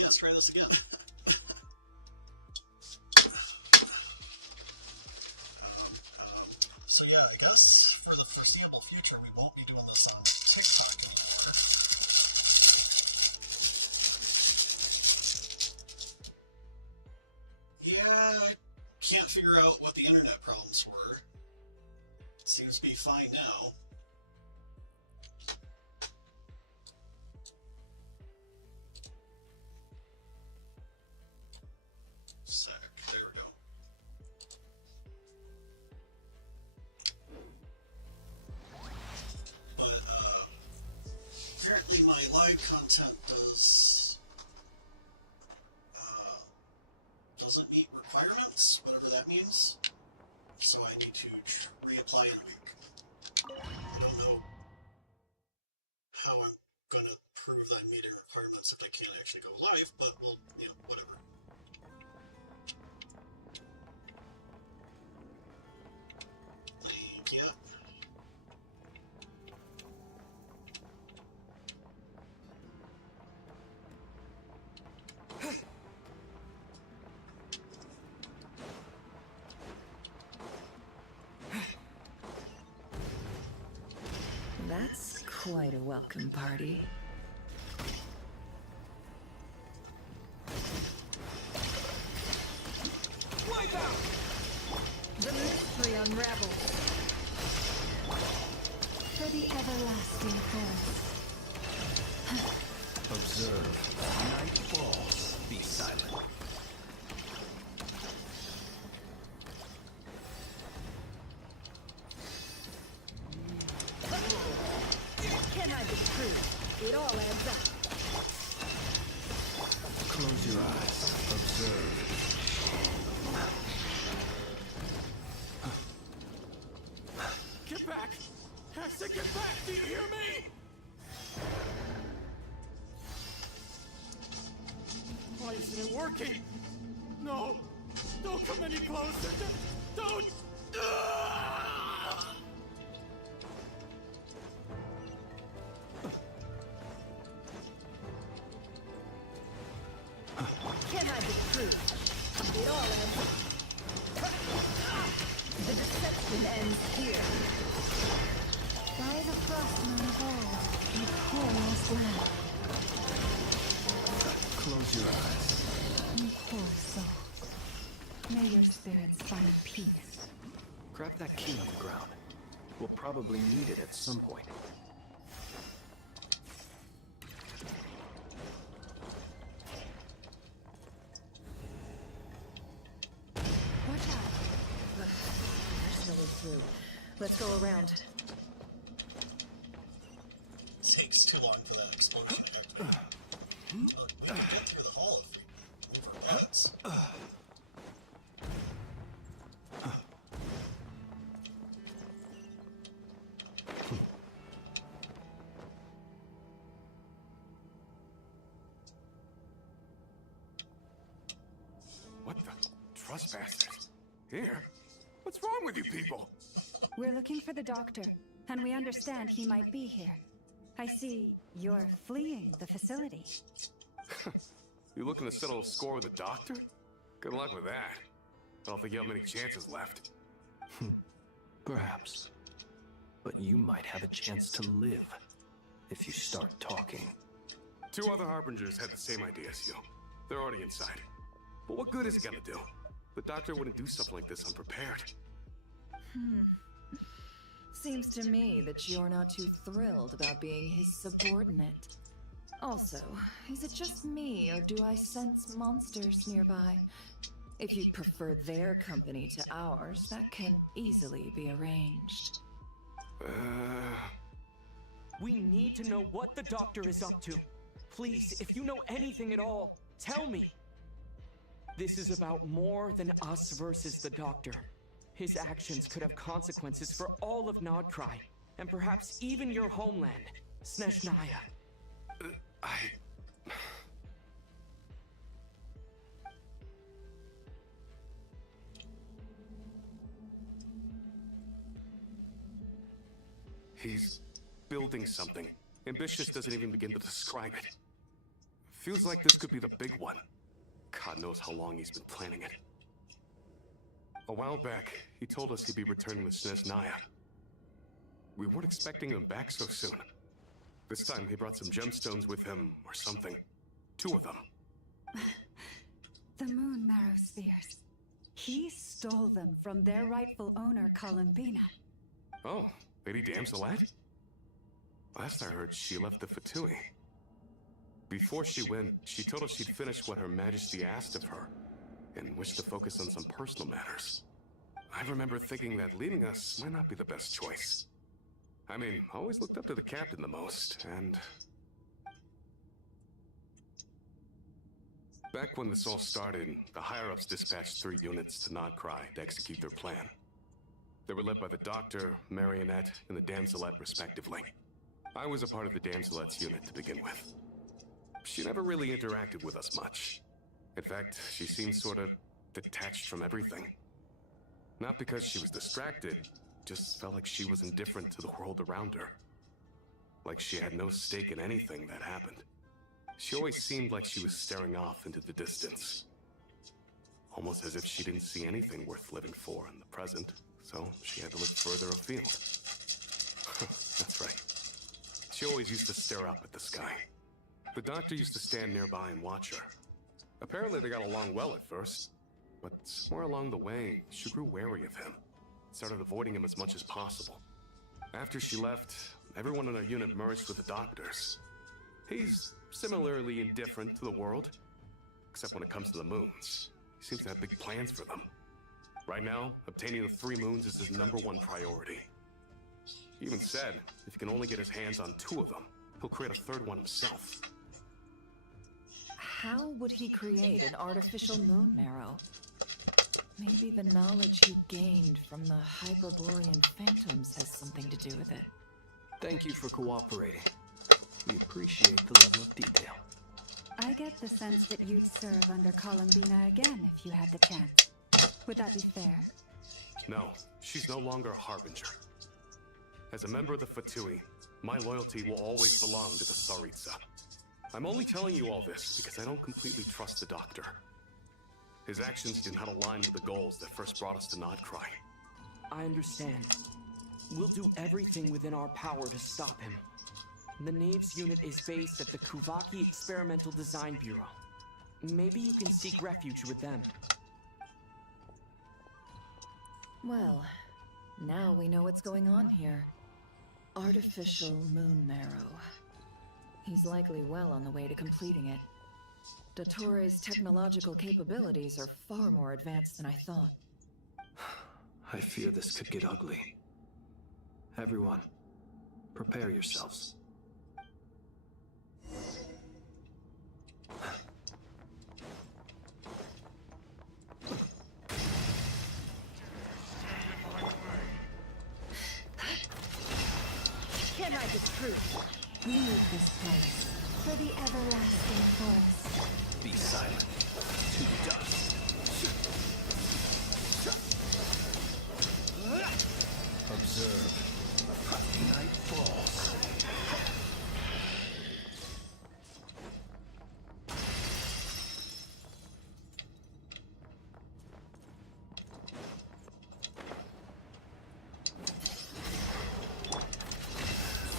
Let's try this again. So yeah, I guess for the foreseeable future, we won't be doing this on TikTok anymore. Yeah, I can't figure out what the internet problems were. Seems to be fine now. There we go. But apparently my live content doesn't meet requirements, whatever that means. So I need to reapply in a week. I don't know how I'm gonna prove that I'm meeting requirements if I can't actually go live, but well, whatever. Thank you. That's quite a welcome party. Wipe out! The mystery unravels. For the everlasting force. Observe. Night falls. Be silent. Can't hide the truth. It all adds up. Close your eyes. Observe. Get back! I said get back! Do you hear me? Why isn't it working? No! Don't come any closer! Don't! Can't hide the truth. It all adds up. The deception ends here. By the frostman of all, you poor lost land. Close your eyes. You poor soul. May your spirits find peace. Grab that key on the ground. We'll probably need it at some point. Watch out. There's no way through. Let's go around. It takes too long for that explosion to happen. We can get through the hall if we move our butts. What the? Trespassers? Here? What's wrong with you people? We're looking for the doctor, and we understand he might be here. I see you're fleeing the facility. You looking to settle a score with the doctor? Good luck with that. I don't think you have many chances left. Perhaps. But you might have a chance to live if you start talking. 2 other Harbingers had the same idea as you. They're already inside. But what good is it gonna do? The doctor wouldn't do something like this unprepared. Seems to me that you're not too thrilled about being his subordinate. Also, is it just me, or do I sense monsters nearby? If you'd prefer their company to ours, that can easily be arranged. We need to know what the doctor is up to. Please, if you know anything at all, tell me. This is about more than us versus the doctor. His actions could have consequences for all of Nodcry, and perhaps even your homeland, Snezhnaya. He's building something. Ambitious doesn't even begin to describe it. Feels like this could be the big one. God knows how long he's been planning it. A while back, he told us he'd be returning to Snezhnaya. We weren't expecting him back so soon. This time he brought some gemstones with him, or something. 2 of them. The moon marrow spheres. He stole them from their rightful owner, Columbina. Oh, Lady Damselat? Last I heard, she left the Fatui. Before she went, she told us she'd finish what Her Majesty asked of her, and wished to focus on some personal matters. I remember thinking that leaving us might not be the best choice. I mean, I always looked up to the captain the most, and... Back when this all started, the higher-ups dispatched 3 units to Nodcry to execute their plan. They were led by the Doctor, Marionette, and the Damselet, respectively. I was a part of the Damselet's unit to begin with. She never really interacted with us much. In fact, she seemed sort of detached from everything. Not because she was distracted, just felt like she was indifferent to the world around her. Like she had no stake in anything that happened. She always seemed like she was staring off into the distance. Almost as if she didn't see anything worth living for in the present, so she had to look further afield. That's right. She always used to stare up at the sky. The Doctor used to stand nearby and watch her. Apparently they got along well at first, but somewhere along the way, she grew wary of him. Started avoiding him as much as possible. After she left, everyone in our unit merged with the Doctor's. He's similarly indifferent to the world, except when it comes to the moons. He seems to have big plans for them. Right now, obtaining the 3 moons is his #1 priority. He even said, if he can only get his hands on 2 of them, he'll create a 3rd one himself. How would he create an artificial moon marrow? Maybe the knowledge he gained from the Hyperborean phantoms has something to do with it. Thank you for cooperating. We appreciate the level of detail. I get the sense that you'd serve under Columbina again if you had the chance. Would that be fair? No, she's no longer a Harbinger. As a member of the Fatui, my loyalty will always belong to the Tsaritsa. I'm only telling you all this because I don't completely trust the Doctor. His actions do not align with the goals that first brought us to Nodcry. I understand. We'll do everything within our power to stop him. The Knaves unit is based at the Kuvaki Experimental Design Bureau. Maybe you can seek refuge with them. Well, now we know what's going on here. Artificial moon marrow. He's likely well on the way to completing it. Dottore's technological capabilities are far more advanced than I thought. I fear this could get ugly. Everyone, prepare yourselves. Can't hide the truth. Leave this place for the everlasting forest. Be silent. To dust. Observe. Night falls.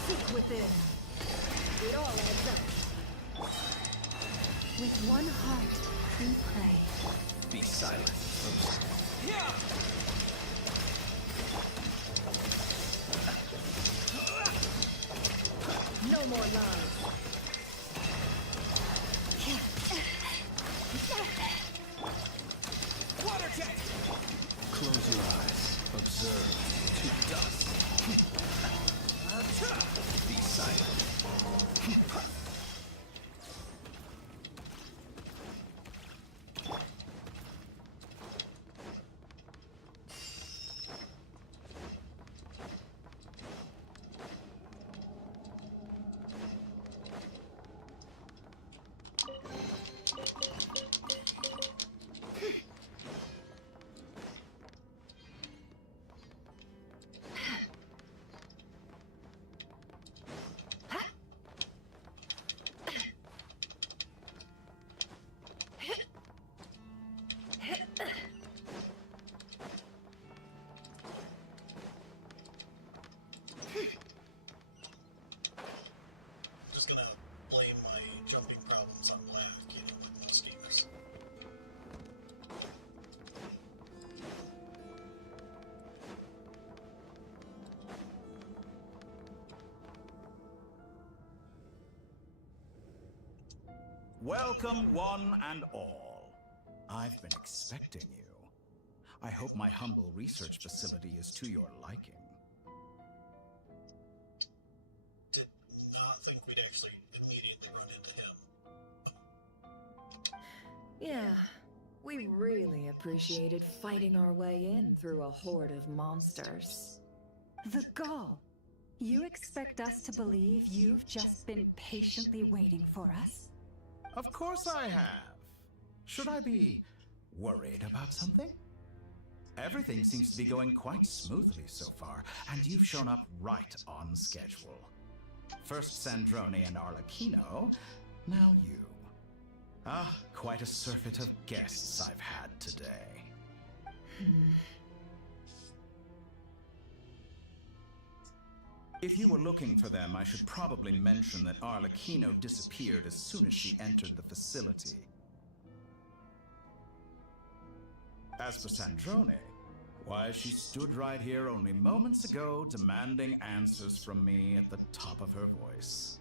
Seek within. It all adds up. With one heart, we pray. Be silent. No more lies. Water jet! Close your eyes. Observe. To dust. Be silent. Welcome, one and all. I've been expecting you. I hope my humble research facility is to your liking. Did not think we'd actually immediately run into him. Yeah, we really appreciated fighting our way in through a horde of monsters. The gall. You expect us to believe you've just been patiently waiting for us? Of course I have. Should I be worried about something? Everything seems to be going quite smoothly so far, and you've shown up right on schedule. First Sandrone and Arlecchino, now you. Ah, quite a surfeit of guests I've had today. If you were looking for them, I should probably mention that Arlecchino disappeared as soon as she entered the facility. As for Sandrone, why, she stood right here only moments ago demanding answers from me at the top of her voice.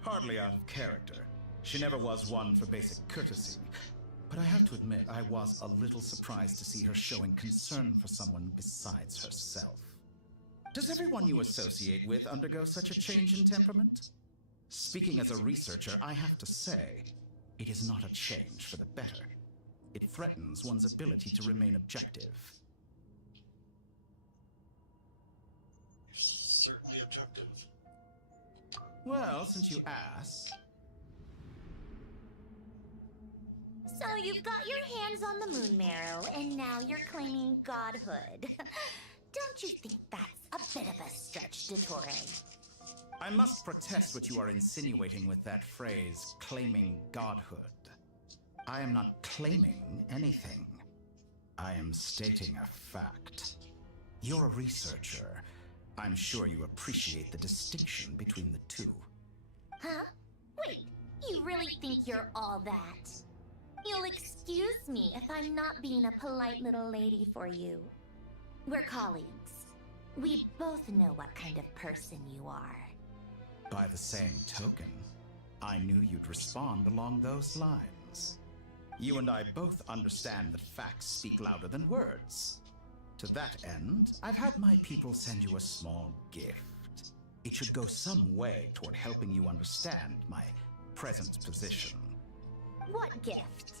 Hardly out of character. She never was one for basic courtesy. But I have to admit, I was a little surprised to see her showing concern for someone besides herself. Does everyone you associate with undergo such a change in temperament? Speaking as a researcher, I have to say, it is not a change for the better. It threatens one's ability to remain objective. Certainly objective. Well, since you ask... So you've got your hands on the moon marrow, and now you're claiming godhood. Don't you think that's a bit of a stretch, Dottore? I must protest what you are insinuating with that phrase, claiming godhood. I am not claiming anything. I am stating a fact. You're a researcher. I'm sure you appreciate the distinction between the two. Huh? Wait, you really think you're all that? You'll excuse me if I'm not being a polite little lady for you. We're colleagues. We both know what kind of person you are. By the same token, I knew you'd respond along those lines. You and I both understand that facts speak louder than words. To that end, I've had my people send you a small gift. It should go some way toward helping you understand my present position. What gift?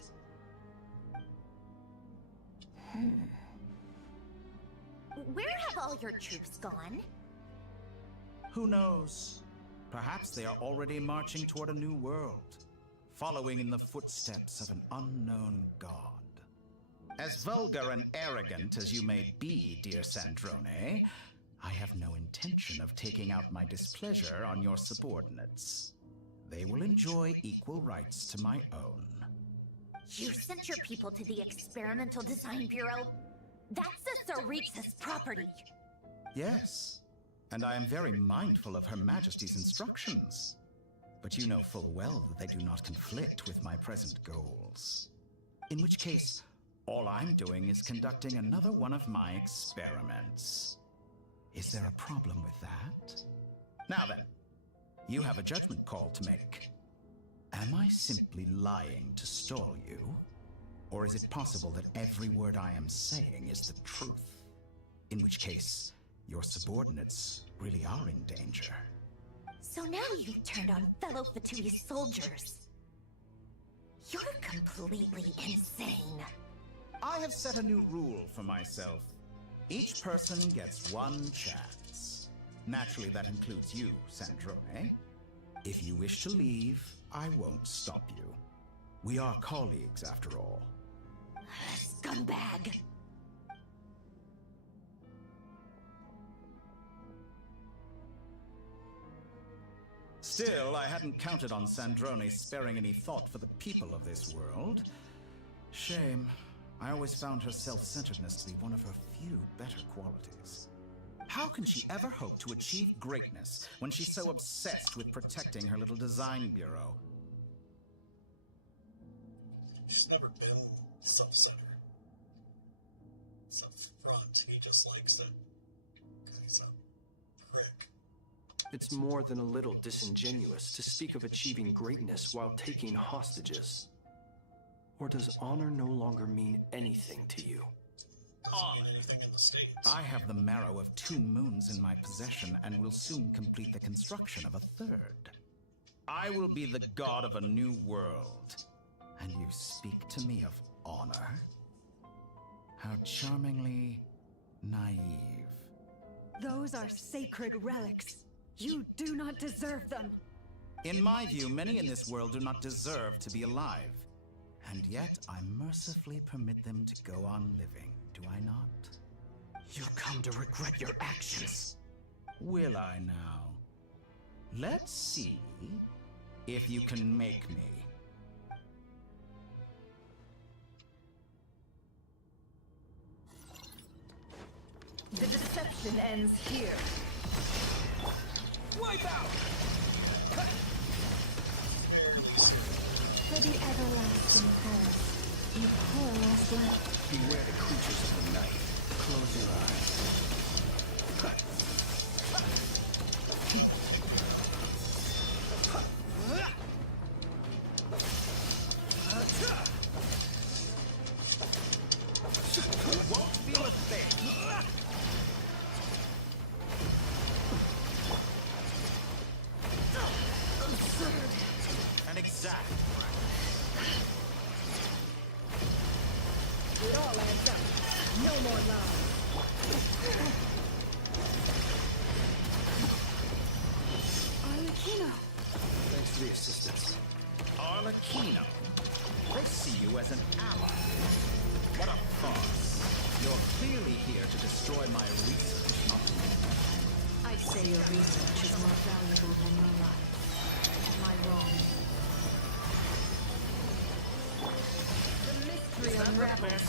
Where have all your troops gone? Who knows? Perhaps they are already marching toward a new world, following in the footsteps of an unknown god. As vulgar and arrogant as you may be, dear Sandrone, I have no intention of taking out my displeasure on your subordinates. They will enjoy equal rights to my own. You sent your people to the Experimental Design Bureau? That's the Tsaritsa's property. Yes, and I am very mindful of Her Majesty's instructions. But you know full well that they do not conflict with my present goals. In which case, all I'm doing is conducting another one of my experiments. Is there a problem with that? Now then, you have a judgment call to make. Am I simply lying to stall you? Or is it possible that every word I am saying is the truth? In which case, your subordinates really are in danger. So now you've turned on fellow Fatui soldiers. You're completely insane. I have set a new rule for myself. Each person gets one chance. Naturally, that includes you, Sandrone. If you wish to leave, I won't stop you. We are colleagues, after all. Scumbag! Still, I hadn't counted on Sandrone sparing any thought for the people of this world. Shame. I always found her self-centeredness to be one of her few better qualities. How can she ever hope to achieve greatness when she's so obsessed with protecting her little design bureau? She's never been self-centered. It's up front. He just likes that. He's a prick. it's more than a little disingenuous to speak of achieving greatness while taking hostages. Or does honor no longer mean anything to you? Doesn't mean anything in the States. I have the marrow of 2 moons in my possession and will soon complete the construction of a 3rd. I will be the god of a new world. And you speak to me of honor? How charmingly naive. Those are sacred relics. You do not deserve them. In my view, many in this world do not deserve to be alive. And yet, I mercifully permit them to go on living, do I not? You'll come to regret your actions. Will I now? Let's see if you can make me. The deception ends here. Wipe out! For the everlasting forest, you poor last life. Beware the creatures of the night. Close your eyes. You won't feel a thing. Absurd. An exact. It all adds up. No more lies. Arlecchino! Thanks for the assistance. Arlecchino. They see you as an ally. What a farce. You're clearly here to destroy my research, not me. I say your research is more valuable than your life. Am I wrong? The mystery unravels.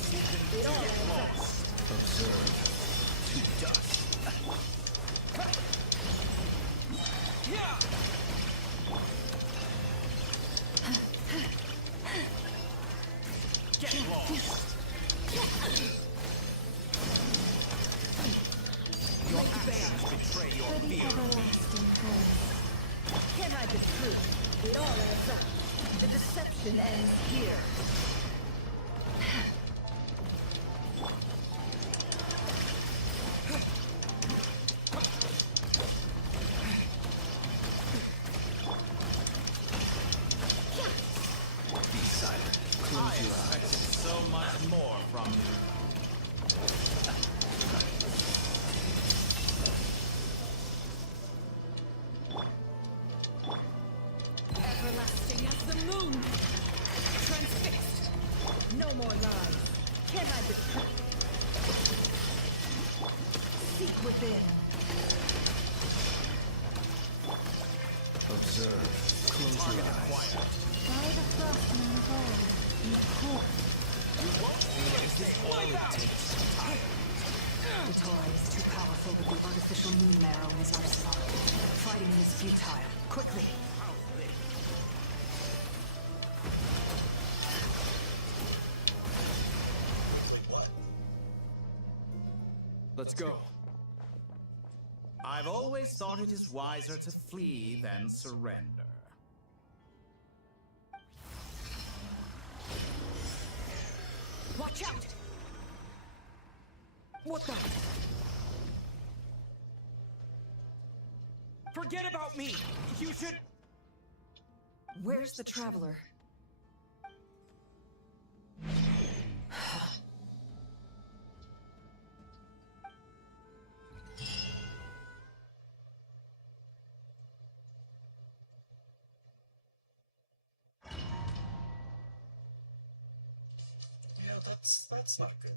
It all adds up. Observe. To dust. Get lost. Your actions betray your For the fear. everlasting forest. Can't hide the truth. It all adds up. The deception ends here. Be silent. Close your eyes. I expected so much more from you. Everlasting as the moon. Transfixed. No more lies. Can't hide the truth. Seek within. Observe. Close your eyes. By the frostman of old, you poor. Is this all it takes? The toy is too powerful with the artificial moon marrow in his arsenal. Fighting is futile. Quickly. Wait, what? Let's go. I've always thought it is wiser to flee than surrender. Watch out! What the? Forget about me! You should... Where's the traveler? Yeah, that's not good.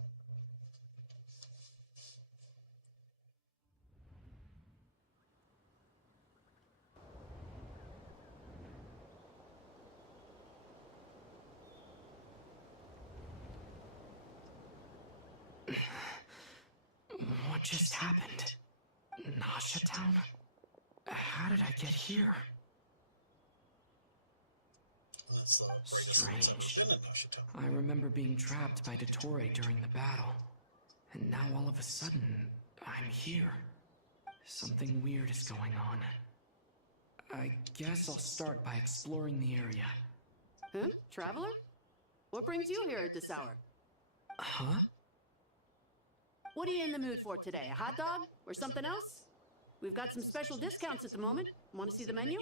What just happened? Nasha Town? How did I get here? That's the greatest thing that's ever been in Noshitown. I remember being trapped by Dottore during the battle. And now all of a sudden, I'm here. Something weird is going on. I guess I'll start by exploring the area. Huh? Traveler? What brings you here at this hour? Huh? What are you in the mood for today? A hot dog? Or something else? We've got some special discounts at the moment. Want to see the menu?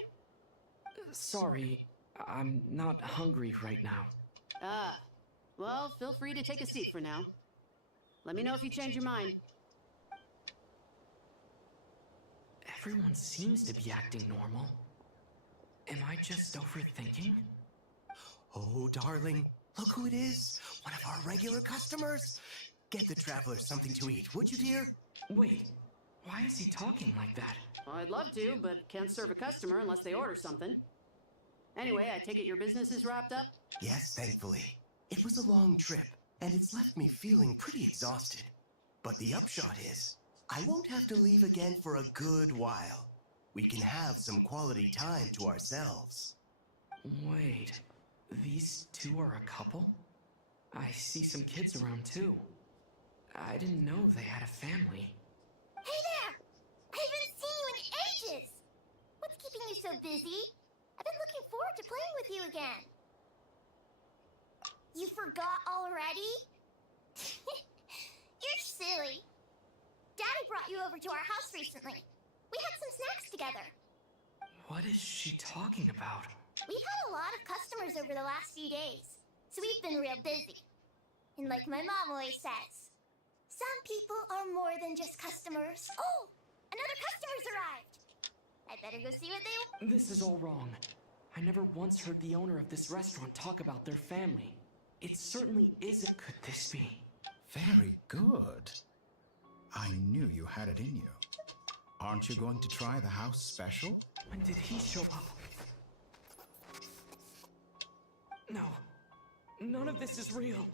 Sorry, I'm not hungry right now. Ah. Well, feel free to take a seat for now. Let me know if you change your mind. Everyone seems to be acting normal. Am I just overthinking? Oh, darling, look who it is. One of our regular customers. Get the traveler something to eat, would you, dear? Wait, why is he talking like that? Well, I'd love to, but can't serve a customer unless they order something. Anyway, I take it your business is wrapped up? Yes, thankfully. It was a long trip, and it's left me feeling pretty exhausted. But the upshot is, I won't have to leave again for a good while. We can have some quality time to ourselves. Wait, these two are a couple? I see some kids around too. I didn't know they had a family. Hey there! I haven't seen you in ages! What's keeping you so busy? I've been looking forward to playing with you again. You forgot already? You're silly. Daddy brought you over to our house recently. We had some snacks together. What is she talking about? We've had a lot of customers over the last few days, so we've been real busy. And like my mom always says, some people are more than just customers. Oh, another customer's arrived. I better go see what they want. This is all wrong. I never once heard the owner of this restaurant talk about their family. It certainly isn't. Could this be? Very good. I knew you had it in you. Aren't you going to try the house special? When did he show up? No. None of this is real.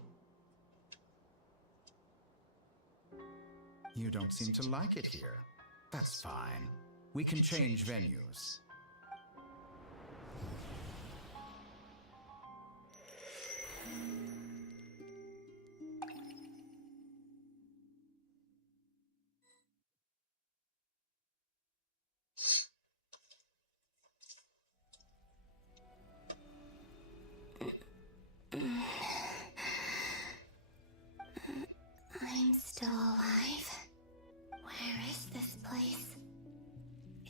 You don't seem to like it here. That's fine. We can change venues. I'm still alive. Where is this place?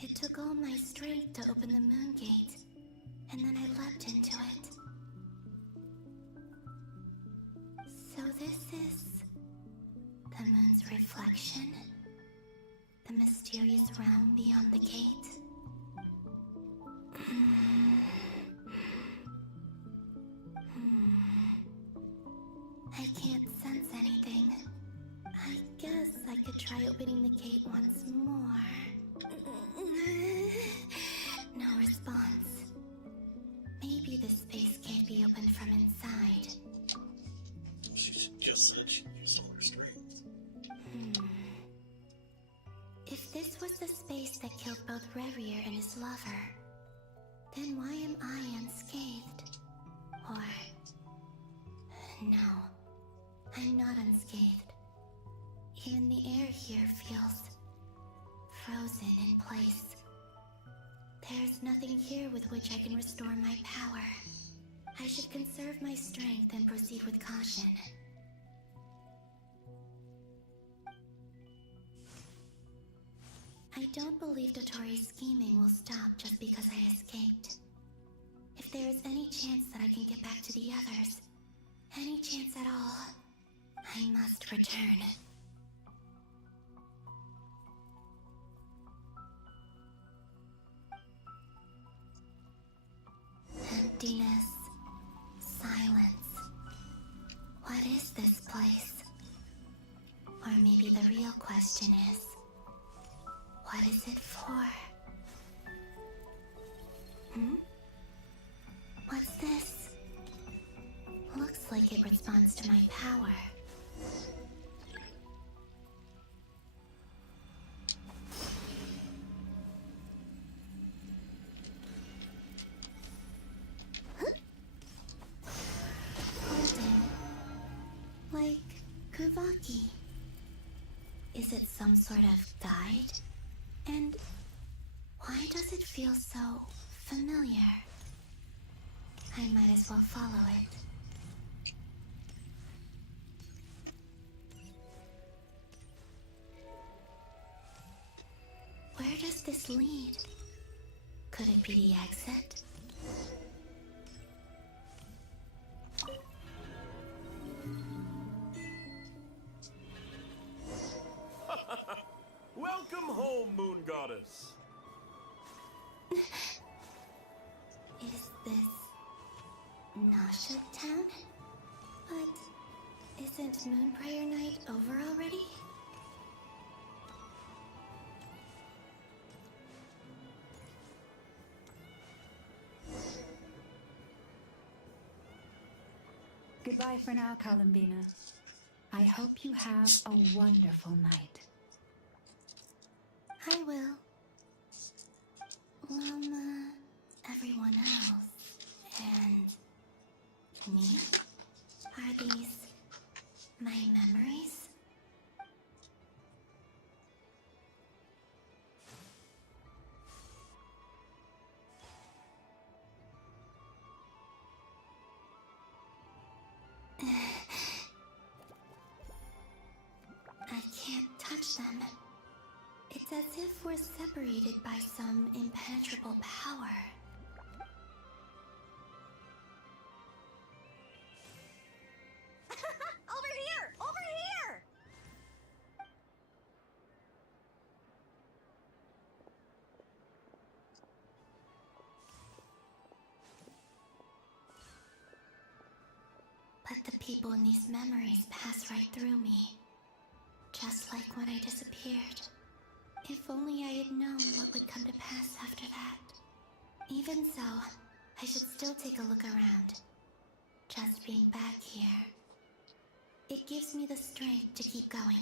It took all my strength to open the moon gate, and then I leapt into it. So this is the moon's reflection? The mysterious realm beyond the gate? I can't sense anything. I guess I could try opening the gate once more. No response. Maybe this space can't be opened from inside. She just said she'd use all her strength. If this was the space that killed both Revier and his lover, then why am I unscathed? Or... no, I'm not unscathed. Even the air here feels frozen in place. There's nothing here with which I can restore my power. I should conserve my strength and proceed with caution. I don't believe Dotori's scheming will stop just because I escaped. If there is any chance that I can get back to the others, any chance at all, I must return. Emptiness. Silence. What is this place? Or maybe the real question is, what is it for? What's this? Looks like it responds to my power. Golden. Like Kuvaki. Is it some sort of guide? And Why does it feel so familiar? I might as well follow it. Where does this lead? Could it be the exit? Welcome home, Moon Goddess. Is this Nasha Town? But isn't Moon Prayer Night over already? Goodbye for now, Columbina. I hope you have a wonderful night. I will. Well, everyone else. And me? Are these my memories? I can't touch them. It's as if we're separated by some impenetrable power. Over here! Over here! But the people in these memories pass right through me. Just like when I disappeared. If only I had known what would come to pass after that. Even so, I should still take a look around. Just being back here, it gives me the strength to keep going.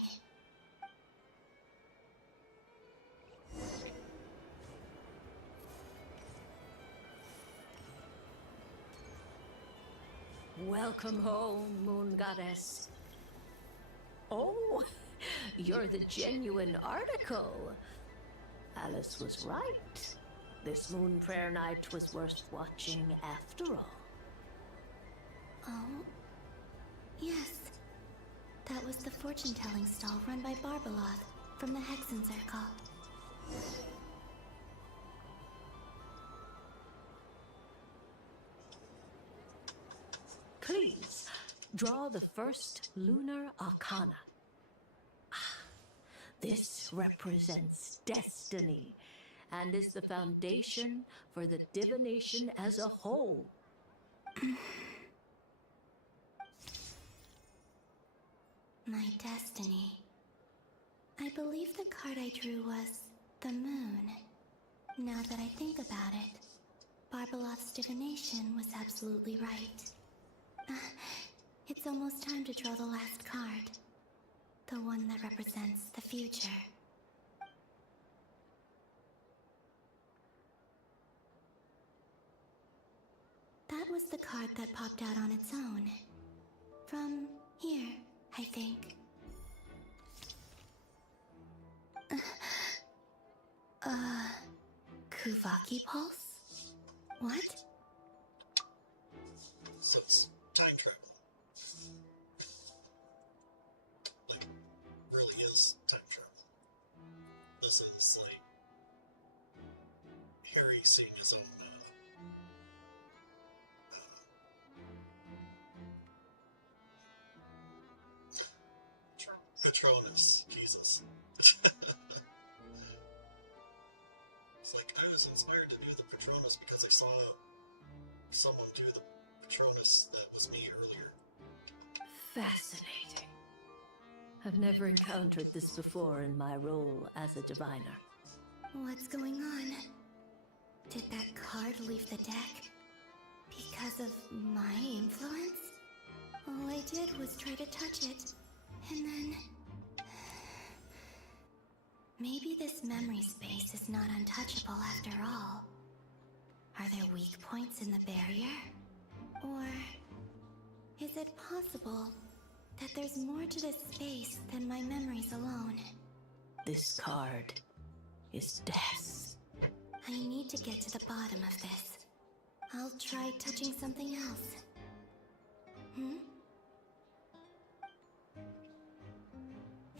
Welcome home, Moon Goddess. Oh, you're the genuine article. Alice was right. This Moon Prayer Night was worth watching after all. Oh, yes. That was the fortune-telling stall run by Barbeloth from the Hexen Circle. Please, draw the first lunar arcana. This represents destiny and is the foundation for the divination as a whole. My destiny. I believe the card I drew was the moon. Now that I think about it, Barbeloth's divination was absolutely right. It's almost time to draw the last card. The one that represents the future. That was the card that popped out on its own. From here, I think. Kuvaki Pulse? What? So it's time travel. Like, really is time travel. This is like Harry seeing his own Patronus, Jesus. It's like I was inspired to do the Patronus because I saw someone do the Patronus that was me earlier. Fascinating. I've never encountered this before in my role as a diviner. What's going on? Did that card leave the deck? Because of my influence? All I did was try to touch it, and then... Maybe this memory space is not untouchable after all. Are there weak points in the barrier? Or is it possible that there's more to this space than my memories alone? This card is death. I need to get to the bottom of this. I'll try touching something else. Hmm?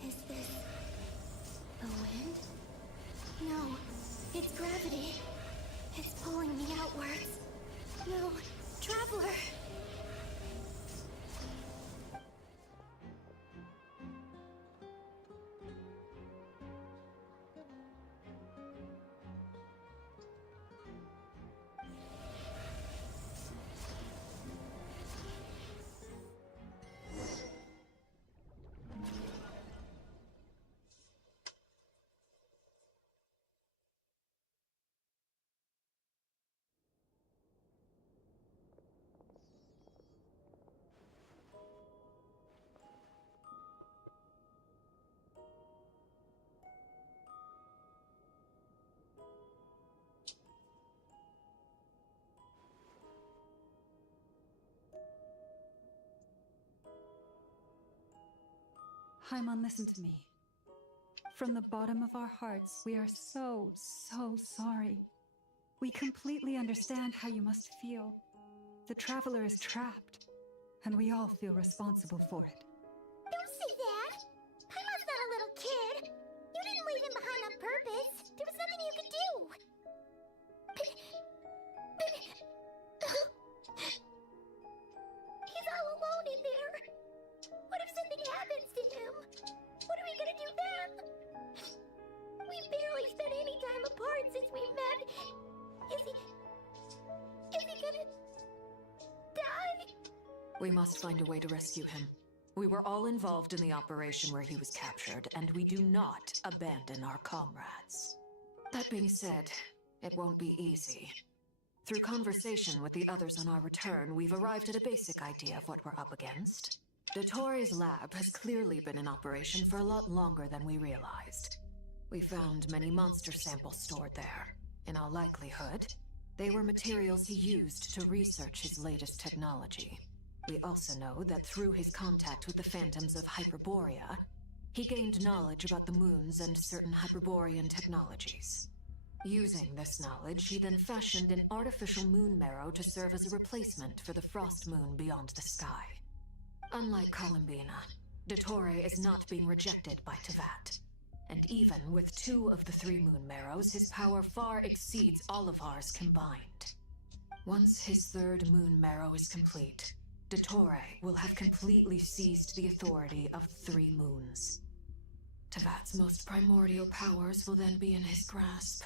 Is this the wind? No, it's gravity. It's pulling me outwards. No, Traveler! Paimon, listen to me. From the bottom of our hearts, we are so sorry. We completely understand how you must feel. The Traveler is trapped, and we all feel responsible for it. Don't say that! Paimon's not a little kid! You didn't leave him behind on purpose! There was nothing you could do! He's all alone in there! What if something happens to him? What are we gonna do then? We've barely spent any time apart since we met. Is he gonna die? We must find a way to rescue him. We were all involved in the operation where he was captured, and we do not abandon our comrades. That being said, it won't be easy. Through conversation with the others on our return, we've arrived at a basic idea of what we're up against. Dottore lab has clearly been in operation for a lot longer than we realized. We found many monster samples stored there. In all likelihood, they were materials he used to research his latest technology. We also know that through his contact with the phantoms of Hyperborea, he gained knowledge about the moons and certain Hyperborean technologies. Using this knowledge, he then fashioned an artificial moon marrow to serve as a replacement for the frost moon beyond the sky. Unlike Columbina, Dottore is not being rejected by Tevat. And even with 2 of the 3 moon marrows, his power far exceeds all of ours combined. Once his 3rd moon marrow is complete, Dottore will have completely seized the authority of the 3 moons. Tevat's most primordial powers will then be in his grasp.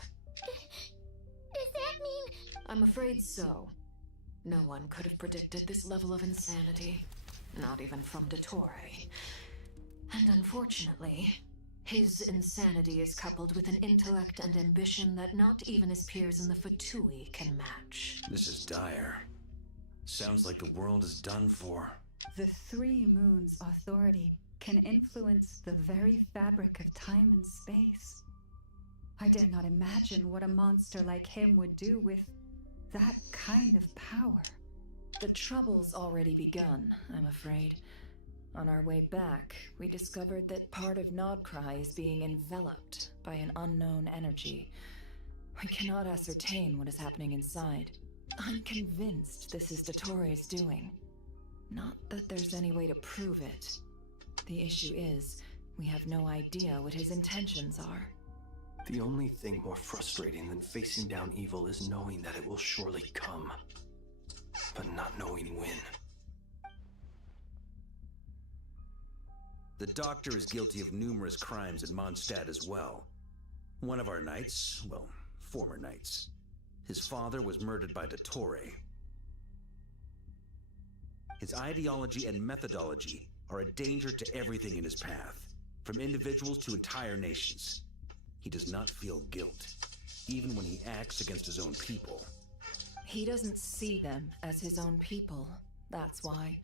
Does that mean... I'm afraid so. No one could have predicted this level of insanity. Not even from Dottore. And unfortunately, his insanity is coupled with an intellect and ambition that not even his peers in the Fatui can match. This is dire. Sounds like the world is done for. The 3 moons' authority can influence the very fabric of time and space. I dare not imagine what a monster like him would do with that kind of power. The trouble's already begun, I'm afraid. On our way back, we discovered that part of Nodcry is being enveloped by an unknown energy. We cannot ascertain what is happening inside. I'm convinced this is Dottore's doing. Not that there's any way to prove it. The issue is, we have no idea what his intentions are. The only thing more frustrating than facing down evil is knowing that it will surely come, but not knowing when. The Doctor is guilty of numerous crimes in Mondstadt as well. One of our knights, well, former knights, his father was murdered by Dottore. His ideology and methodology are a danger to everything in his path, from individuals to entire nations. He does not feel guilt, even when he acts against his own people. He doesn't see them as his own people, that's why.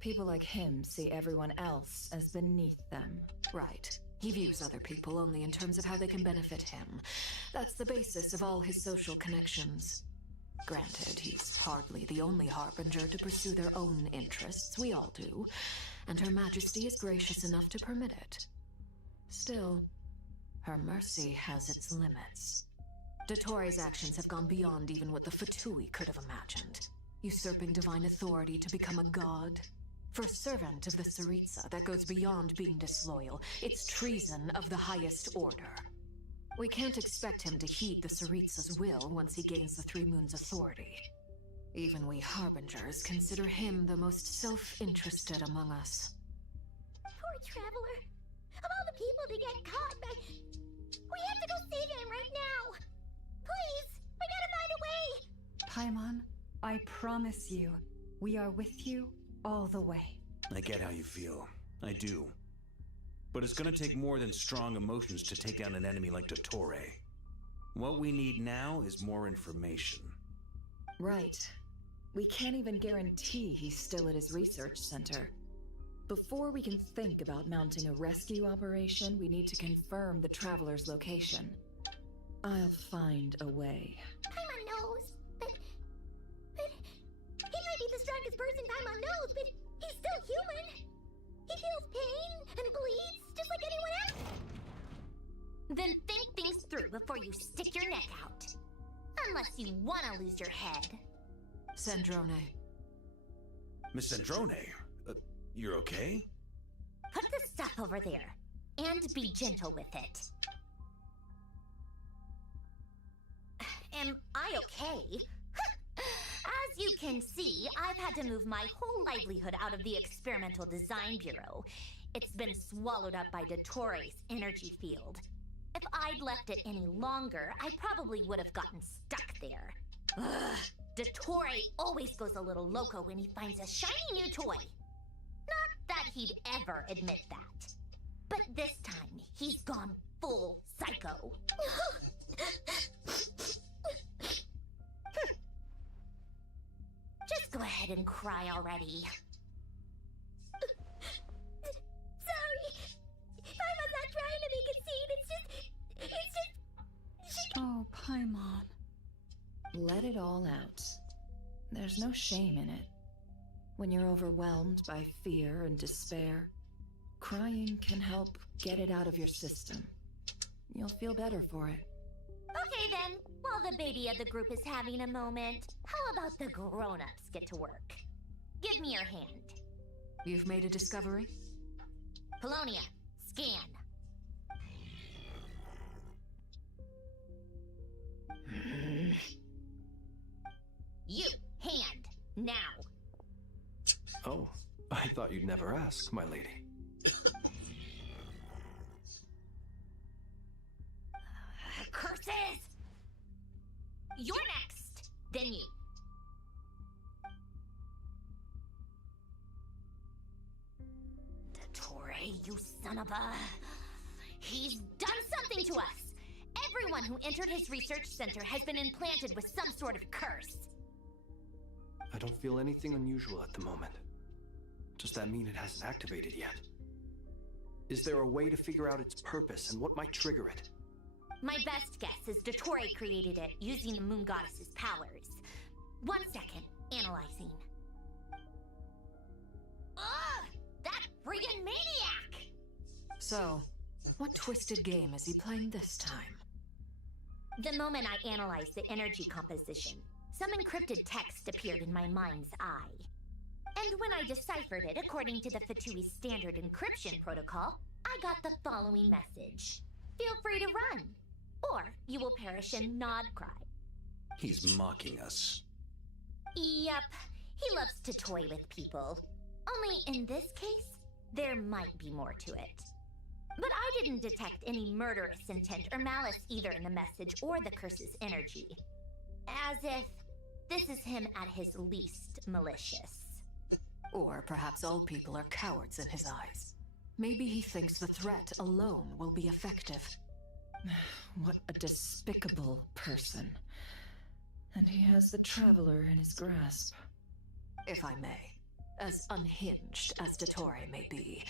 People like him see everyone else as beneath them. Right. He views other people only in terms of how they can benefit him. That's the basis of all his social connections. Granted, he's hardly the only harbinger to pursue their own interests. We all do. And Her Majesty is gracious enough to permit it. Still, her mercy has its limits. Dottoro's actions have gone beyond even what the Fatui could have imagined. Usurping divine authority to become a god. For a servant of the Tsaritsa, that goes beyond being disloyal. It's treason of the highest order. We can't expect him to heed the Tsaritsa's will once he gains the Three Moons' authority. Even we Harbingers consider him the most self-interested among us. Poor Traveler. Of all the people to get caught by... We have to go save him right now! Please! We gotta find a way! Paimon, I promise you, we are with you all the way. I get how you feel. I do. But it's gonna take more than strong emotions to take down an enemy like Dottore. What we need now is more information. Right. We can't even guarantee he's still at his research center. Before we can think about mounting a rescue operation, we need to confirm the Traveler's location. I'll find a way. Paimon knows, but he might be the strongest person Paimon knows, but he's still human. He feels pain and bleeds just like anyone else. Then think things through before you stick your neck out. Unless you want to lose your head. Sandrone. Miss Sandrone, you're okay? Put the stuff over there, and be gentle with it. Am I okay? As you can see, I've had to move my whole livelihood out of the Experimental Design Bureau. It's been swallowed up by Dottore's energy field. If I'd left it any longer, I probably would have gotten stuck there. Ugh, Dottore always goes a little loco when he finds a shiny new toy. Not that he'd ever admit that. But this time, he's gone full psycho. Just go ahead and cry already. Sorry. Paimon's not trying to make a scene. It's just... Oh, Paimon. Let it all out. There's no shame in it. When you're overwhelmed by fear and despair, crying can help get it out of your system. You'll feel better for it. Okay then, while the baby of the group is having a moment, how about the grown-ups get to work? Give me your hand. You've made a discovery? Polonia, scan. You, hand, now. Oh, I thought you'd never ask, my lady. Curses! You're next, then you. Dottore, you son of a... He's done something to us! Everyone who entered his research center has been implanted with some sort of curse. I don't feel anything unusual at the moment. Does that mean it hasn't activated yet? Is there a way to figure out its purpose and what might trigger it? My best guess is Dottore created it using the Moon Goddess's powers. 1 second, analyzing. Ugh! That friggin' maniac! So, what twisted game is he playing this time? The moment I analyzed the energy composition, some encrypted text appeared in my mind's eye. And when I deciphered it according to the Fatui standard encryption protocol, I got the following message. Feel free to run, or you will perish in Nod Cry. He's mocking us. Yep, he loves to toy with people. Only in this case, there might be more to it. But I didn't detect any murderous intent or malice either in the message or the curse's energy. As if this is him at his least malicious. Or perhaps all people are cowards in his eyes. Maybe he thinks the threat alone will be effective. What a despicable person. And he has the Traveler in his grasp. If I may, as unhinged as Dottore may be,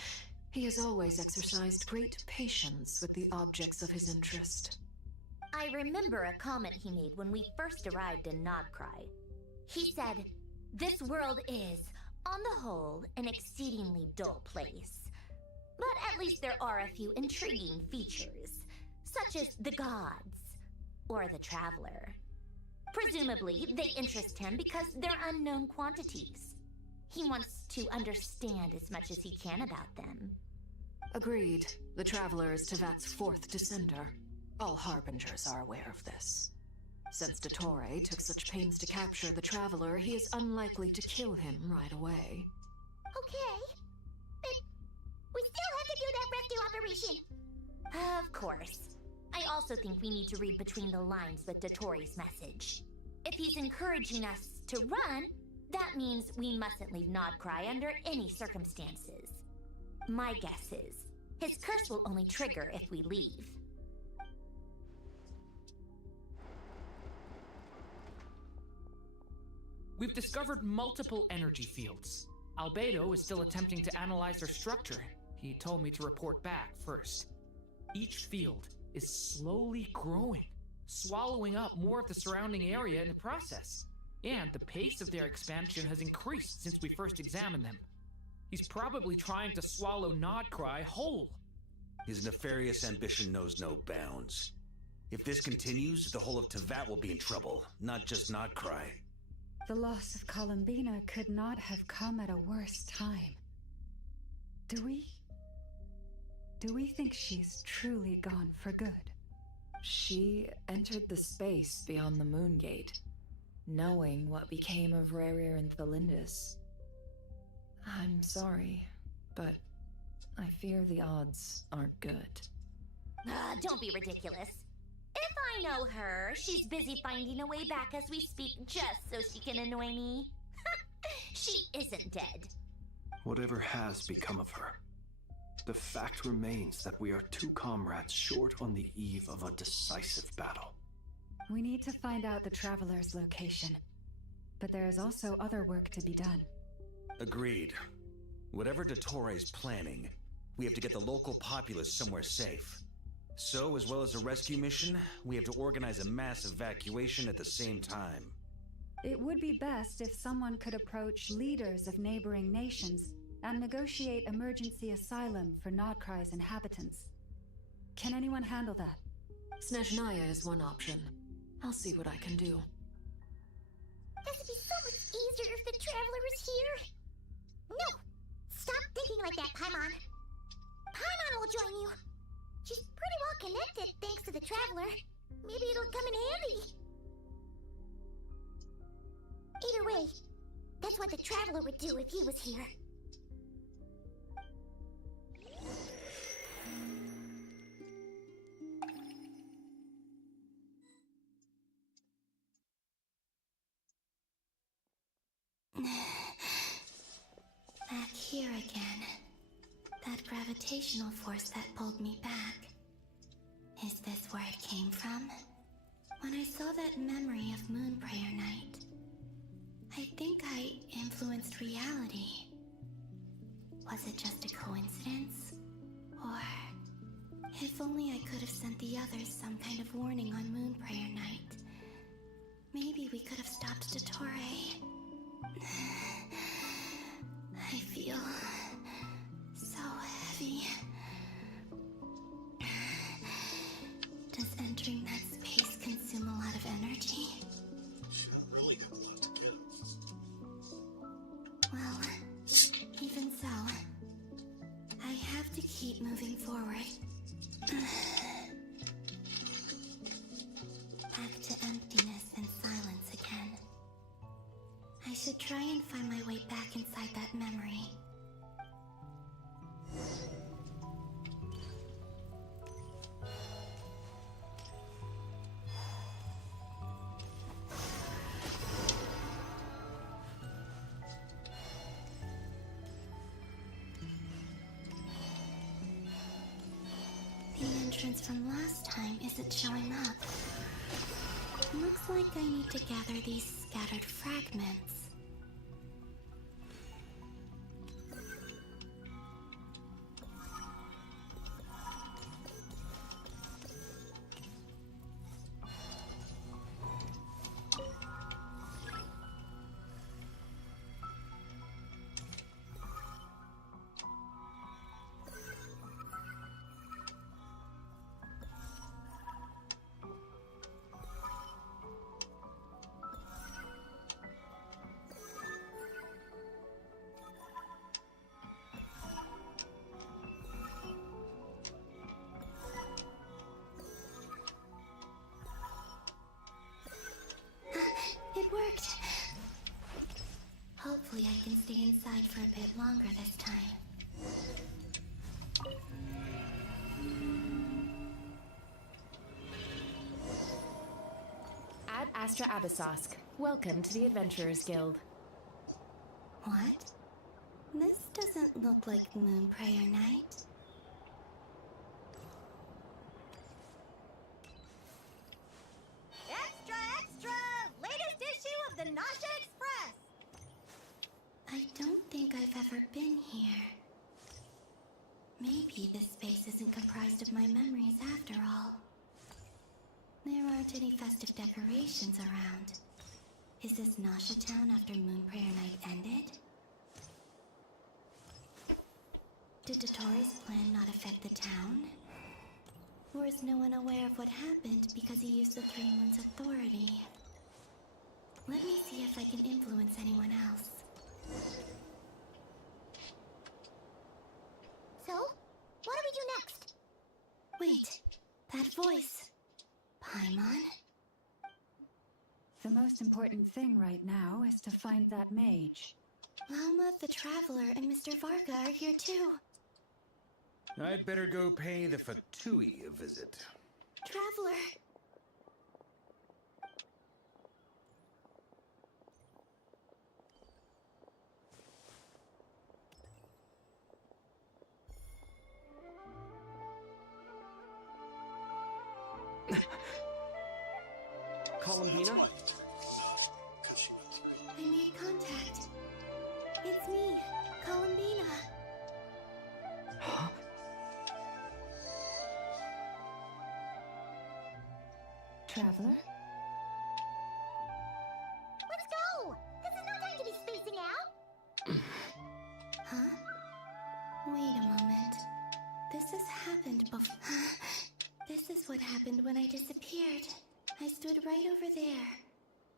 he has always exercised great patience with the objects of his interest. I remember a comment he made when we first arrived in Nodcry. He said, "This world is, on the whole, an exceedingly dull place. But at least there are a few intriguing features, such as the gods. or the Traveler. Presumably, they interest him because they're unknown quantities. He wants to understand as much as he can about them. Agreed. The Traveler is Tevat's fourth descender. All Harbingers are aware of this. Since Dottore took such pains to capture the Traveler, he is unlikely to kill him right away. Okay, but we still have to do that rescue operation. Of course. I also think we need to read between the lines with Dottore's message. If he's encouraging us to run, that means we mustn't leave Nodcry under any circumstances. My guess is, his curse will only trigger if we leave. We've discovered multiple energy fields. Albedo is still attempting to analyze their structure. He told me to report back first. Each field is slowly growing, swallowing up more of the surrounding area in the process. And the pace of their expansion has increased since we first examined them. He's probably trying to swallow Nodcry whole. His nefarious ambition knows no bounds. If this continues, the whole of Tevat will be in trouble, not just Nodcry. The loss of Columbina could not have come at a worse time. Do we think she's truly gone for good? She entered the space beyond the Moon Gate, knowing what became of Rerir and Thelindis. I'm sorry, but I fear the odds aren't good. Don't be ridiculous. If I know her, she's busy finding a way back as we speak just so she can annoy me. She isn't dead. Whatever has become of her, the fact remains that we are two comrades short on the eve of a decisive battle. We need to find out the Traveler's location, but there is also other work to be done. Agreed. Whatever Dottore's planning, we have to get the local populace somewhere safe. So, as well as a rescue mission, we have to organize a mass evacuation at the same time. It would be best if someone could approach leaders of neighboring nations and negotiate emergency asylum for Nodcry's inhabitants. Can anyone handle that? Snezhnaya is one option. I'll see what I can do. This would be so much easier if the Traveler was here. No! Stop thinking like that, Paimon. Paimon will join you. She's pretty well connected thanks to the Traveler. Maybe it'll come in handy. Either way, that's what the Traveler would do if he was here. Back here again. That gravitational force that pulled me back. Is this where it came from? When I saw that memory of Moonprayer Night, I think I influenced reality. Was it just a coincidence? Or if only I could have sent the others some kind of warning on Moonprayer Night. Maybe we could have stopped Dottore. I feel so heavy. Does entering that space consume a lot of energy? I really have a lot to give. Well, even so, I have to keep moving forward. Back to emptiness and silence again. I should try and find my way back inside that memory. The entrance from last time isn't showing up. Looks like I need to gather these scattered fragments. stay inside for a bit longer this time. Ad Astra Abyssosk. Welcome to the Adventurers Guild. What? This doesn't look like Moonprayer Night. Extra, extra! Latest issue of the Nasha Express! I don't think I've ever been here. Maybe this space isn't comprised of my memories after all. There aren't any festive decorations around. Is this Nasha Town after Moonprayer Night ended? Did Dotori's plan not affect the town? Or is no one aware of what happened because he used the Three Moons' authority? Let me see if I can influence anyone else. So, what do we do next? Wait, that voice. Paimon? The most important thing right now is to find that mage. Lauma the Traveler and Mr. Varga are here too. I'd better go pay the Fatui a visit. Traveler! Columbina? I made contact. It's me, Columbina. Huh? Traveler? Let's go! This is no time to be spacing out! Huh? Wait a moment. This has happened before. This is what happened when I disappeared. I stood right over there,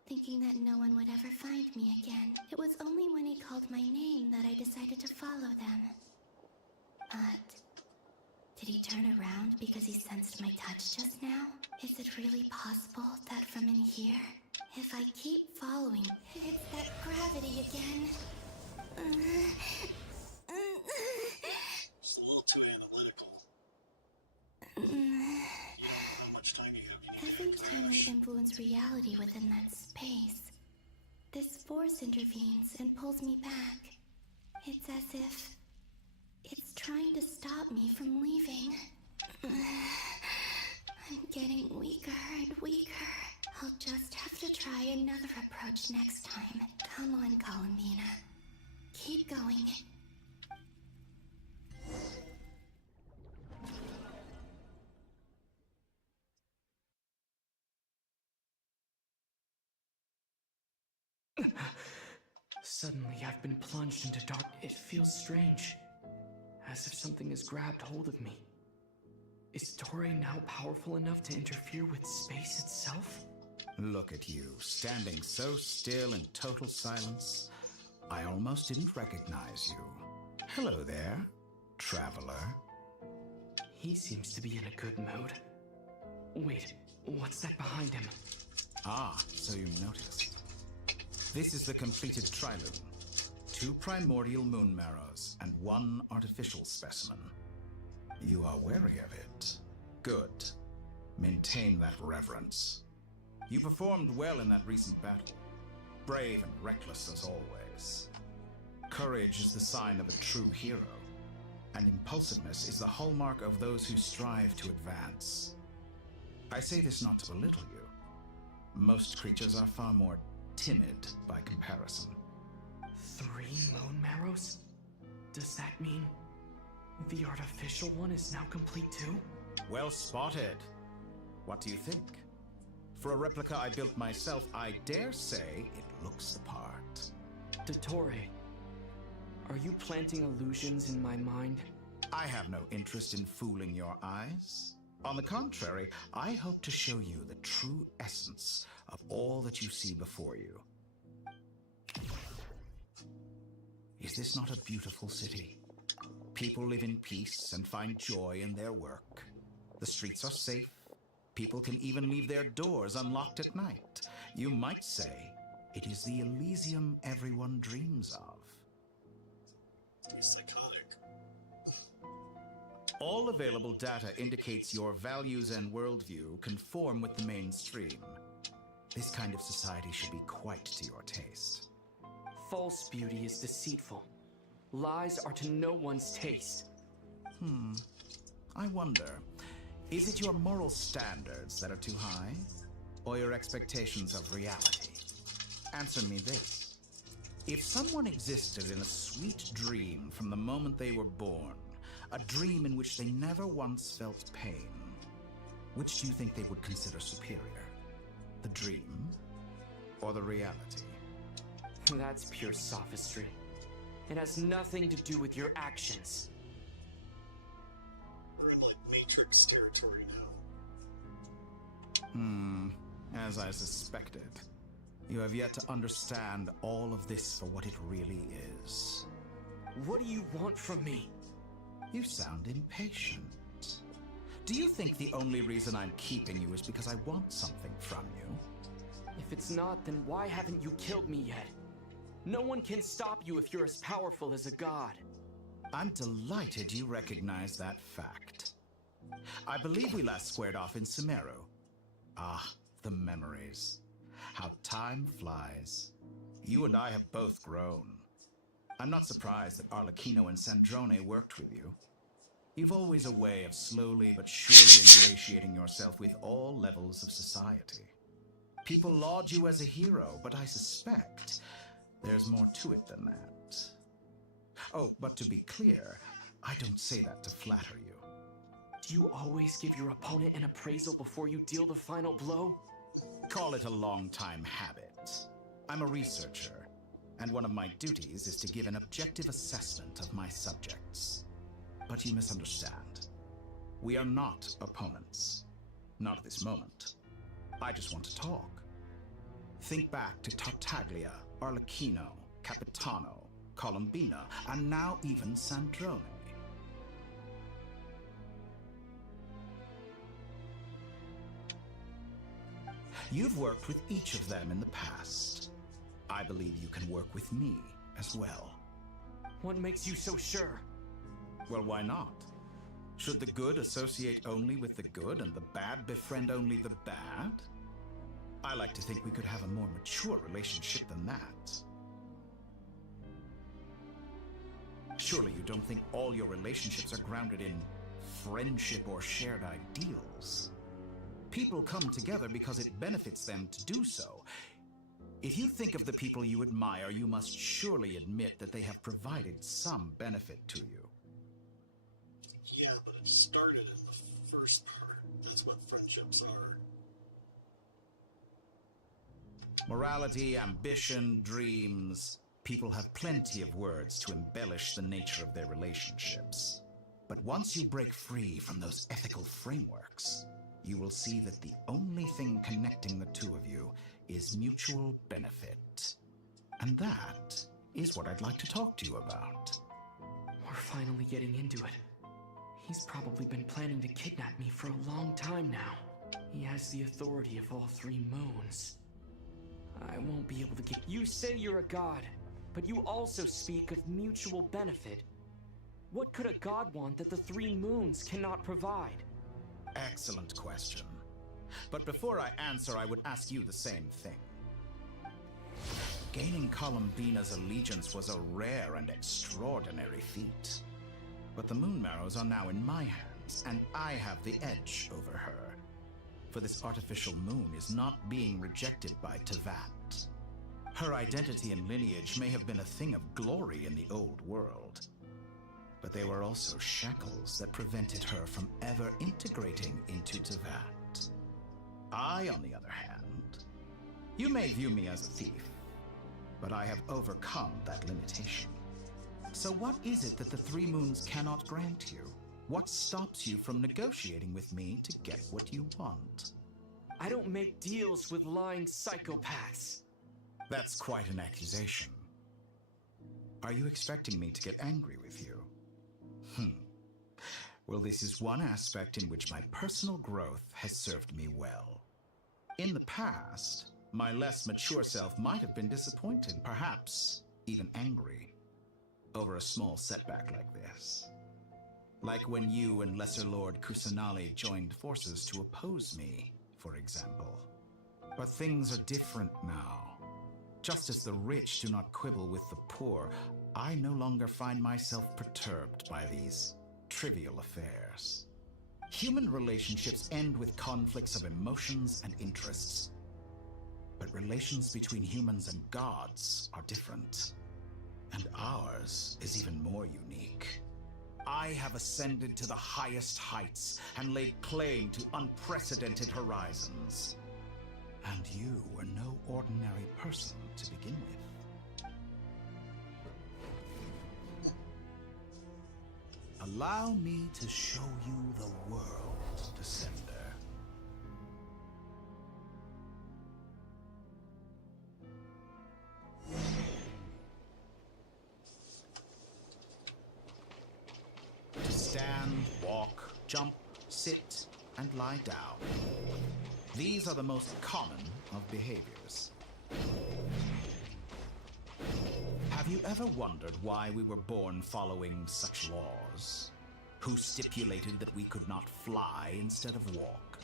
thinking that no one would ever find me again. It was only when he called my name that I decided to follow them. But did he turn around because he sensed my touch just now? Is it really possible that from in here, if I keep following, it's that gravity again? It's a little too analytical. How much time you have? Every time I influence reality within that space, this force intervenes and pulls me back. It's as if it's trying to stop me from leaving. I'm getting weaker and weaker. I'll just have to try another approach next time. Come on, Columbina. Keep going. Suddenly, I've been plunged into dark. It feels strange. As if something has grabbed hold of me. Is Toray now powerful enough to interfere with space itself? Look at you, standing so still in total silence. I almost didn't recognize you. Hello there, traveler. He seems to be in a good mood. Wait, what's that behind him? Ah, so you noticed. This is the completed Triloom. 2 primordial moon marrows and 1 artificial specimen. You are wary of it. Good. Maintain that reverence. You performed well in that recent battle. Brave and reckless as always. Courage is the sign of a true hero, and impulsiveness is the hallmark of those who strive to advance. I say this not to belittle you. Most creatures are far more timid by comparison. 3 moon marrows? Does that mean the artificial one is now complete too? Well spotted. What do you think? For a replica I built myself, I dare say it looks the part. Dottore, are you planting illusions in my mind? I have no interest in fooling your eyes. On the contrary, I hope to show you the true essence of all that you see before you. Is this not a beautiful city? People live in peace and find joy in their work. The streets are safe. People can even leave their doors unlocked at night. You might say it is the Elysium everyone dreams of. All available data indicates your values and worldview conform with the mainstream. This kind of society should be quite to your taste. False beauty is deceitful. Lies are to no one's taste. I wonder, is it your moral standards that are too high? Or your expectations of reality? Answer me this. If someone existed in a sweet dream from the moment they were born, a dream in which they never once felt pain, which do you think they would consider superior? The dream or the reality? That's pure sophistry. It has nothing to do with your actions. We're in, like, Matrix territory now. As I suspected. You have yet to understand all of this for what it really is. What do you want from me? You sound impatient. Do you think the only reason I'm keeping you is because I want something from you? If it's not, then why haven't you killed me yet? No one can stop you if you're as powerful as a god. I'm delighted you recognize that fact. I believe we last squared off in Sumeru. Ah, the memories. How time flies. You and I have both grown. I'm not surprised that Arlecchino and Sandrone worked with you. You've always a way of slowly but surely ingratiating yourself with all levels of society. People laud you as a hero, but I suspect there's more to it than that. Oh, but to be clear, I don't say that to flatter you. Do you always give your opponent an appraisal before you deal the final blow? Call it a long-time habit. I'm a researcher, and one of my duties is to give an objective assessment of my subjects. But you misunderstand. We are not opponents. Not at this moment. I just want to talk. Think back to Tartaglia, Arlecchino, Capitano, Colombina, and now even Sandrone. You've worked with each of them in the past. I believe you can work with me as well. What makes you so sure? Well, why not? Should the good associate only with the good and the bad befriend only the bad? I like to think we could have a more mature relationship than that. Surely you don't think all your relationships are grounded in friendship or shared ideals? People come together because it benefits them to do so. If you think of the people you admire, you must surely admit that they have provided some benefit to you. Yeah, but it started in the first part. That's what friendships are. Morality, ambition, dreams. People have plenty of words to embellish the nature of their relationships. But once you break free from those ethical frameworks, you will see that the only thing connecting the two of you is mutual benefit. And that is what I'd like to talk to you about. We're finally getting into it. He's probably been planning to kidnap me for a long time now. He has the authority of all three moons. I won't be able to get... You say you're a god, but you also speak of mutual benefit. What could a god want that the three moons cannot provide? Excellent question. But before I answer, I would ask you the same thing. Gaining Colombina's allegiance was a rare and extraordinary feat. But the Moon Marrows are now in my hands, and I have the edge over her. For this artificial moon is not being rejected by Tevat. Her identity and lineage may have been a thing of glory in the old world, but they were also shackles that prevented her from ever integrating into Tevat. I, on the other hand, you may view me as a thief, but I have overcome that limitation. So what is it that the Three Moons cannot grant you? What stops you from negotiating with me to get what you want? I don't make deals with lying psychopaths. That's quite an accusation. Are you expecting me to get angry with you? Well, this is one aspect in which my personal growth has served me well. In the past, my less mature self might have been disappointed, perhaps even angry, over a small setback like this. Like when you and Lesser Lord Kusanali joined forces to oppose me, for example. But things are different now. Just as the rich do not quibble with the poor, I no longer find myself perturbed by these trivial affairs. Human relationships end with conflicts of emotions and interests. But relations between humans and gods are different. And ours is even more unique. I have ascended to the highest heights and laid claim to unprecedented horizons. And you were no ordinary person to begin with. Allow me to show you the world, Descender. To stand, walk, jump, sit, and lie down. These are the most common of behaviors. Have you ever wondered why we were born following such laws? Who stipulated that we could not fly instead of walk?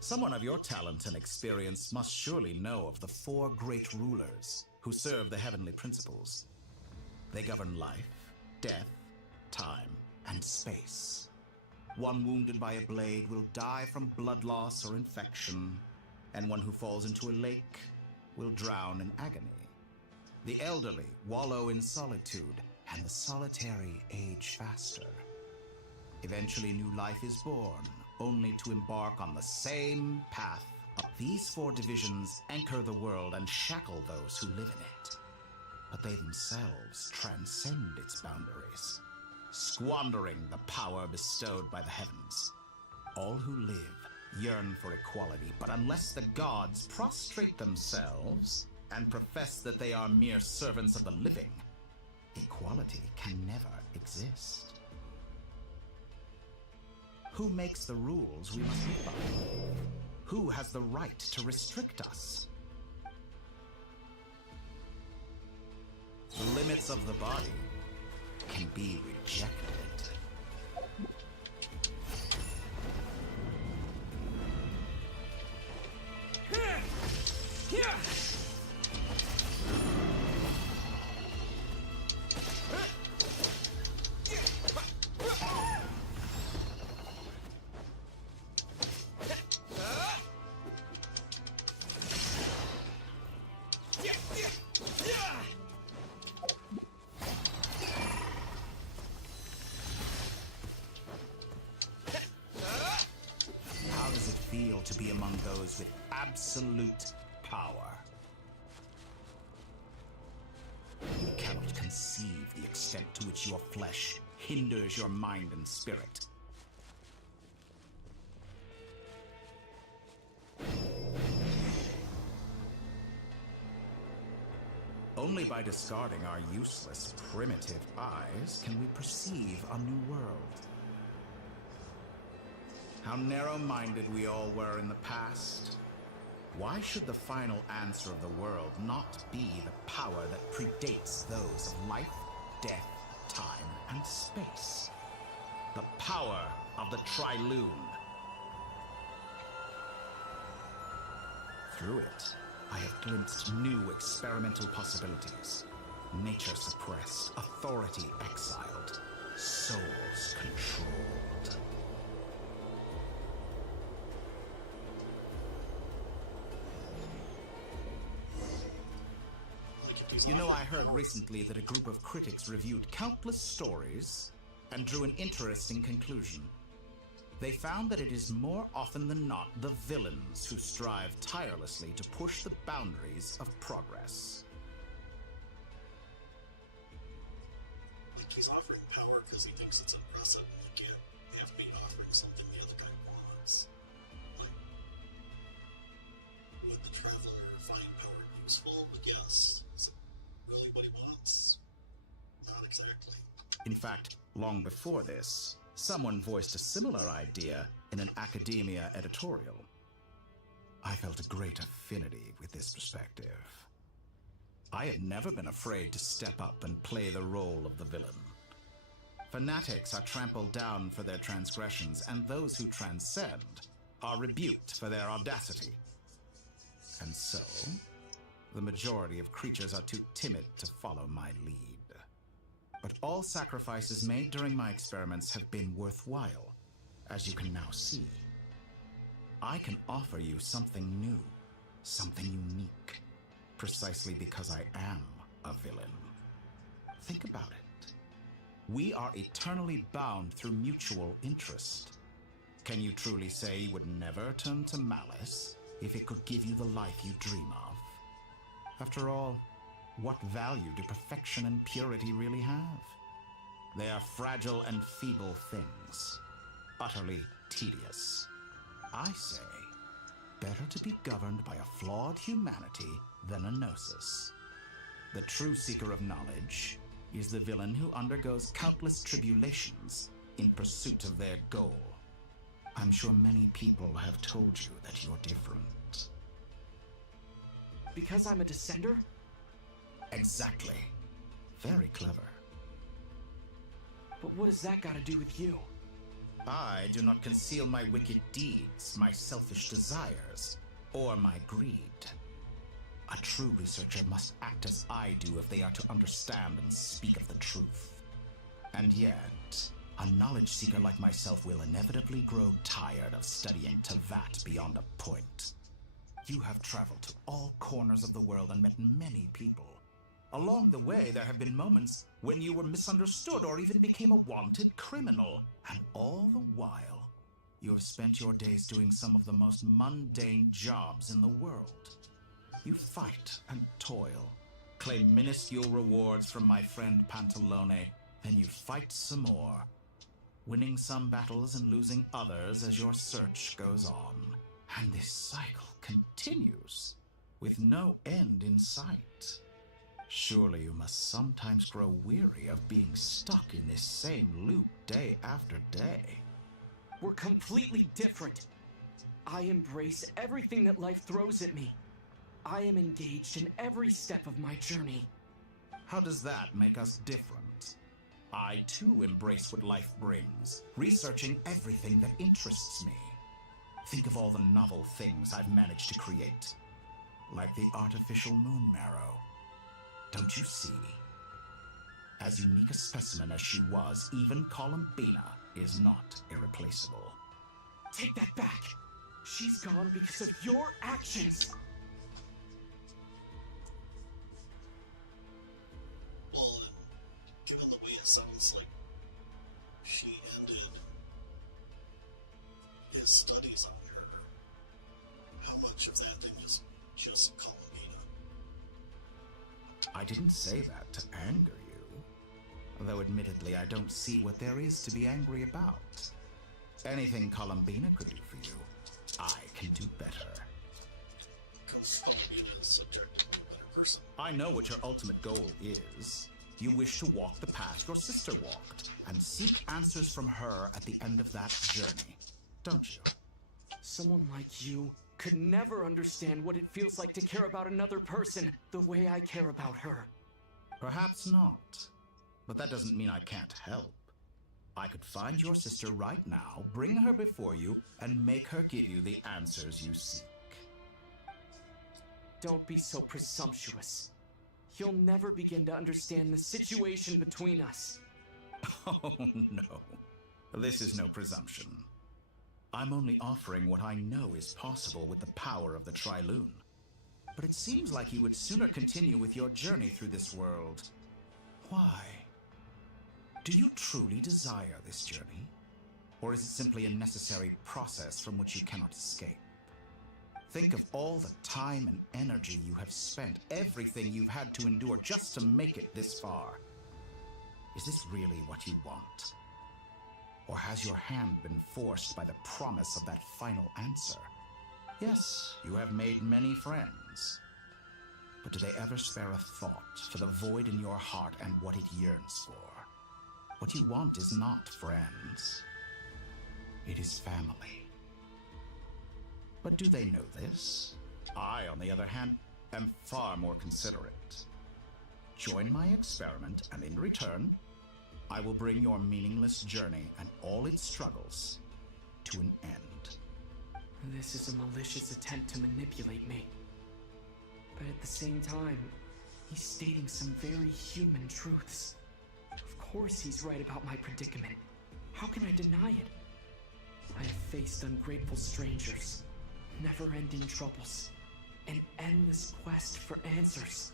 Someone of your talent and experience must surely know of the 4 great rulers who serve the heavenly principles. They govern life, death, time, and space. One wounded by a blade will die from blood loss or infection, and one who falls into a lake will drown in agony. The elderly wallow in solitude, and the solitary age faster. Eventually, new life is born, only to embark on the same path. These 4 divisions anchor the world and shackle those who live in it. But they themselves transcend its boundaries, squandering the power bestowed by the heavens. All who live yearn for equality, but unless the gods prostrate themselves and profess that they are mere servants of the living, equality can never exist. Who makes the rules we must live by? Who has the right to restrict us? The limits of the body can be rejected. How does it feel to be among those with absolute power? You cannot conceive the extent to which your flesh hinders your mind and spirit. Only by discarding our useless, primitive eyes can we perceive a new world. How narrow-minded we all were in the past. Why should the final answer of the world not be the power that predates those of life, death, time, and space? The power of the Trilune. Through it, I have glimpsed new experimental possibilities. Nature suppressed, authority exiled, souls controlled. You know, I heard recently that a group of critics reviewed countless stories and drew an interesting conclusion. They found that it is more often than not the villains who strive tirelessly to push the boundaries of progress. Like he's offering power because he thinks it's impressive. He can't have me offering something the other guy wants. Like, would the Traveler find power useful? But yes. Is it really what he wants? In fact, long before this, someone voiced a similar idea in an academia editorial. I felt a great affinity with this perspective. I have never been afraid to step up and play the role of the villain. Fanatics are trampled down for their transgressions, and those who transcend are rebuked for their audacity. And so, the majority of creatures are too timid to follow my lead. But all sacrifices made during my experiments have been worthwhile, as you can now see. I can offer you something new, something unique, precisely because I am a villain. Think about it. We are eternally bound through mutual interest. Can you truly say you would never turn to malice if it could give you the life you dream of? After all, what value do perfection and purity really have? They are fragile and feeble things, utterly tedious. I say, better to be governed by a flawed humanity than a gnosis. The true seeker of knowledge is the villain who undergoes countless tribulations in pursuit of their goal. I'm sure many people have told you that you're different. Because I'm a descender? Exactly. Very clever. But what does that got to do with you? I do not conceal my wicked deeds, my selfish desires, or my greed. A true researcher must act as I do if they are to understand and speak of the truth. And yet, a knowledge seeker like myself will inevitably grow tired of studying Tavat beyond a point. You have traveled to all corners of the world and met many people. Along the way, there have been moments when you were misunderstood or even became a wanted criminal. And all the while, you have spent your days doing some of the most mundane jobs in the world. You fight and toil, claim minuscule rewards from my friend Pantalone, then you fight some more, winning some battles and losing others as your search goes on. And this cycle continues, with no end in sight. Surely you must sometimes grow weary of being stuck in this same loop day after day. We're completely different. I embrace everything that life throws at me. I am engaged in every step of my journey. How does that make us different? I too embrace what life brings, researching everything that interests me. Think of all the novel things I've managed to create, like the artificial moon marrow. Don't you see? As unique a specimen as she was, even Columbina is not irreplaceable. Take that back! She's gone because of your actions! Well, given the way it sounds like she ended his studies on her, how much of that then is just Columbina? I didn't say that to anger you, though admittedly I don't see what there is to be angry about. Anything Columbina could do for you, I can do better. Because Columbina is objectively a better person. I know what your ultimate goal is. You wish to walk the path your sister walked, and seek answers from her at the end of that journey, don't you? Someone like you could never understand what it feels like to care about another person the way I care about her. Perhaps not. But that doesn't mean I can't help. I could find your sister right now, bring her before you, and make her give you the answers you seek. Don't be so presumptuous. You'll never begin to understand the situation between us. Oh, no. This is no presumption. I'm only offering what I know is possible with the power of the Trilune. But it seems like you would sooner continue with your journey through this world. Why? Do you truly desire this journey? Or is it simply a necessary process from which you cannot escape? Think of all the time and energy you have spent, everything you've had to endure just to make it this far. Is this really what you want? Or has your hand been forced by the promise of that final answer? Yes, you have made many friends. But do they ever spare a thought for the void in your heart and what it yearns for? What you want is not friends. It is family. But do they know this? I, on the other hand, am far more considerate. Join my experiment, and in return, I will bring your meaningless journey and all its struggles to an end. This is a malicious attempt to manipulate me. But at the same time, he's stating some very human truths. Of course he's right about my predicament. How can I deny it? I have faced ungrateful strangers, never-ending troubles, an endless quest for answers.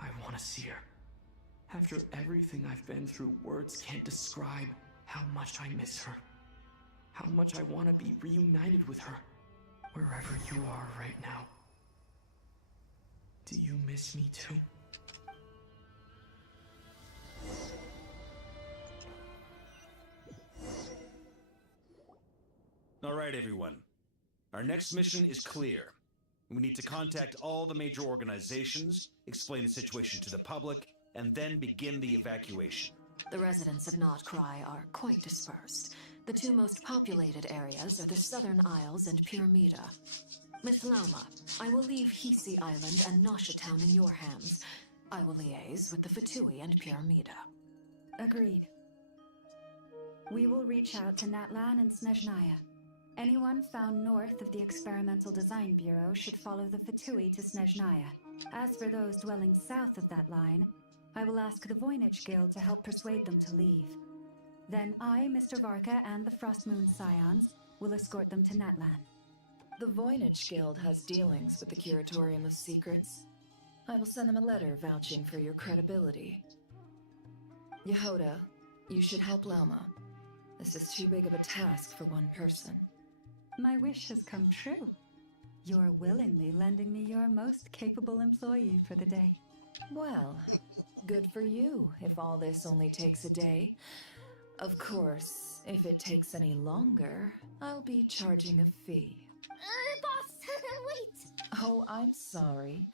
I want to see her. After everything I've been through, words can't describe how much I miss her. How much I want to be reunited with her, wherever you are right now. Do you miss me too? All right, everyone. Our next mission is clear. We need to contact all the major organizations, explain the situation to the public, and then begin the evacuation. The residents of Notcry are quite dispersed. The two most populated areas are the Southern Isles and Pyramida. Miss Lauma, I will leave Hisi Island and Nasha Town in your hands. I will liaise with the Fatui and Pyramida. Agreed. We will reach out to Natlan and Snezhnaya. Anyone found north of the Experimental Design Bureau should follow the Fatui to Snezhnaya. As for those dwelling south of that line, I will ask the Voynich Guild to help persuade them to leave. Then I, Mr. Varka, and the Frostmoon Scions will escort them to Natlan. The Voynich Guild has dealings with the Curatorium of Secrets. I will send them a letter vouching for your credibility. Yehoda, you should help Lauma. This is too big of a task for one person. My wish has come true. You're willingly lending me your most capable employee for the day. Well, good for you if all this only takes a day. Of course, if it takes any longer, I'll be charging a fee. Boss, wait! Oh, I'm sorry.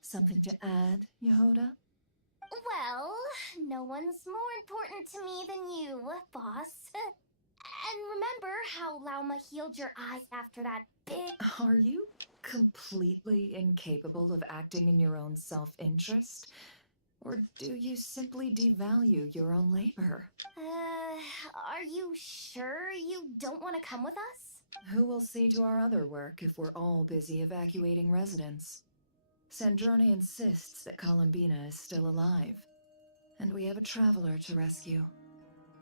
Something to add, Yehoda? Well, no one's more important to me than you, boss. And remember how Lauma healed your eyes after that big... Are you completely incapable of acting in your own self-interest? Or do you simply devalue your own labor? Are you sure you don't want to come with us? Who will see to our other work if we're all busy evacuating residents? Sandrone insists that Columbina is still alive, and we have a traveler to rescue.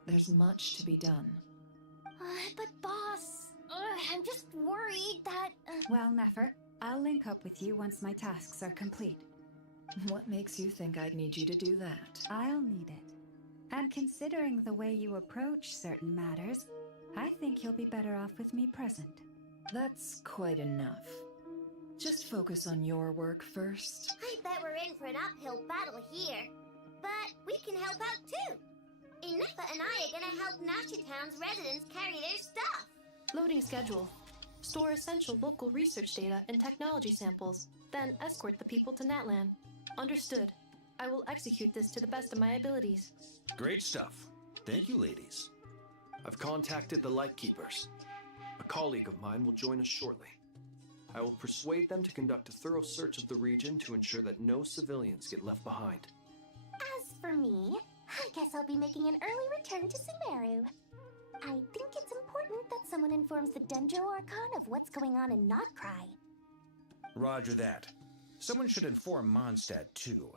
There's much to be done. But boss, I'm just worried that... Well, Nefer, I'll link up with you once my tasks are complete. What makes you think I'd need you to do that? I'll need it. And considering the way you approach certain matters, I think you'll be better off with me present. That's quite enough. Just focus on your work first. I bet we're in for an uphill battle here. But we can help out too. Inefa and I are gonna help Nasha Town's residents carry their stuff. Loading schedule. Store essential local research data and technology samples, then escort the people to Natlan. Understood. I will execute this to the best of my abilities. Great stuff. Thank you, ladies. I've contacted the Lightkeepers. A colleague of mine will join us shortly. I will persuade them to conduct a thorough search of the region to ensure that no civilians get left behind. As for me, I guess I'll be making an early return to Sumeru. I think it's important that someone informs the Dendro Archon of what's going on in Notcry. Roger that. Someone should inform Mondstadt, too.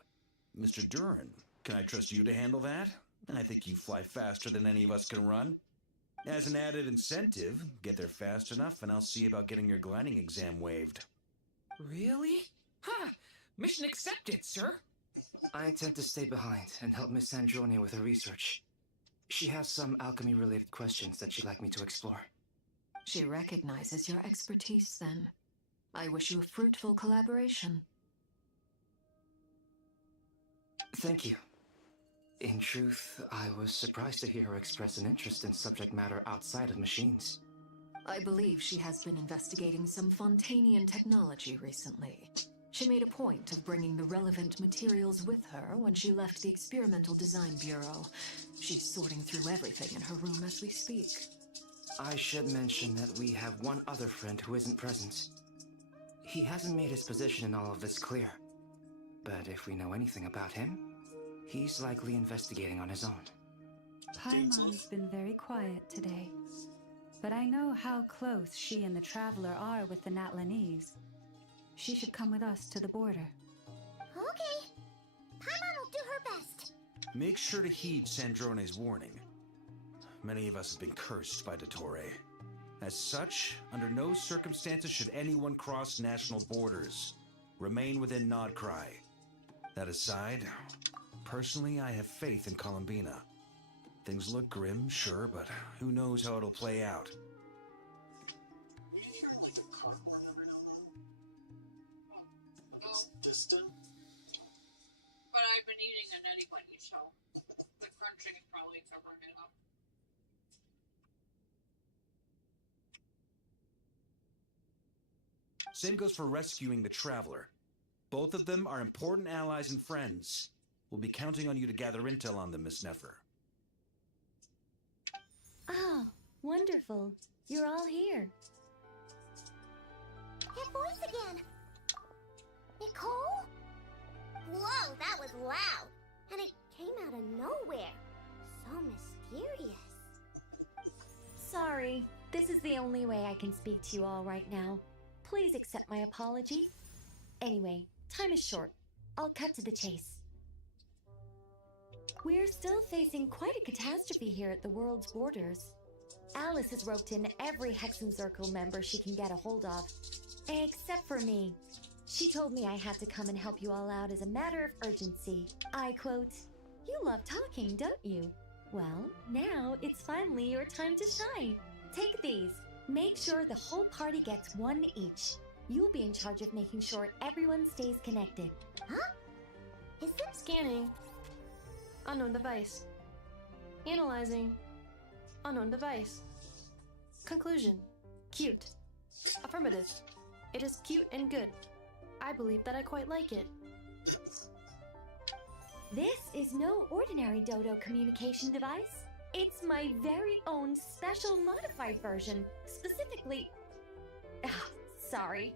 Mr. Duran, can I trust you to handle that? I think you fly faster than any of us can run. As an added incentive, get there fast enough and I'll see about getting your gliding exam waived. Really? Ha! Mission accepted, sir. I intend to stay behind and help Miss Sandrone with her research. She has some alchemy-related questions that she'd like me to explore. She recognizes your expertise, then. I wish you a fruitful collaboration. Thank you. In truth, I was surprised to hear her express an interest in subject matter outside of machines. I believe she has been investigating some Fontanian technology recently. She made a point of bringing the relevant materials with her when she left the Experimental Design Bureau. She's sorting through everything in her room as we speak. I should mention that we have one other friend who isn't present. He hasn't made his position in all of this clear. But if we know anything about him, he's likely investigating on his own. Paimon's been very quiet today. But I know how close she and the Traveler are with the Natlanese. She should come with us to the border. Okay. Paimon will do her best. Make sure to heed Sandrone's warning. Many of us have been cursed by Dottore. As such, under no circumstances should anyone cross national borders. Remain within Nodcry. That aside, personally I have faith in Columbina. Things look grim, sure, but who knows how it'll play out. We hear like a cardboard every now and then. It's distant. But I've been eating it anyway, so the crunching is probably covering it up. Same goes for rescuing the Traveler. Both of them are important allies and friends. We'll be counting on you to gather intel on them, Miss Nefer. Oh, wonderful. You're all here. That voice again. Nicole? Whoa, that was loud. And it came out of nowhere. So mysterious. Sorry, this is the only way I can speak to you all right now. Please accept my apology. Anyway, time is short. I'll cut to the chase. We're still facing quite a catastrophe here at the world's borders. Alice has roped in every Hexen Circle member she can get a hold of. Except for me. She told me I had to come and help you all out as a matter of urgency. I quote, "You love talking, don't you? Well, now it's finally your time to shine. Take these. Make sure the whole party gets one each. You'll be in charge of making sure everyone stays connected." Huh? Is this Scanning. Unknown device. Analyzing. Unknown device. Conclusion. Cute. Affirmative. It is cute and good. I believe that I quite like it. This is no ordinary Dodo communication device. It's my very own special modified version, specifically... sorry.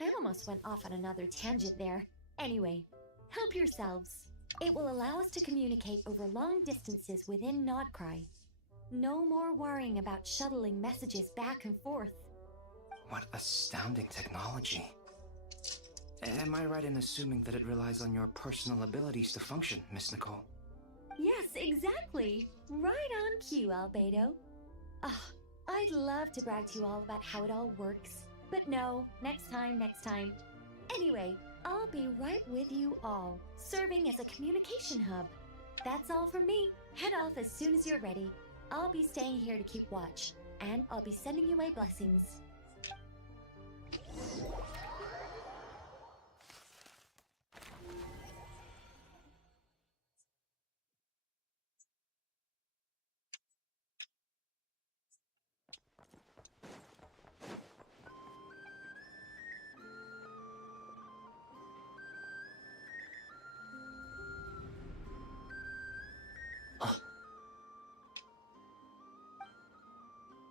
I almost went off on another tangent there. Anyway, help yourselves. It will allow us to communicate over long distances within Nodcry. No more worrying about shuttling messages back and forth. What astounding technology. Am I right in assuming that it relies on your personal abilities to function, Miss Nicole? Yes, exactly. Right on cue, Albedo. I'd love to brag to you all about how it all works. But no, next time. Anyway, I'll be right with you all, serving as a communication hub. That's all from me. Head off as soon as you're ready. I'll be staying here to keep watch, and I'll be sending you my blessings.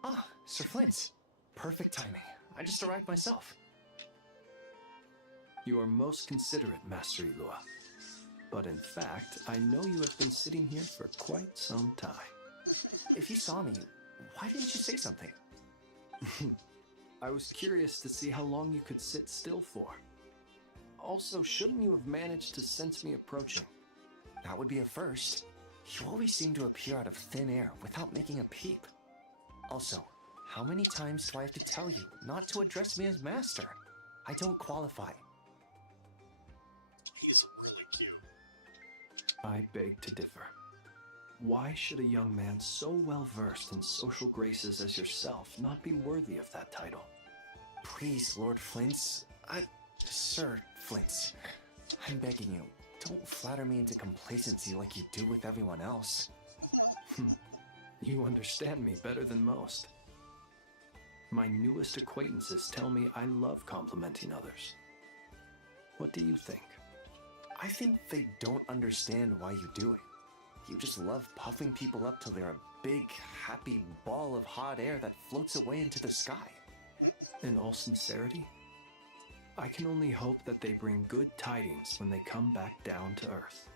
Ah, Sir Flint. Perfect timing. I just arrived myself. You are most considerate, Master Ilua. But in fact, I know you have been sitting here for quite some time. If you saw me, why didn't you say something? I was curious to see how long you could sit still for. Also, shouldn't you have managed to sense me approaching? That would be a first. You always seem to appear out of thin air without making a peep. Also, how many times do I have to tell you not to address me as master? I don't qualify. He's really cute. I beg to differ. Why should a young man so well versed in social graces as yourself not be worthy of that title? Please, Lord Flint's... Sir Flint's. I'm begging you, don't flatter me into complacency like you do with everyone else. You understand me better than most. My newest acquaintances tell me I love complimenting others. What do you think? I think they don't understand why you do it. You just love puffing people up till they're a big, happy ball of hot air that floats away into the sky. In all sincerity, I can only hope that they bring good tidings when they come back down to Earth.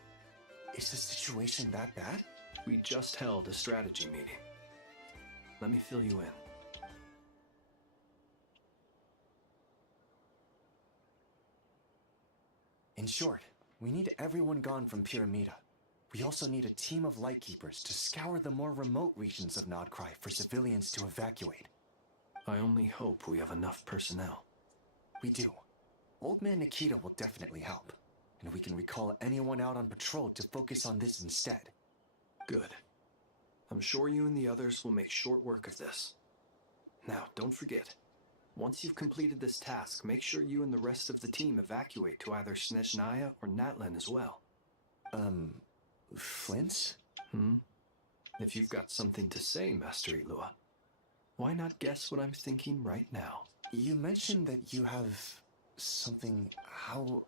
Is the situation that bad? We just held a strategy meeting. Let me fill you in. In short, we need everyone gone from Pyramida. We also need a team of Lightkeepers to scour the more remote regions of Nodcry for civilians to evacuate. I only hope we have enough personnel. We do. Old Man Nikita will definitely help, and we can recall anyone out on patrol to focus on this instead. Good. I'm sure you and the others will make short work of this. Now, don't forget, once you've completed this task, make sure you and the rest of the team evacuate to either Snezhnaya or Natlan as well. Flint? If you've got something to say, Master Ilua, why not guess what I'm thinking right now? You mentioned that you have something. How?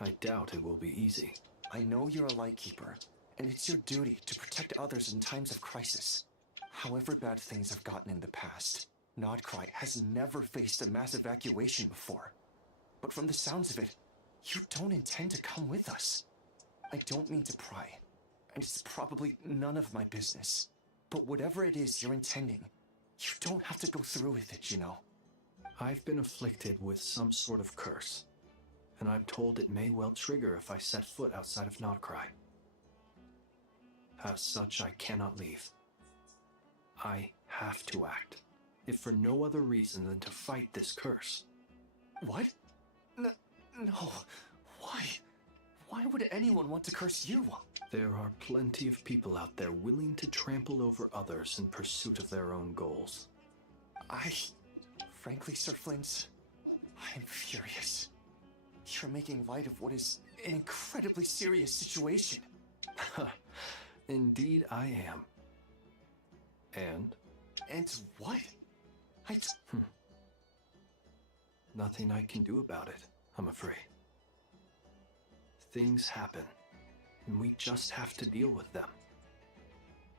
I doubt it will be easy. I know you're a Lightkeeper, and it's your duty to protect others in times of crisis. However bad things have gotten in the past, Nodcry has never faced a mass evacuation before. But from the sounds of it, you don't intend to come with us. I don't mean to pry, and it's probably none of my business. But whatever it is you're intending, you don't have to go through with it, you know. I've been afflicted with some sort of curse, and I'm told it may well trigger if I set foot outside of Nodcry. As such, I cannot leave. I have to act, if for no other reason than to fight this curse. What? No. Why? Why would anyone want to curse you? There are plenty of people out there willing to trample over others in pursuit of their own goals. Frankly, Sir Flint, I'm furious. You're making light of what is an incredibly serious situation. Indeed I am. And? And what? Nothing I can do about it, I'm afraid. Things happen, and we just have to deal with them.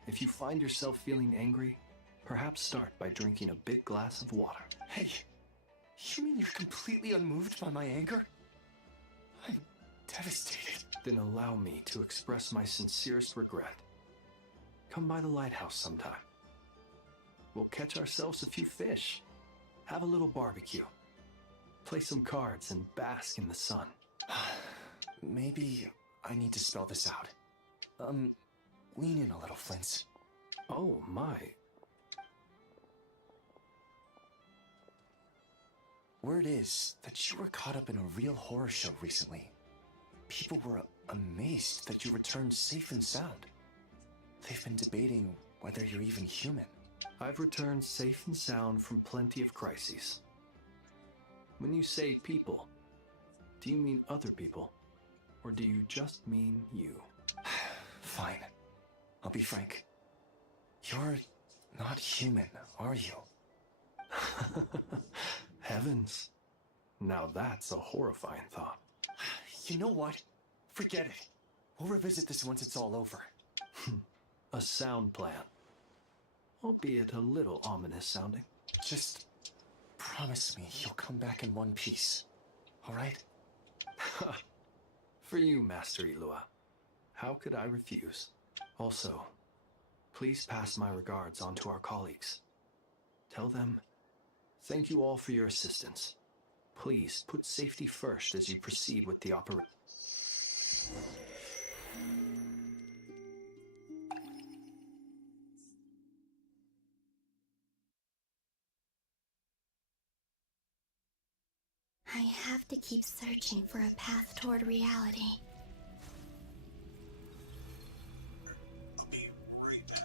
If you find yourself feeling angry, perhaps start by drinking a big glass of water. Hey, you mean you're completely unmoved by my anger? I'm devastated. Then allow me to express my sincerest regret. Come by the lighthouse sometime. We'll catch ourselves a few fish, have a little barbecue, play some cards, and bask in the sun. Maybe I need to spell this out. Lean in a little, Flint. Oh, my. Word is that you were caught up in a real horror show recently. People were amazed that you returned safe and sound. They've been debating whether you're even human. I've returned safe and sound from plenty of crises. When you say people, do you mean other people? Or do you just mean you? Fine. I'll be frank. You're not human, are you? Heavens. Now that's a horrifying thought. You know what? Forget it. We'll revisit this once it's all over. A sound plan. Albeit a little ominous sounding. Just promise me you'll come back in one piece. All right? For you, Master Ilua. How could I refuse? Also, please pass my regards on to our colleagues. Tell them, thank you all for your assistance. Please put safety first as you proceed with the operation. I have to keep searching for a path toward reality. I'll be right back.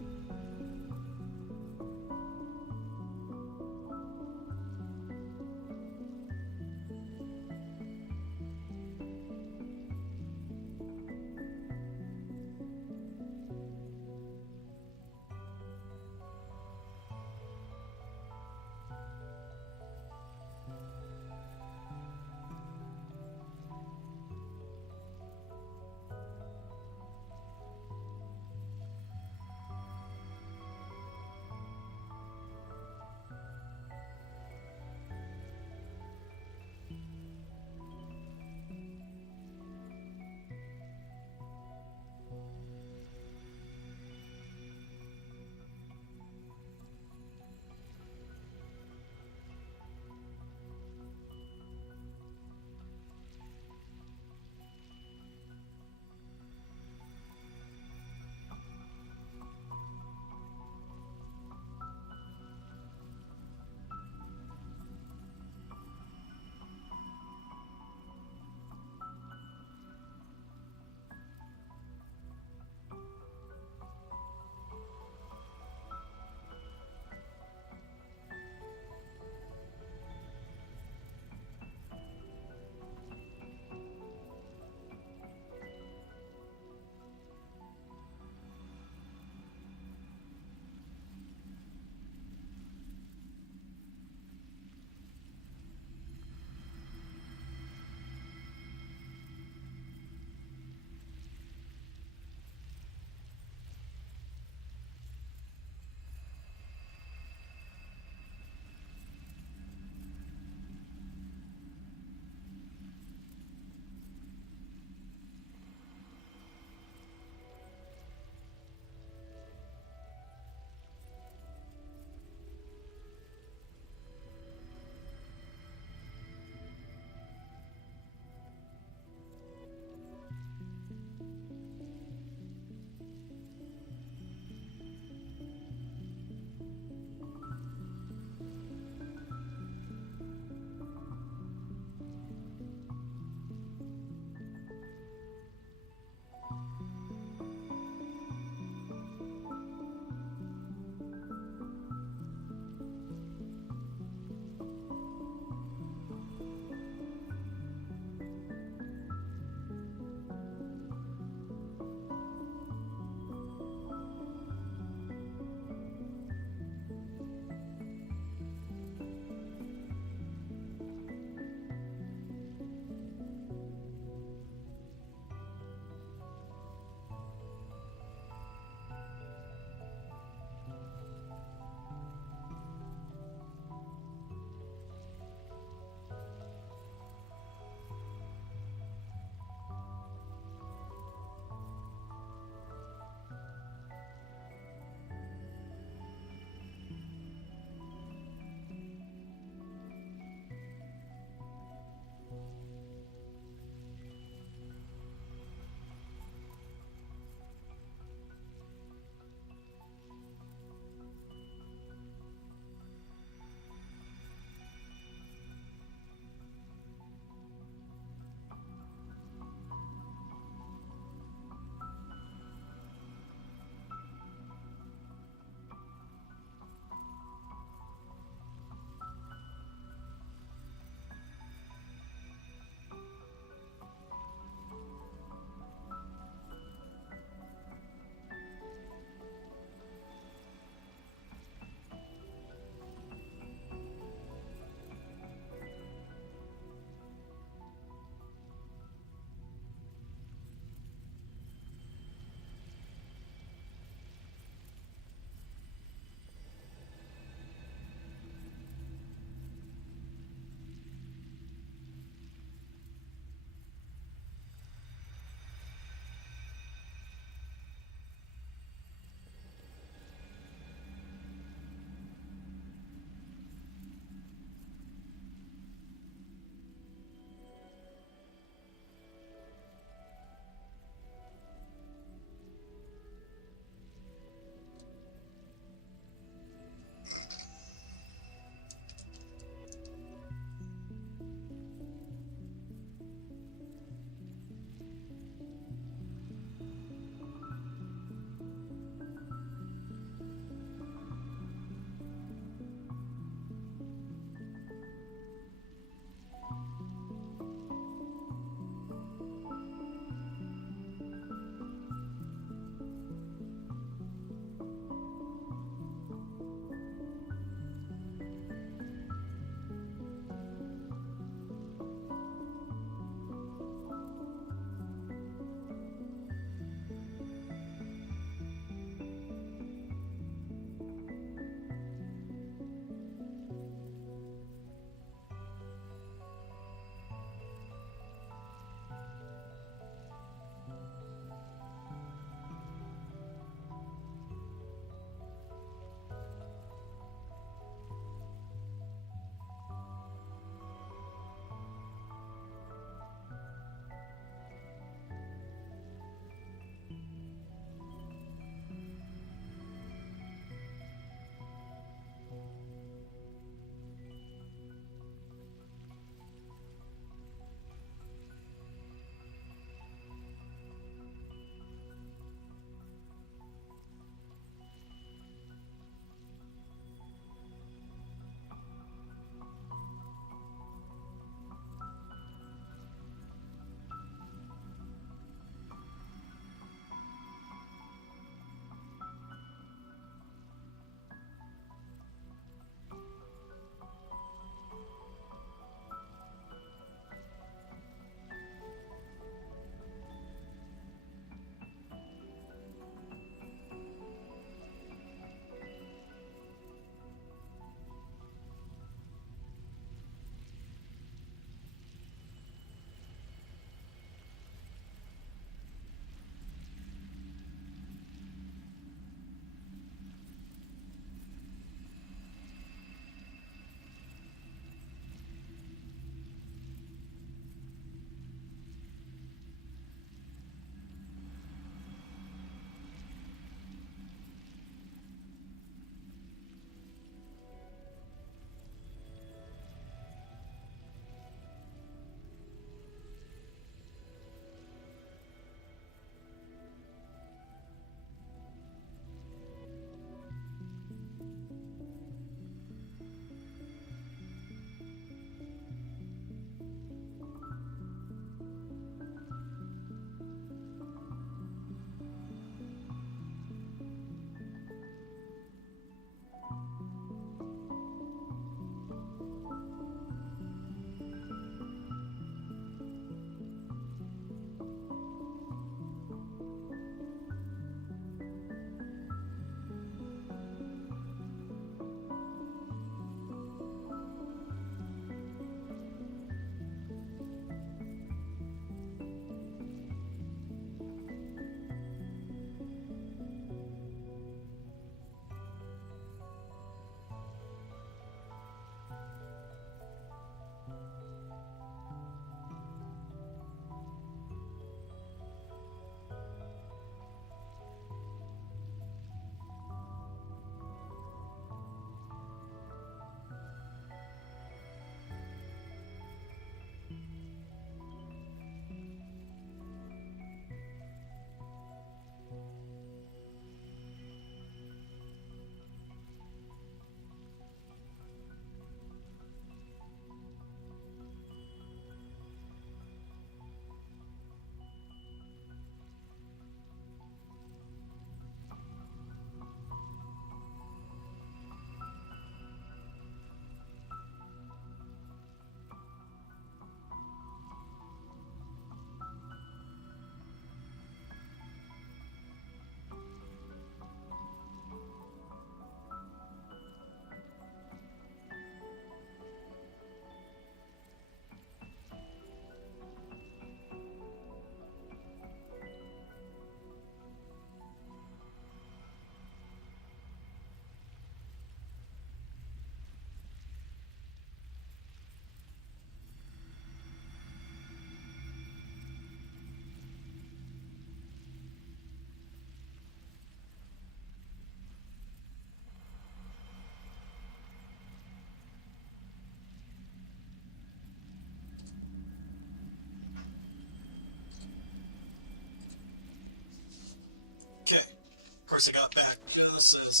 course, I got back just as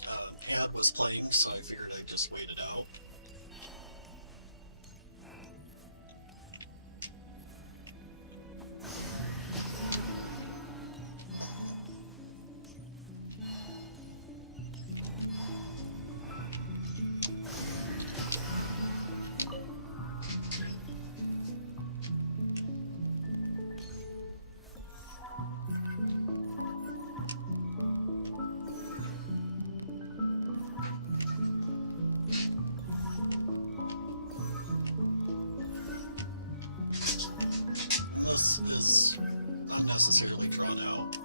the ad was playing, so I figured I'd just wait it out. This is unnecessarily drawn out.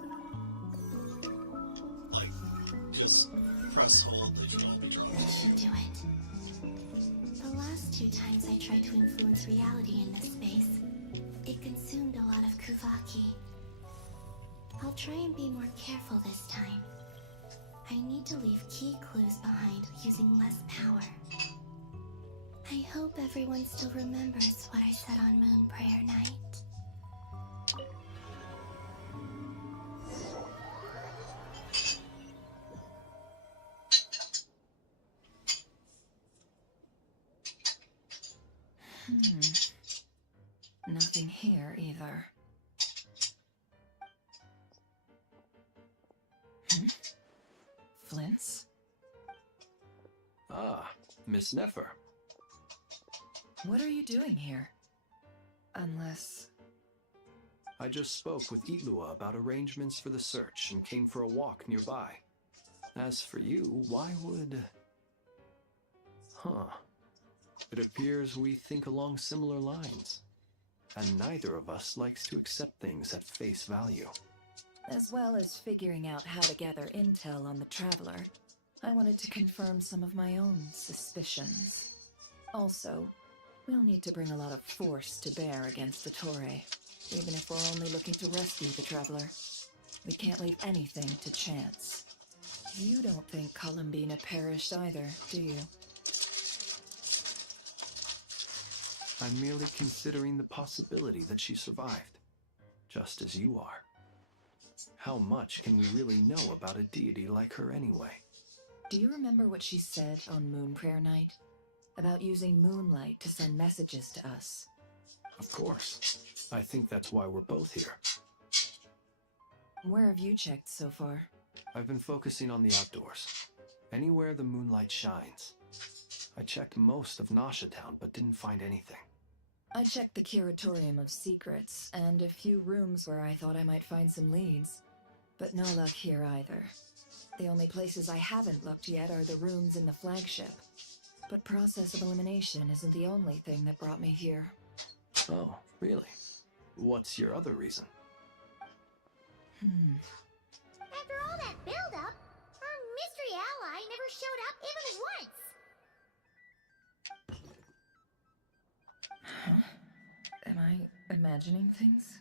Like, just press hold, they should all be drawn This should do it. The last 2 times I tried to influence reality in this space, it consumed a lot of Kuvaki. I'll try and be more careful this time. I need to leave key clues behind using less power. I hope everyone still remembers what I said on Moon Prayer Night. Nothing here either. Flint's? Ah, Miss Nefer. What are you doing here? Unless... I just spoke with Itlua about arrangements for the search and came for a walk nearby. As for you, why would... Huh. It appears we think along similar lines. And neither of us likes to accept things at face value. As well as figuring out how to gather intel on the Traveler, I wanted to confirm some of my own suspicions. Also, we'll need to bring a lot of force to bear against the Torre, even if we're only looking to rescue the Traveler. We can't leave anything to chance. You don't think Columbina perished either, do you? I'm merely considering the possibility that she survived, just as you are. How much can we really know about a deity like her anyway? Do you remember what she said on Moon Prayer Night? About using moonlight to send messages to us? Of course. I think that's why we're both here. Where have you checked so far? I've been focusing on the outdoors. Anywhere the moonlight shines. I checked most of Nasha Town, but didn't find anything. I checked the Curatorium of Secrets, and a few rooms where I thought I might find some leads. But no luck here either. The only places I haven't looked yet are the rooms in the flagship. But process of elimination isn't the only thing that brought me here. Oh, really? What's your other reason? After all that build-up, our mystery ally never showed up even once! Huh? Am I imagining things?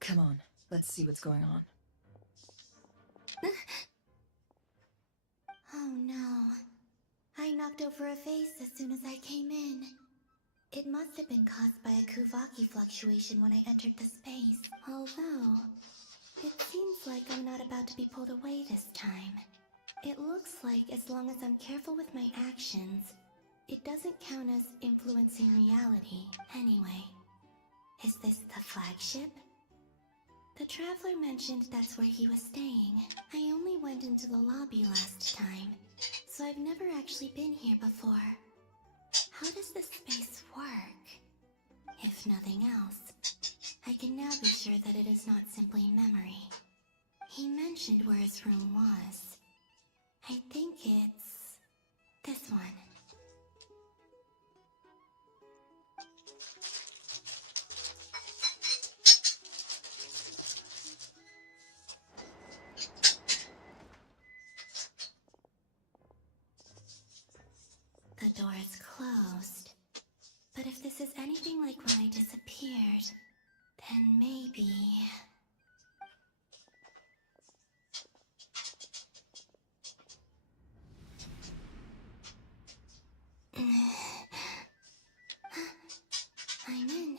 Come on, let's see what's going on. Oh no. I knocked over a vase as soon as I came in. It must have been caused by a Kuvaki fluctuation when I entered the space. Although, it seems like I'm not about to be pulled away this time. It looks like as long as I'm careful with my actions, it doesn't count as influencing reality. Anyway, is this the flagship? The Traveler mentioned that's where he was staying. I only went into the lobby last time, so I've never actually been here before. How does this space work? If nothing else, I can now be sure that it is not simply memory. He mentioned where his room was. I think it's... this one. The door is closed. But if this is anything like when I disappeared, then maybe... I'm in.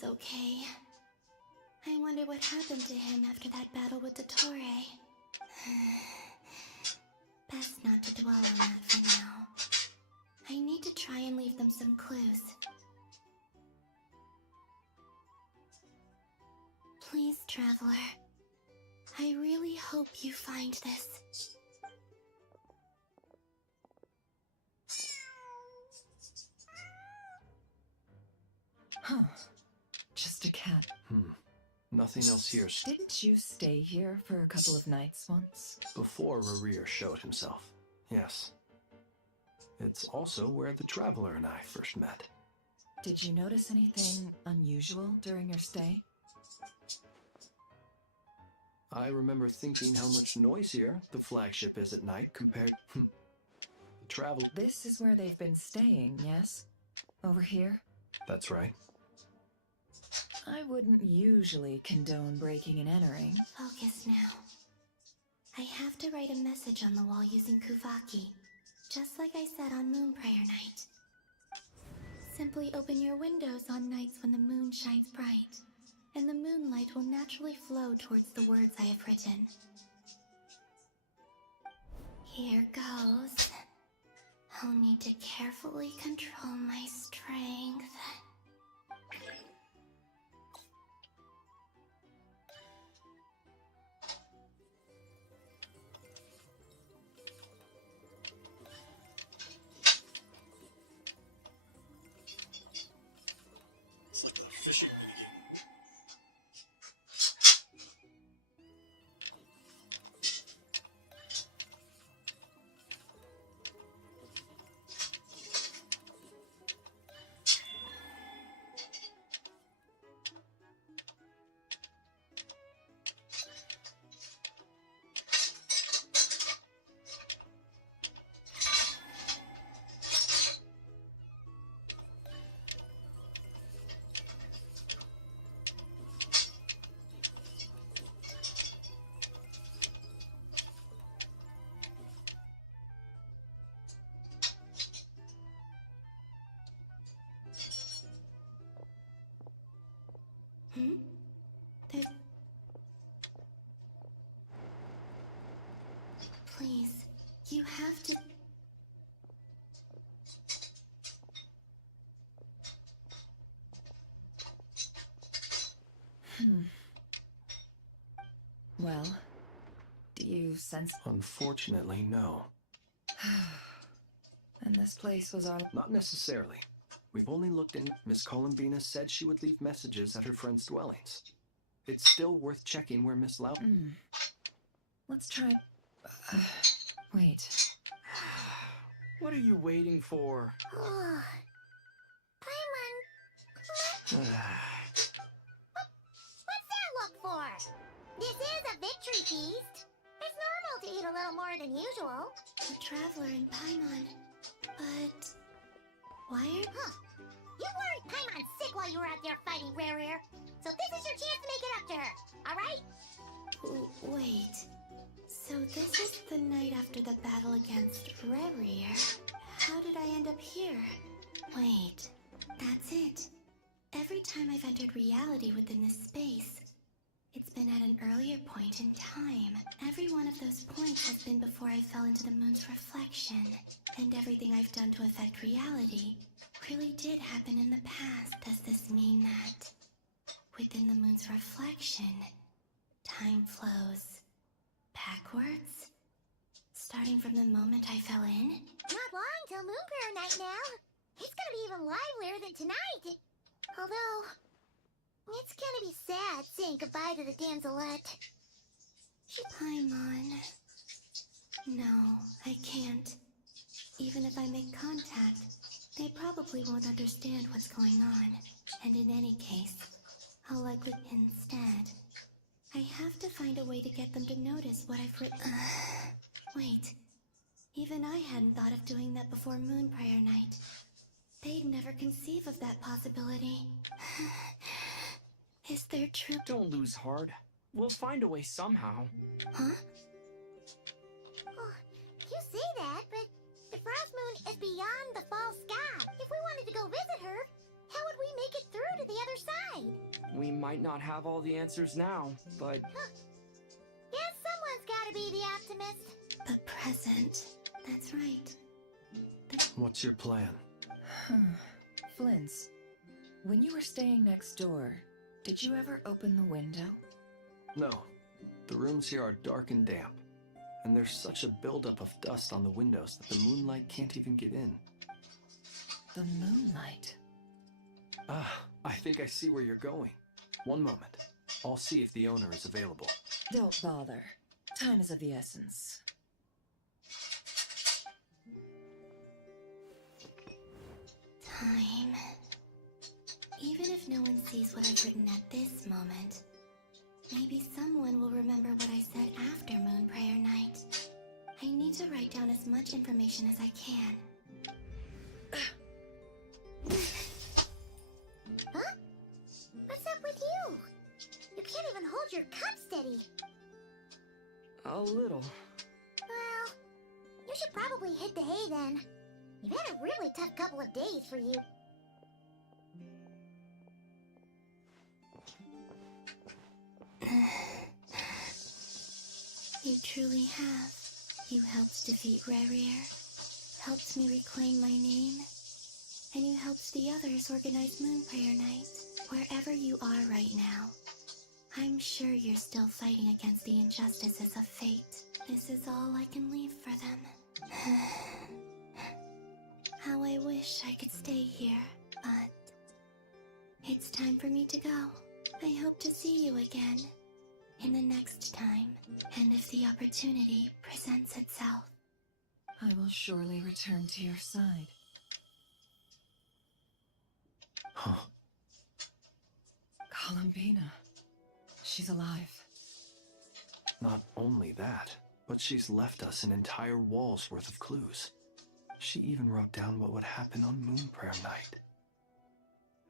he's okay. I wonder what happened to him after that battle with the Torre. Best not to dwell on that for now. I need to try and leave them some clues. Please, Traveler. I really hope you find this. Huh. Just a cat. Nothing else here. Didn't you stay here for a couple of nights once? Before Rarir showed himself. Yes. It's also where the Traveler and I first met. Did you notice anything unusual during your stay? I remember thinking how much noisier the flagship is at night compared... the Traveler... This is where they've been staying, yes? Over here? That's right. I wouldn't usually condone breaking and entering. Focus now. I have to write a message on the wall using Kuvaki, just like I said on Moonprayer Night. Simply open your windows on nights when the moon shines bright, and the moonlight will naturally flow towards the words I have written. Here goes. I'll need to carefully control my strength. It's like a fishing minigame. Please, you have to... Well, do you sense... Unfortunately, no. And this place was our... Not necessarily. We've only looked in... Miss Columbina said she would leave messages at her friends' dwellings. It's still worth checking where Miss Lau... Let's try... wait. What are you waiting for? What's that look for? This is a victory feast. It's normal to eat a little more than usual. The Traveler and Paimon. But... why are... Huh. You worried Paimon sick while you were out there fighting Rarir. So this is your chance to make it up to her, alright? Wait. So this is the night after the battle against Rarir. How did I end up here? Wait. That's it. Every time I've entered reality within this space, it's been at an earlier point in time. Every one of those points has been before I fell into the moon's reflection. And everything I've done to affect reality really did happen in the past. Does this mean that within the moon's reflection, time flows backwards? Starting from the moment I fell in? Not long till Moonprayer Night now. It's gonna be even livelier than tonight. Although, it's gonna be sad saying goodbye to the Damselette. Paimon. No, I can't. Even if I make contact, they probably won't understand what's going on. And in any case, I'll likely instead. I have to find a way to get them to notice what I've written. Wait. Even I hadn't thought of doing that before Moonprayer Night. They'd never conceive of that possibility. Is there true... Don't lose heart. We'll find a way somehow. Huh? Oh, you say that, but the Frost Moon is beyond the fall sky. If we wanted to go visit her, How would we make it through to the other side? We might not have all the answers now, but Guess someone's gotta be the optimist. The present. That's right. What's your plan? Flint's, when you were staying next door, did you ever open the window? No. The rooms here are dark and damp, and there's such a buildup of dust on the windows that the moonlight can't even get in. The moonlight? Ah, I think I see where you're going. One moment. I'll see if the owner is available. Don't bother. Time is of the essence. Time. Even if no one sees what I've written at this moment, maybe someone will remember what I said after Moon Prayer Night. I need to write down as much information as I can. Huh? What's up with you? You can't even hold your cup steady. a little. Well, you should probably hit the hay then. You've had a really tough couple of days for you. You truly have. You helped defeat Rerir, helped me reclaim my name, and you helped the others organize Moon Prayer Night. Wherever you are right now, I'm sure you're still fighting against the injustices of fate. This is all I can leave for them. How I wish I could stay here, but it's time for me to go. I hope to see you again in the next time, and if the opportunity presents itself. I will surely return to your side. Huh. Columbina. She's alive. Not only that, but she's left us an entire wall's worth of clues. She even wrote down what would happen on Moon Prayer Night.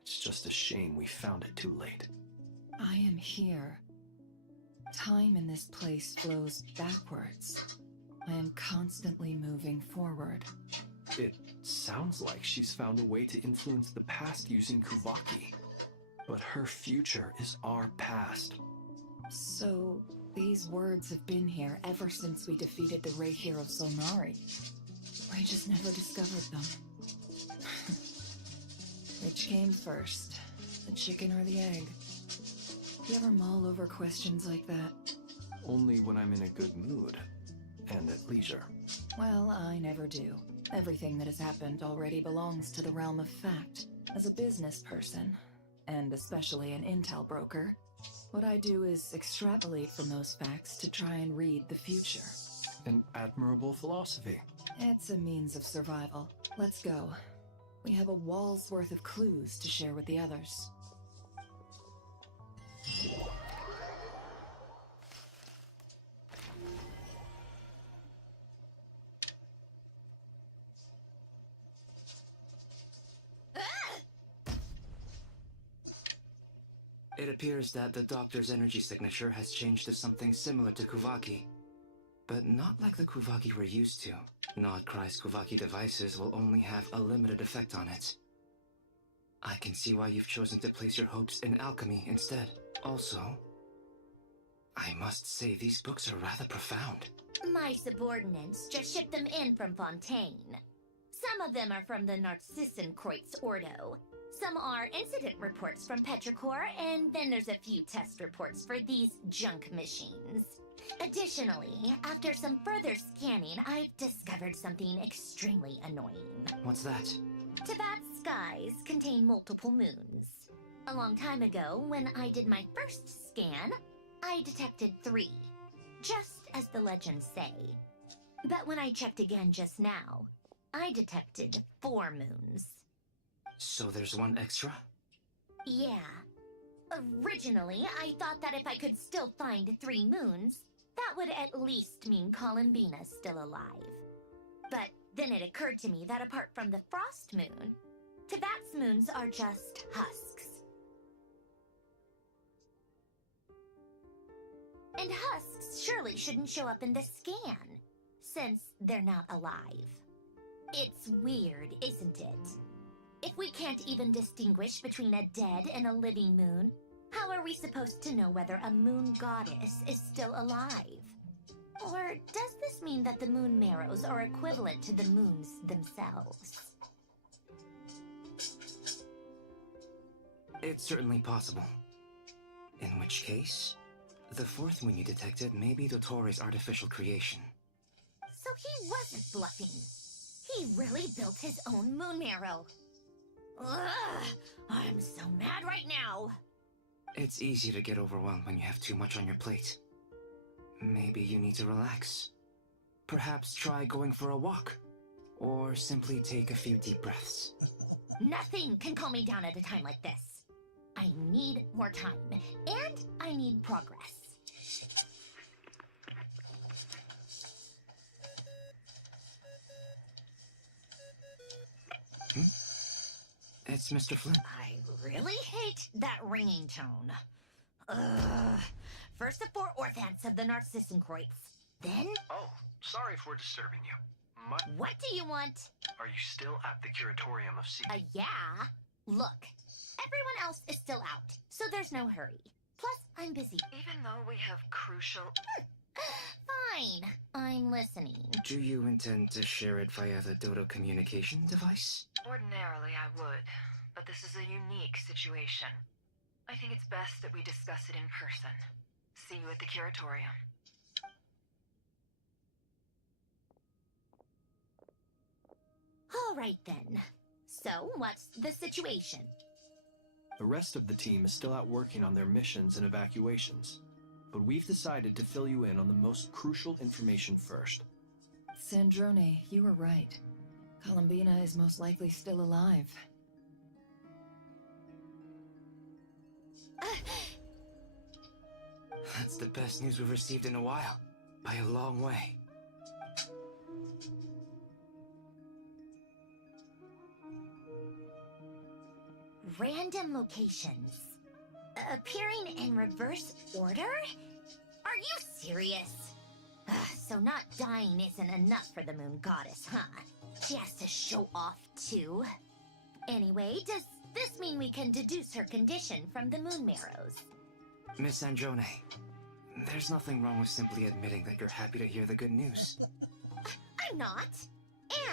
It's just a shame we found it too late. I am here. Time in this place flows backwards. I am constantly moving forward. It sounds like she's found a way to influence the past using Kuvaki. But her future is our past. So, these words have been here ever since we defeated the Ray Hero Solnari. We just never discovered them. Which came first, the chicken or the egg? You ever mull over questions like that? Only when I'm in a good mood and at leisure. Well, I never do. Everything that has happened already belongs to the realm of fact. As a business person, and especially an intel broker, what I do is extrapolate from those facts to try and read the future. An admirable philosophy. It's a means of survival. Let's go. We have a wall's worth of clues to share with the others. It appears that the doctor's energy signature has changed to something similar to Kuvaki. But not like the Kuvaki we're used to. Nodcry's Kuvaki devices will only have a limited effect on it. I can see why you've chosen to place your hopes in alchemy instead. Also, I must say these books are rather profound. My subordinates just shipped them in from Fontaine. Some of them are from the Narcissenkreuz Ordo. Some are incident reports from Petrichor, and then there's a few test reports for these junk machines. Additionally, after some further scanning, I've discovered something extremely annoying. What's that? Tibet's skies contain multiple moons. A long time ago, when I did my first scan, I detected 3, just as the legends say. But when I checked again just now, I detected 4 moons. So there's one extra? Yeah. Originally, I thought that if I could still find 3 moons, that would at least mean Columbina's still alive. But then it occurred to me that apart from the Frost Moon, Tibet's moons are just husks. And husks surely shouldn't show up in the scan, since they're not alive. It's weird, isn't it? If we can't even distinguish between a dead and a living moon, how are we supposed to know whether a moon goddess is still alive? Or does this mean that the moon marrows are equivalent to the moons themselves? It's certainly possible. In which case, the fourth moon you detected may be Dottore artificial creation. So he wasn't bluffing. He really built his own moon marrow. Ugh, I'm so mad right now. It's easy to get overwhelmed when you have too much on your plate. Maybe you need to relax. Perhaps try going for a walk. Or simply take a few deep breaths. Nothing can calm me down at a time like this. I need more time, and I need progress. It's Mr. Flynn. I really hate that ringing tone. Ugh. First the four orthants of the Narcissenkreuz. Then... Oh, sorry if we're disturbing you. What do you want? Are you still at the Curatorium of Sea? Yeah. Look, everyone else is still out, so there's no hurry. Plus, I'm busy. Even though we have crucial... Fine. I'm listening. Do you intend to share it via the Dodo communication device? Ordinarily, I would, but this is a unique situation. I think it's best that we discuss it in person. See you at the Curatorium. All right, then. So, what's the situation? The rest of the team is still out working on their missions and evacuations, but we've decided to fill you in on the most crucial information first. Sandrone, you were right. Columbina is most likely still alive. That's the best news we've received in a while. By a long way. Random locations. Appearing in reverse order? Are you serious? So not dying isn't enough for the moon goddess, huh? She has to show off too. Anyway, does this mean we can deduce her condition from the moon marrows? Miss Androne, there's nothing wrong with simply admitting that you're happy to hear the good news. I'm not.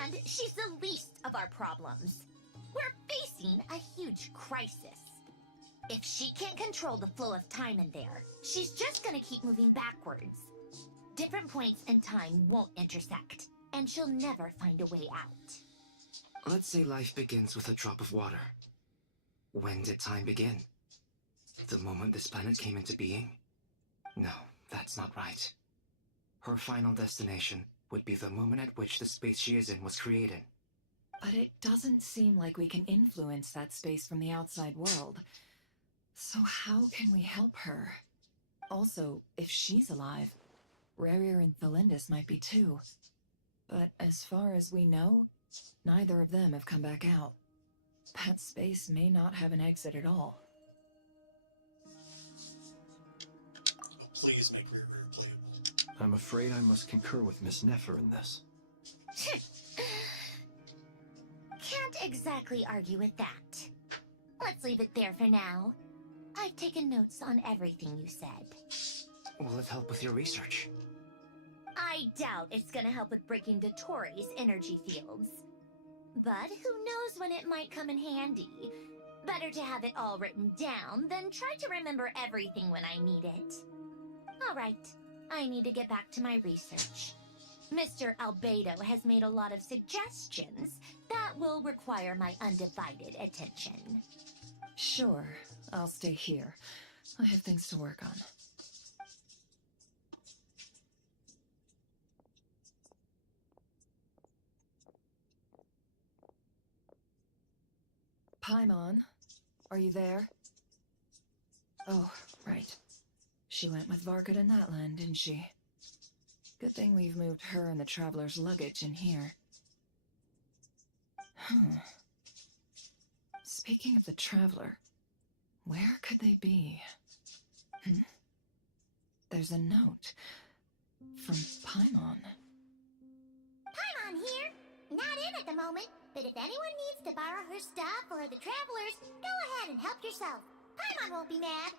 And she's the least of our problems. We're facing a huge crisis. If she can't control the flow of time in there, she's just gonna keep moving backwards. Different points in time won't intersect, and she'll never find a way out. Let's say life begins with a drop of water. When did time begin? The moment this planet came into being? No, that's not right. Her final destination would be the moment at which the space she is in was created. But it doesn't seem like we can influence that space from the outside world. So how can we help her? Also, if she's alive, Rerir and Thalindus might be too. But as far as we know, neither of them have come back out. That space may not have an exit at all. Please make Rerir playable. I'm afraid I must concur with Miss Nefer in this. Can't exactly argue with that. Let's leave it there for now. I've taken notes on everything you said. Will it help with your research? I doubt it's gonna help with breaking Dottori's energy fields. But who knows when it might come in handy. Better to have it all written down than try to remember everything when I need it. Alright, I need to get back to my research. Mr. Albedo has made a lot of suggestions that will require my undivided attention. Sure, I'll stay here. I have things to work on. Paimon, are you there? Oh, right. She went with Varka to Natlan, didn't she? Good thing we've moved her and the Traveler's luggage in here. Speaking of the Traveler, where could they be? There's a note from Paimon. Paimon here. Not in at the moment, But if anyone needs to borrow her stuff or the travelers, go ahead and help yourself. Paimon won't be mad.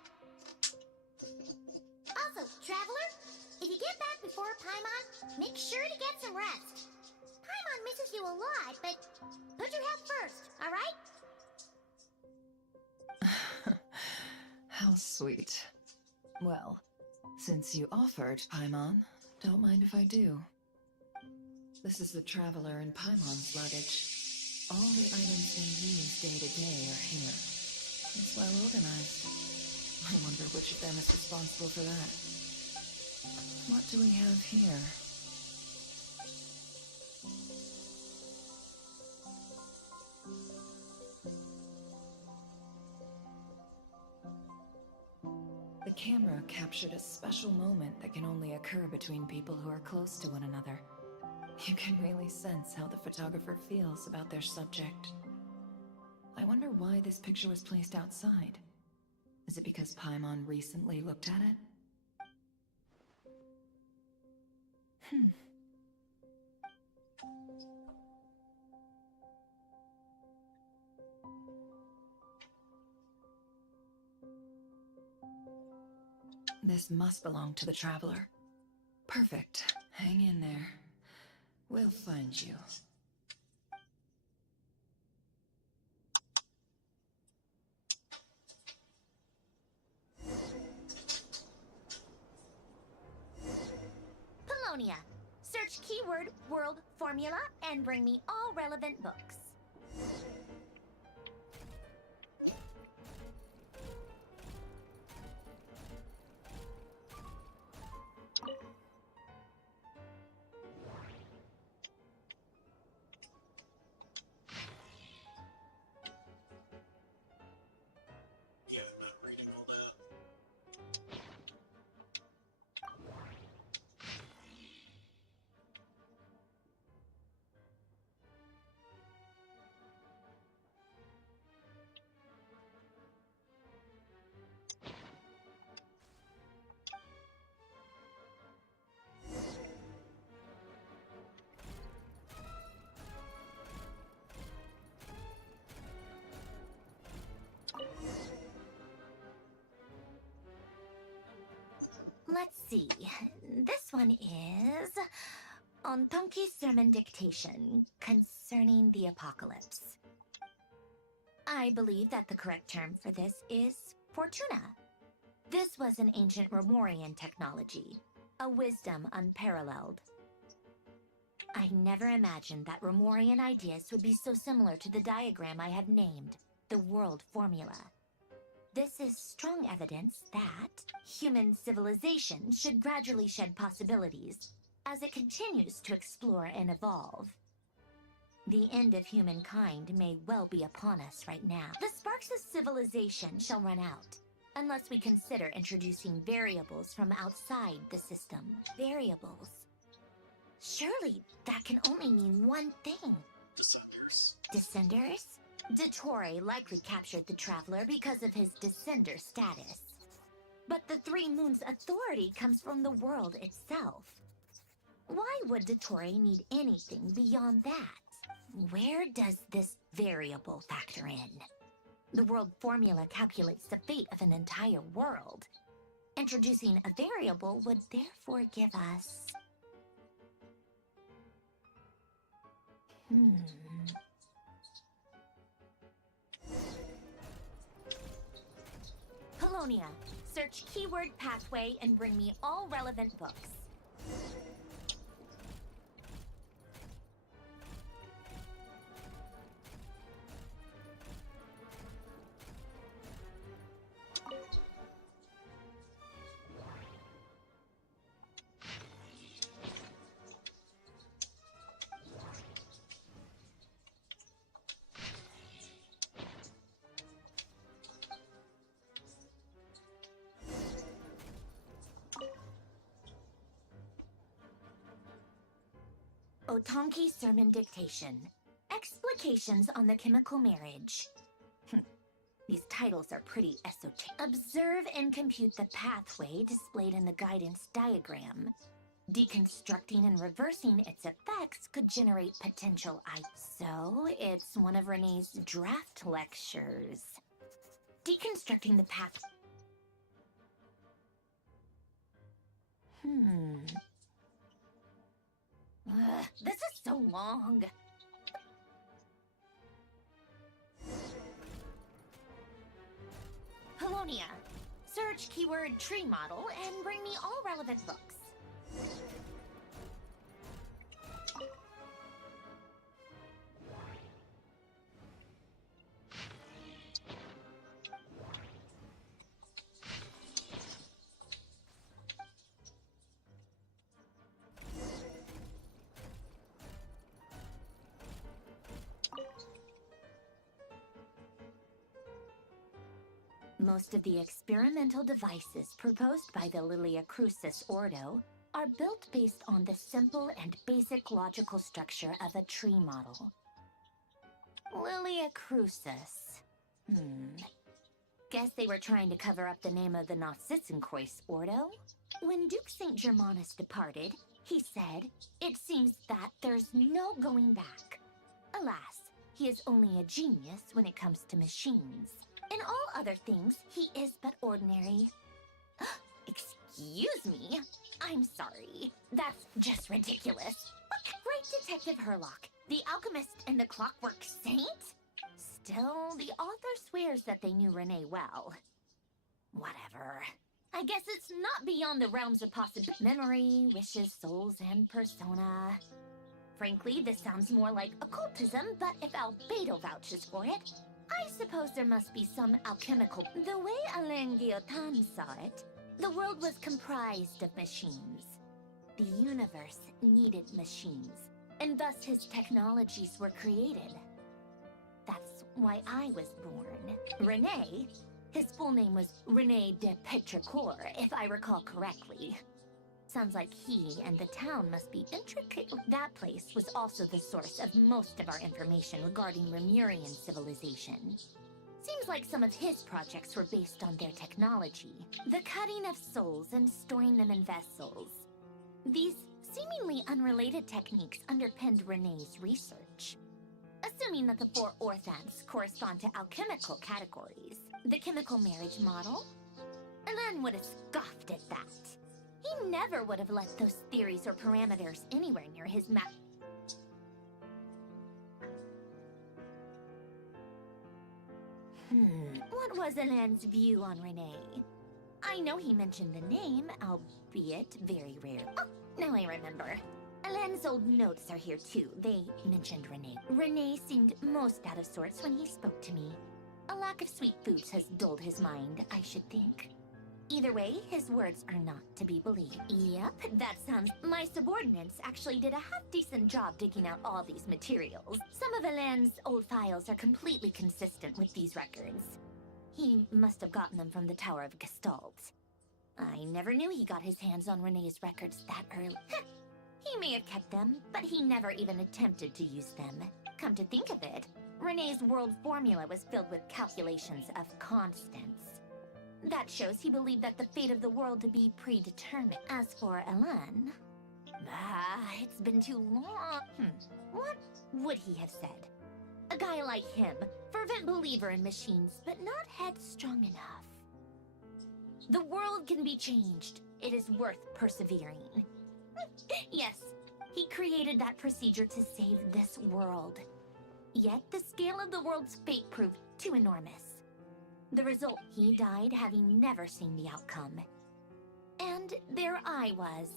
Also, traveler, if you get back before Paimon, make sure to get some rest. Paimon misses you a lot, but put your health first, alright? How sweet. Well, since you offered, Paimon, don't mind if I do. This is the Traveler and Paimon's luggage. All the items they use day to day are here. It's well organized. I wonder which of them is responsible for that. What do we have here? The camera captured a special moment that can only occur between people who are close to one another. You can really sense how the photographer feels about their subject. I wonder why this picture was placed outside. Is it because Paimon recently looked at it? This must belong to the Traveler. Perfect. Hang in there. We'll find you. Polonia. Search keyword world formula and bring me all relevant books. Yeah, I'm not reading all that. Let's see. This one is on Tonki's sermon dictation concerning the apocalypse. I believe that the correct term for this is Fortuna. This was an ancient Romorian technology, a wisdom unparalleled. I never imagined that Romorian ideas would be so similar to the diagram I have named, the world formula. This is strong evidence that human civilization should gradually shed possibilities as it continues to explore and evolve. The end of humankind may well be upon us right now. The sparks of civilization shall run out, unless we consider introducing variables from outside the system. Variables. Surely that can only mean one thing. Descenders. Descenders? Dottore likely captured the Traveler because of his Descender status. But the Three Moons' authority comes from the world itself. Why would Dottore need anything beyond that? Where does this variable factor in? The world formula calculates the fate of an entire world. Introducing a variable would therefore give us... Polonia, search keyword pathway and bring me all relevant books. Otonki Sermon Dictation. Explications on the Chemical Marriage. These titles are pretty esoteric. Observe and compute the pathway displayed in the guidance diagram. Deconstructing and reversing its effects could generate potential So, it's one of Renee's draft lectures. Deconstructing the path... this is so long. Polonia. Search keyword tree model and bring me all relevant books. Most of the experimental devices proposed by the Lilia Crucis Ordo are built based on the simple and basic logical structure of a tree model. Lilia Crucis. Guess they were trying to cover up the name of the Narcissenkois Ordo? When Duke St. Germanus departed, he said, "It seems that there's no going back." Alas, he is only a genius when it comes to machines. In all other things, he is but ordinary. Excuse me? I'm sorry. That's just ridiculous. But great Detective Herlock, the alchemist and the clockwork saint? Still, the author swears that they knew Renee well. Whatever. I guess it's not beyond the realms of possibility. Memory, wishes, souls, and persona. Frankly, this sounds more like occultism, but if Albedo vouches for it, I suppose there must be some alchemical... The way Alain Guillotin saw it, the world was comprised of machines. The universe needed machines, and thus his technologies were created. That's why I was born. René, his full name was René de Petrichor, if I recall correctly. Sounds like he and the town must be intricate. That place was also the source of most of our information regarding Remurian civilization. Seems like some of his projects were based on their technology. The cutting of souls and storing them in vessels. These seemingly unrelated techniques underpinned René's research. Assuming that the 4 orthants correspond to alchemical categories. The chemical marriage model? Alain would have scoffed at that. He never would have let those theories or parameters anywhere near his map. What was Alain's view on Renee? I know he mentioned the name, albeit very rare. Oh, now I remember. Alain's old notes are here too. They mentioned Renee. Renee seemed most out of sorts when he spoke to me. A lack of sweet foods has dulled his mind, I should think. Either way, his words are not to be believed. Yep, that sounds... My subordinates actually did a half-decent job digging out all these materials. Some of Alain's old files are completely consistent with these records. He must have gotten them from the Tower of Gestalt. I never knew he got his hands on Renee's records that early. He may have kept them, but he never even attempted to use them. Come to think of it, Renee's world formula was filled with calculations of constants. That shows he believed that the fate of the world to be predetermined. As for Alain... it's been too long. What would he have said? A guy like him, fervent believer in machines, but not headstrong enough. The world can be changed. It is worth persevering. Yes, he created that procedure to save this world. Yet the scale of the world's fate proved too enormous. The result, he died having never seen the outcome. And there I was,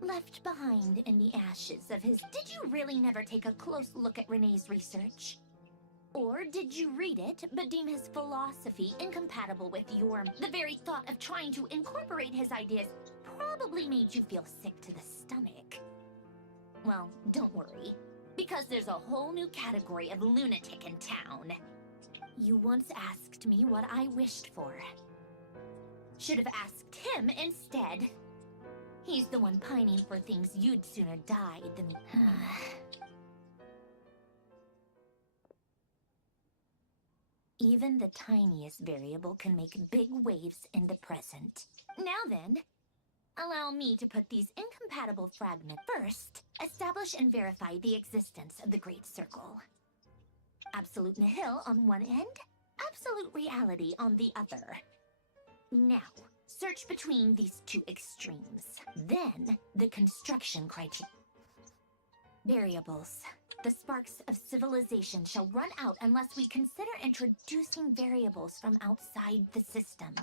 left behind in the ashes of his... Did you really never take a close look at Renee's research? Or did you read it, but deem his philosophy incompatible with your... The very thought of trying to incorporate his ideas probably made you feel sick to the stomach. Well, don't worry, because there's a whole new category of lunatic in town. You once asked me what I wished for. Should have asked him instead. He's the one pining for things you'd sooner die than... Even the tiniest variable can make big waves in the present. Now then, Allow me to put these incompatible fragments first. Establish and verify the existence of the Great Circle. Absolute nihil on one end, absolute reality on the other. Now, search between these two extremes. Then, the construction criteria. Variables. The sparks of civilization shall run out unless we consider introducing variables from outside the system.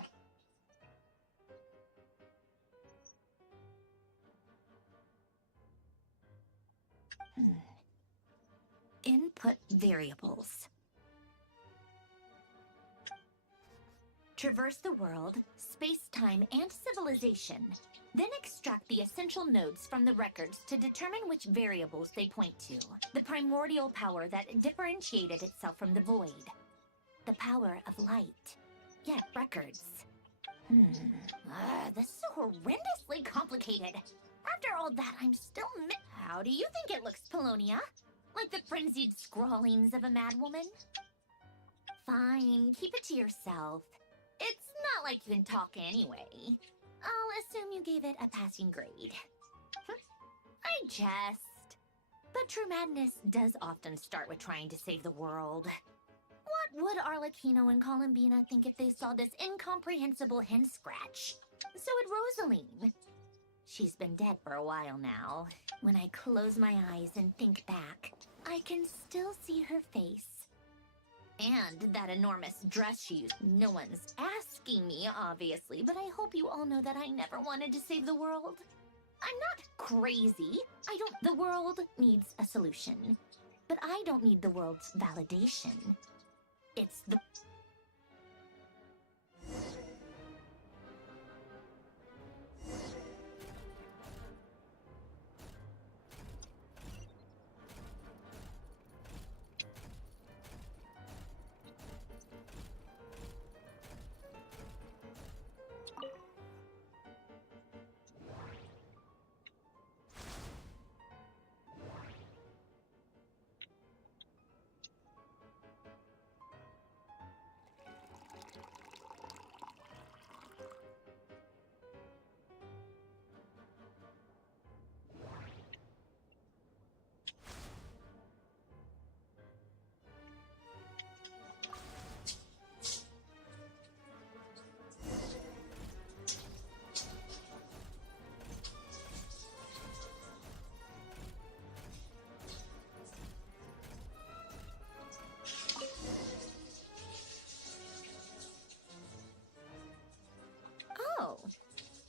Input variables. Traverse the world, space-time, and civilization. Then extract the essential nodes from the records to determine which variables they point to. The primordial power that differentiated itself from the void. The power of light. Yeah, records. This is so horrendously complicated. After all that, I'm still How do you think it looks, Polonia? Like the frenzied scrawlings of a madwoman? Fine, keep it to yourself. It's not like you can talk anyway. I'll assume you gave it a passing grade. I jest. But true madness does often start with trying to save the world. What would Arlecchino and Columbina think if they saw this incomprehensible hen scratch? So would Rosaline. She's been dead for a while now. When I close my eyes and think back, I can still see her face. And that enormous dress she used. No one's asking me, obviously, but I hope you all know that I never wanted to save the world. I'm not crazy. The world needs a solution. But I don't need the world's validation. It's the...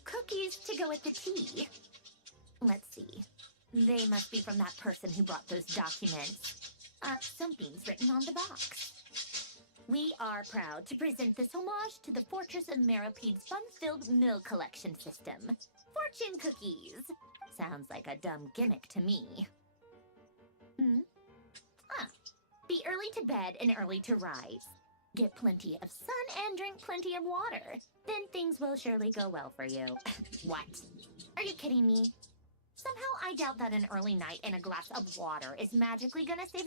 Cookies to go with the tea. Let's see. They must be from that person who brought those documents. Something's written on the box. We are proud to present this homage to the Fortress of Merapede's fun-filled mill collection system. Fortune cookies. Sounds like a dumb gimmick to me. Be early to bed and early to rise. Get plenty of sun and drink plenty of water. Then things will surely go well for you. What? Are you kidding me? Somehow I doubt that an early night and a glass of water is magically gonna save...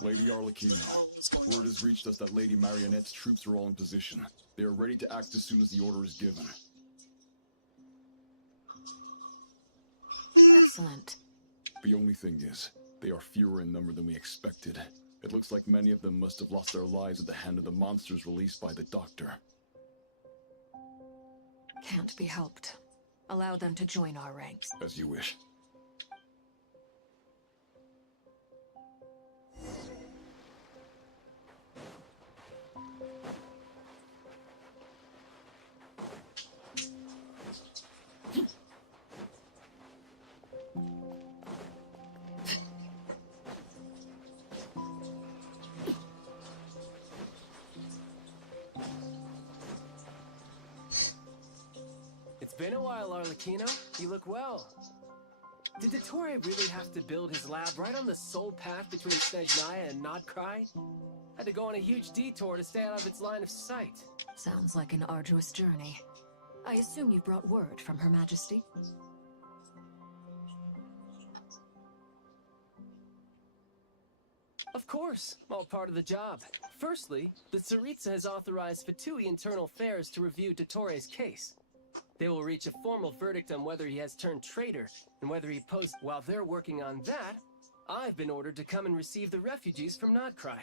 Lady Arlecchino, word has reached us that Lady Marionette's troops are all in position. They are ready to act as soon as the order is given. Excellent. The only thing is, they are fewer in number than we expected. It looks like many of them must have lost their lives at the hand of the monsters released by the Doctor. Can't be helped. Allow them to join our ranks. As you wish. It's been a while, Arlecchino. You look well. Did Dottore really have to build his lab right on the sole path between Snezhnaya and Nodcry? Had to go on a huge detour to stay out of its line of sight. Sounds like an arduous journey. I assume you've brought word from Her Majesty? Of course, all part of the job. Firstly, the Tsaritsa has authorized Fatui Internal Affairs to review Dottore's case. They will reach a formal verdict on whether he has turned traitor and whether he posed. While they're working on that, I've been ordered to come and receive the refugees from Nodcry.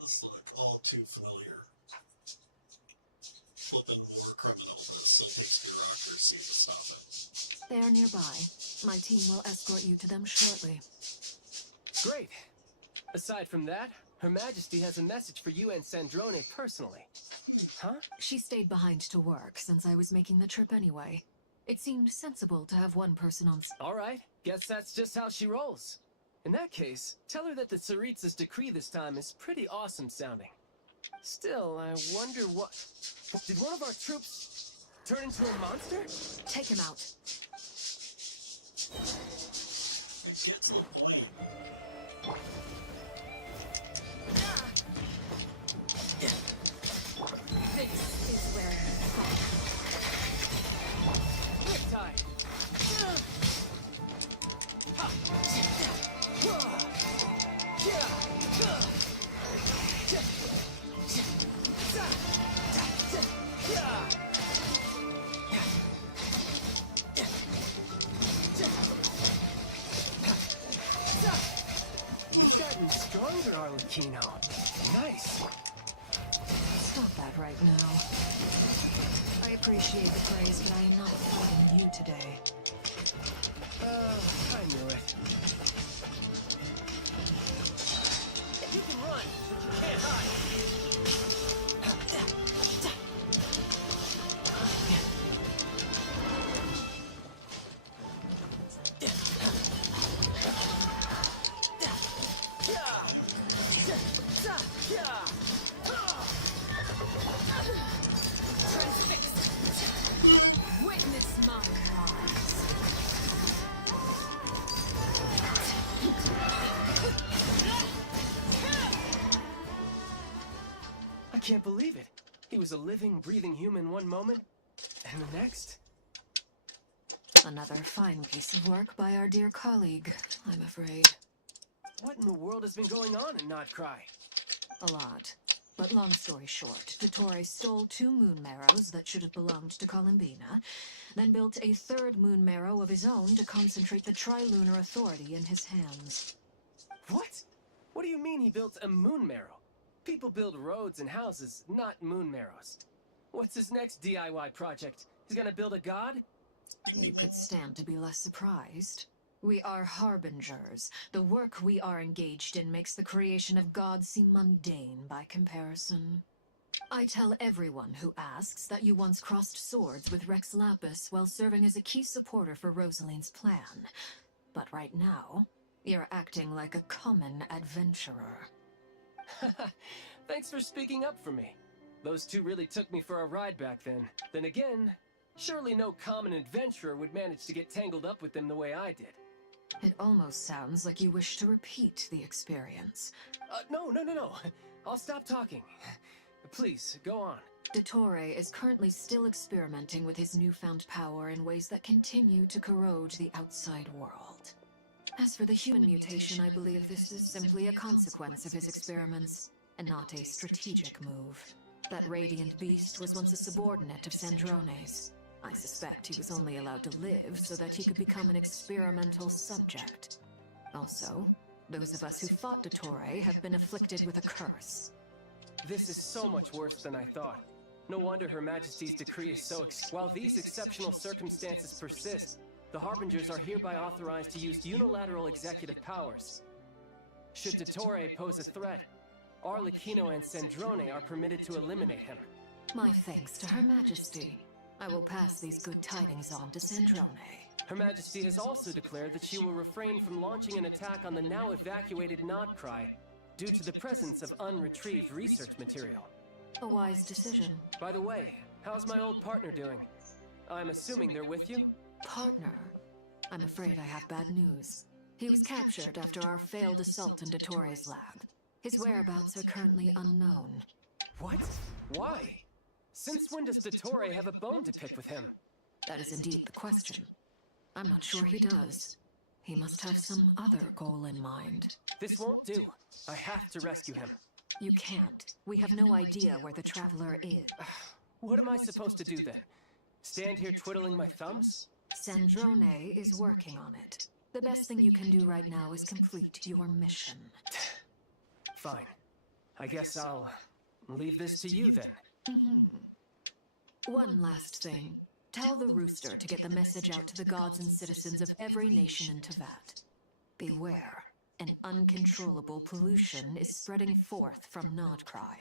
This look all too familiar. Flipping war criminals, so it takes bureaucracy to stop it. They are nearby. My team will escort you to them shortly. Great. Aside from that, Her Majesty has a message for you and Sandrone personally. Huh? She stayed behind to work since I was making the trip anyway. It seemed sensible to have one person on. All right, guess that's just how she rolls. In that case, tell her that the Tsaritsa's decree this time is pretty awesome sounding. Still, I wonder what... Did one of our troops turn into a monster? Take him out. Get to the point. This is where you fall. Riptide! You've gotten stronger, Arlecchino. Nice. Stop that right now. I appreciate the praise, but I am not fighting you today. I knew it. You can run, but you can't hide. Witness my rise. I can't believe it. He was a living, breathing human one moment, and the next? Another fine piece of work by our dear colleague, I'm afraid. What in the world has been going on in Nodcry? A lot. But long story short, Dottore stole 2 moon marrows that should have belonged to Columbina, then built a 3rd moon marrow of his own to concentrate the Trilunar Authority in his hands. What? What do you mean he built a moon marrow? People build roads and houses, not moon marrows. What's his next DIY project? He's gonna build a god? You could stand to be less surprised. We are harbingers. The work we are engaged in makes the creation of gods seem mundane by comparison. I tell everyone who asks that you once crossed swords with Rex Lapis while serving as a key supporter for Rosaline's plan. But right now, you're acting like a common adventurer. Thanks for speaking up for me. Those 2 really took me for a ride back then. Then again, surely no common adventurer would manage to get tangled up with them the way I did. It almost sounds like you wish to repeat the experience. No. I'll stop talking. Please, go on. Dottore is currently still experimenting with his newfound power in ways that continue to corrode the outside world. As for the human mutation, I believe this is simply a consequence of his experiments, and not a strategic move. That radiant beast was once a subordinate of Sandrone's. I suspect he was only allowed to live so that he could become an experimental subject. Also, those of us who fought Dottore have been afflicted with a curse. This is so much worse than I thought. No wonder Her Majesty's decree is so While these exceptional circumstances persist, the Harbingers are hereby authorized to use unilateral executive powers. Should Dottore pose a threat, Arlecchino and Sandrone are permitted to eliminate him. My thanks to Her Majesty. I will pass these good tidings on to Sandrone. Her Majesty has also declared that she will refrain from launching an attack on the now evacuated Nodcry due to the presence of unretrieved research material. A wise decision. By the way, how's my old partner doing? I'm assuming they're with you? Partner? I'm afraid I have bad news. He was captured after our failed assault in Dottore's lab. His whereabouts are currently unknown. What? Why? Since when does Dottore have a bone to pick with him? That is indeed the question. I'm not sure he does. He must have some other goal in mind. This won't do. I have to rescue him. You can't. We have no idea where the Traveler is. What am I supposed to do then? Stand here twiddling my thumbs? Sandrone is working on it. The best thing you can do right now is complete your mission. Fine. I guess I'll leave this to you then. One last thing. Tell the Rooster to get the message out to the gods and citizens of every nation in Tevat. Beware. An uncontrollable pollution is spreading forth from Nodcry.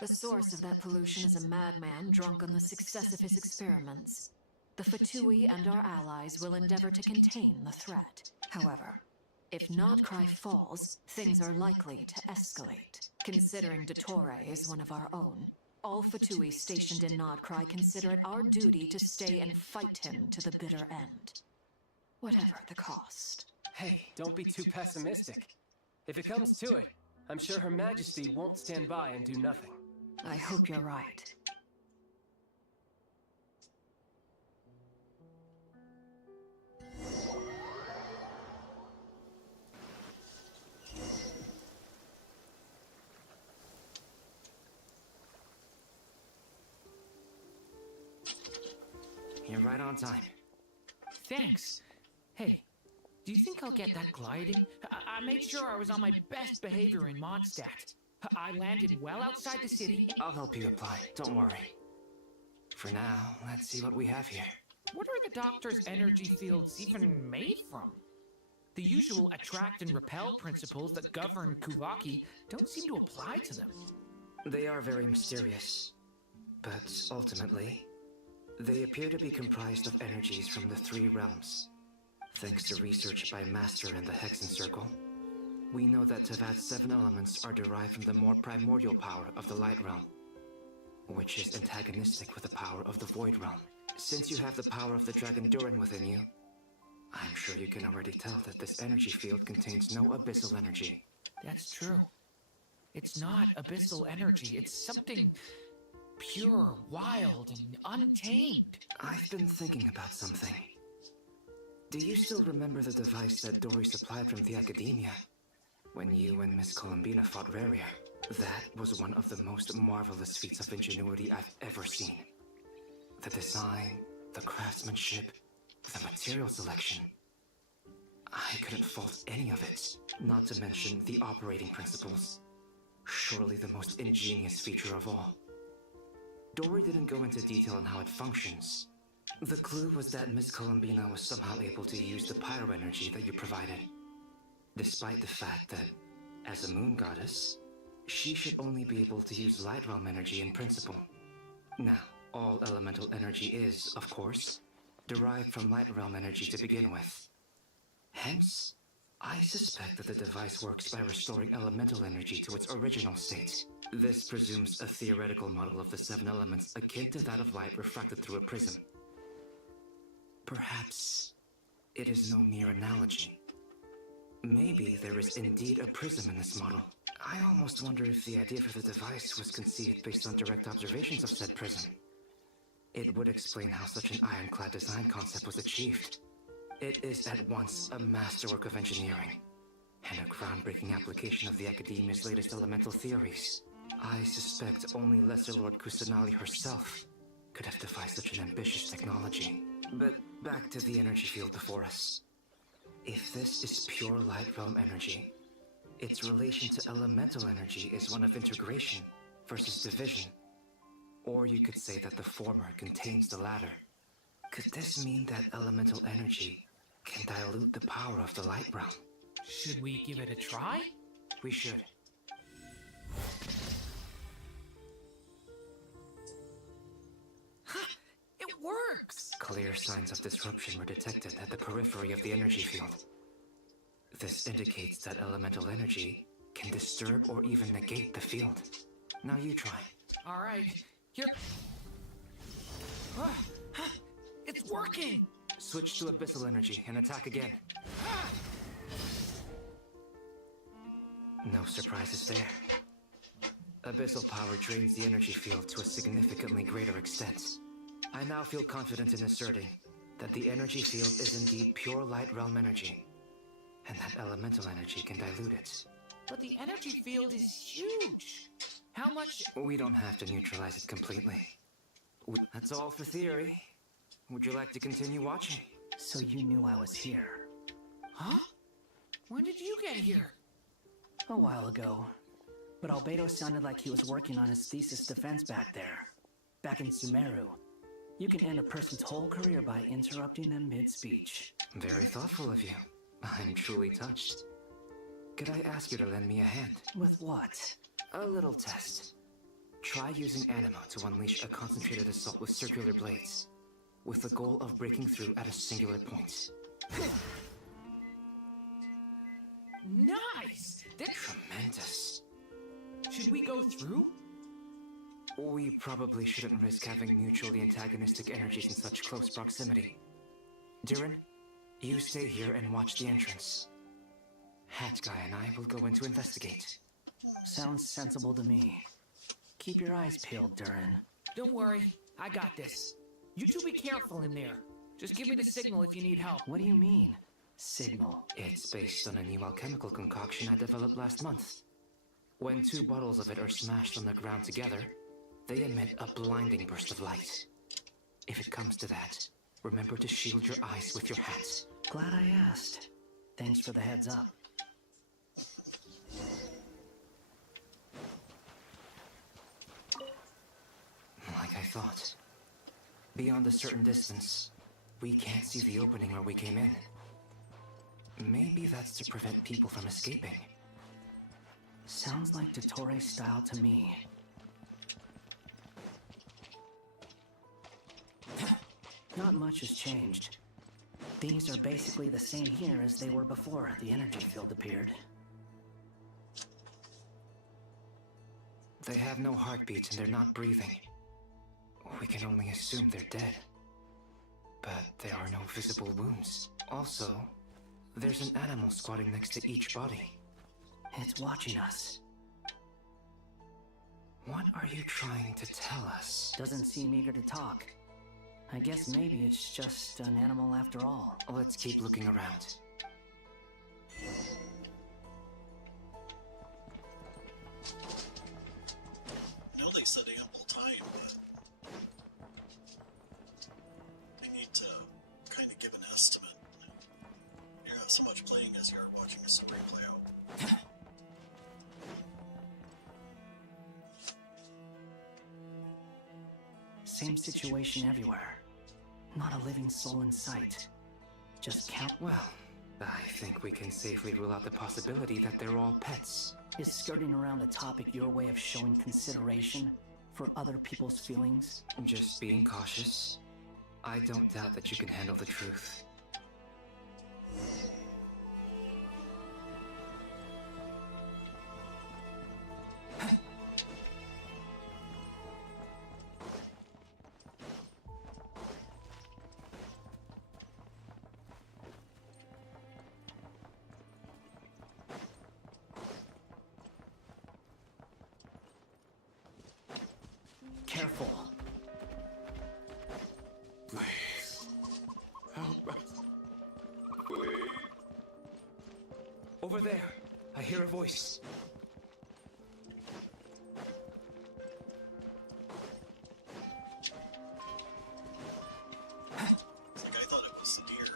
The source of that pollution is a madman drunk on the success of his experiments. The Fatui and our allies will endeavor to contain the threat. However, if Nodcry falls, things are likely to escalate. Considering Dottore is one of our own, all Fatui stationed in Nodcry consider it our duty to stay and fight him to the bitter end. Whatever the cost. Hey, don't be too pessimistic. If it comes to it, I'm sure Her Majesty won't stand by and do nothing. I hope you're right. You're right on time. Thanks. Hey, do you think I'll get that gliding? I made sure I was on my best behavior in Mondstadt. I landed well outside the city. I'll help you apply, don't worry. For now, let's see what we have here. What are the Doctor's energy fields even made from? The usual attract and repel principles that govern Kuvaki don't seem to apply to them. They are very mysterious, but ultimately, they appear to be comprised of energies from the three realms. Thanks to research by Master in the Hexen Circle, we know that Tevat's 7 elements are derived from the more primordial power of the Light Realm, which is antagonistic with the power of the Void Realm. Since you have the power of the Dragon Durin within you, I'm sure you can already tell that this energy field contains no abyssal energy. That's true. It's not abyssal energy, it's something pure, wild, and untamed. I've been thinking about something. Do you still remember the device that Dory supplied from the Academia when you and Miss Columbina fought Raria? That was one of the most marvelous feats of ingenuity I've ever seen. The design, the craftsmanship, the material selection. I couldn't fault any of it, not to mention the operating principles. Surely the most ingenious feature of all. Dory didn't go into detail on how it functions. The clue was that Miss Columbina was somehow able to use the pyro energy that you provided. Despite the fact that, as a moon goddess, she should only be able to use light realm energy in principle. Now, all elemental energy is, of course, derived from light realm energy to begin with. Hence, I suspect that the device works by restoring elemental energy to its original state. This presumes a theoretical model of the 7 elements akin to that of light refracted through a prism. Perhaps it is no mere analogy. Maybe there is indeed a prism in this model. I almost wonder if the idea for the device was conceived based on direct observations of said prism. It would explain how such an ironclad design concept was achieved. It is at once a masterwork of engineering and a groundbreaking application of the Academia's latest elemental theories. I suspect only Lesser Lord Kusanali herself could have devised such an ambitious technology. But back to the energy field before us. If this is pure light realm energy, its relation to elemental energy is one of integration versus division. Or you could say that the former contains the latter. Could this mean that elemental energy can dilute the power of the light realm? Should we give it a try? We should. It works! Clear signs of disruption were detected at the periphery of the energy field. This indicates that elemental energy can disturb or even negate the field. Now you try. Alright, here. It's working! Switch to abyssal energy and attack again. No surprises there. Abyssal power drains the energy field to a significantly greater extent. I now feel confident in asserting that the energy field is indeed pure light realm energy, and that elemental energy can dilute it. But the energy field is huge. How much? We don't have to neutralize it completely. That's all for theory. Would you like to continue watching? So you knew I was here? Huh? When did you get here? A while ago. But Albedo sounded like he was working on his thesis defense back there. Back in Sumeru. You can end a person's whole career by interrupting them mid-speech. Very thoughtful of you. I'm truly touched. Could I ask you to lend me a hand? With what? A little test. Try using Anima to unleash a concentrated assault with circular blades, with the goal of breaking through at a singular point. Nice! That's tremendous. Should we go through? We probably shouldn't risk having mutually antagonistic energies in such close proximity. Durin, you stay here and watch the entrance. Hat Guy and I will go in to investigate. Sounds sensible to me. Keep your eyes peeled, Durin. Don't worry, I got this. You two be careful in there. Just give me the signal if you need help. What do you mean, signal? It's based on a new alchemical concoction I developed last month. When 2 bottles of it are smashed on the ground together, they emit a blinding burst of light. If it comes to that, remember to shield your eyes with your hat. Glad I asked. Thanks for the heads up. Like I thought. Beyond a certain distance, we can't see the opening where we came in. Maybe that's to prevent people from escaping. Sounds like Dottore style to me. Not much has changed. Things are basically the same here as they were before the energy field appeared. They have no heartbeats and they're not breathing. We can only assume they're dead. But there are no visible wounds. Also, there's an animal squatting next to each body. It's watching us. What are you trying to tell us? Doesn't seem eager to talk. I guess maybe it's just an animal after all. Let's keep looking around. I know they said ample time, but I need to kind of give an estimate. You're not so much playing as you are watching a story play out. Same situation everywhere. Not a living soul in sight. Just count. Well, I think we can safely rule out the possibility that they're all pets. Is skirting around the topic your way of showing consideration for other people's feelings? Just being cautious. I don't doubt that you can handle the truth. Careful. Please. Help us. Please. Over there. I hear a voice. It's like I thought it was the deer.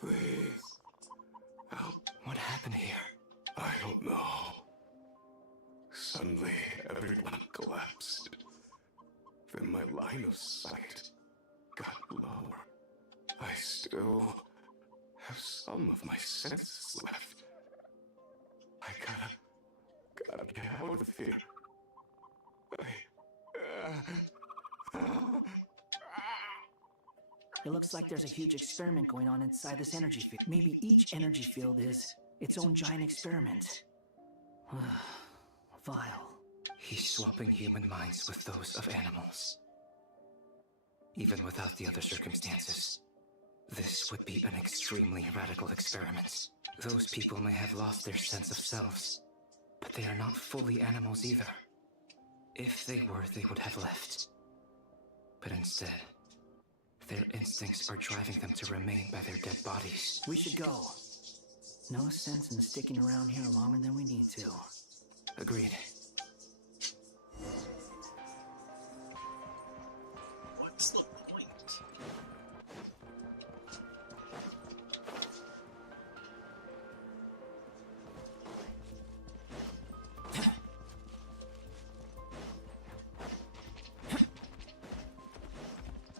Please. Help. What happened here? I don't know. Suddenly, everyone collapsed. Then my line of sight got lower. I still have some of my senses left. I gotta get out of here. It looks like there's a huge experiment going on inside this energy field. Maybe each energy field is its own giant experiment. Vile. He's swapping human minds with those of animals. Even without the other circumstances, this would be an extremely radical experiment. Those people may have lost their sense of selves, but they are not fully animals either. If they were, they would have left. But instead, their instincts are driving them to remain by their dead bodies. We should go. No sense in sticking around here longer than we need to. Agreed. What's the point?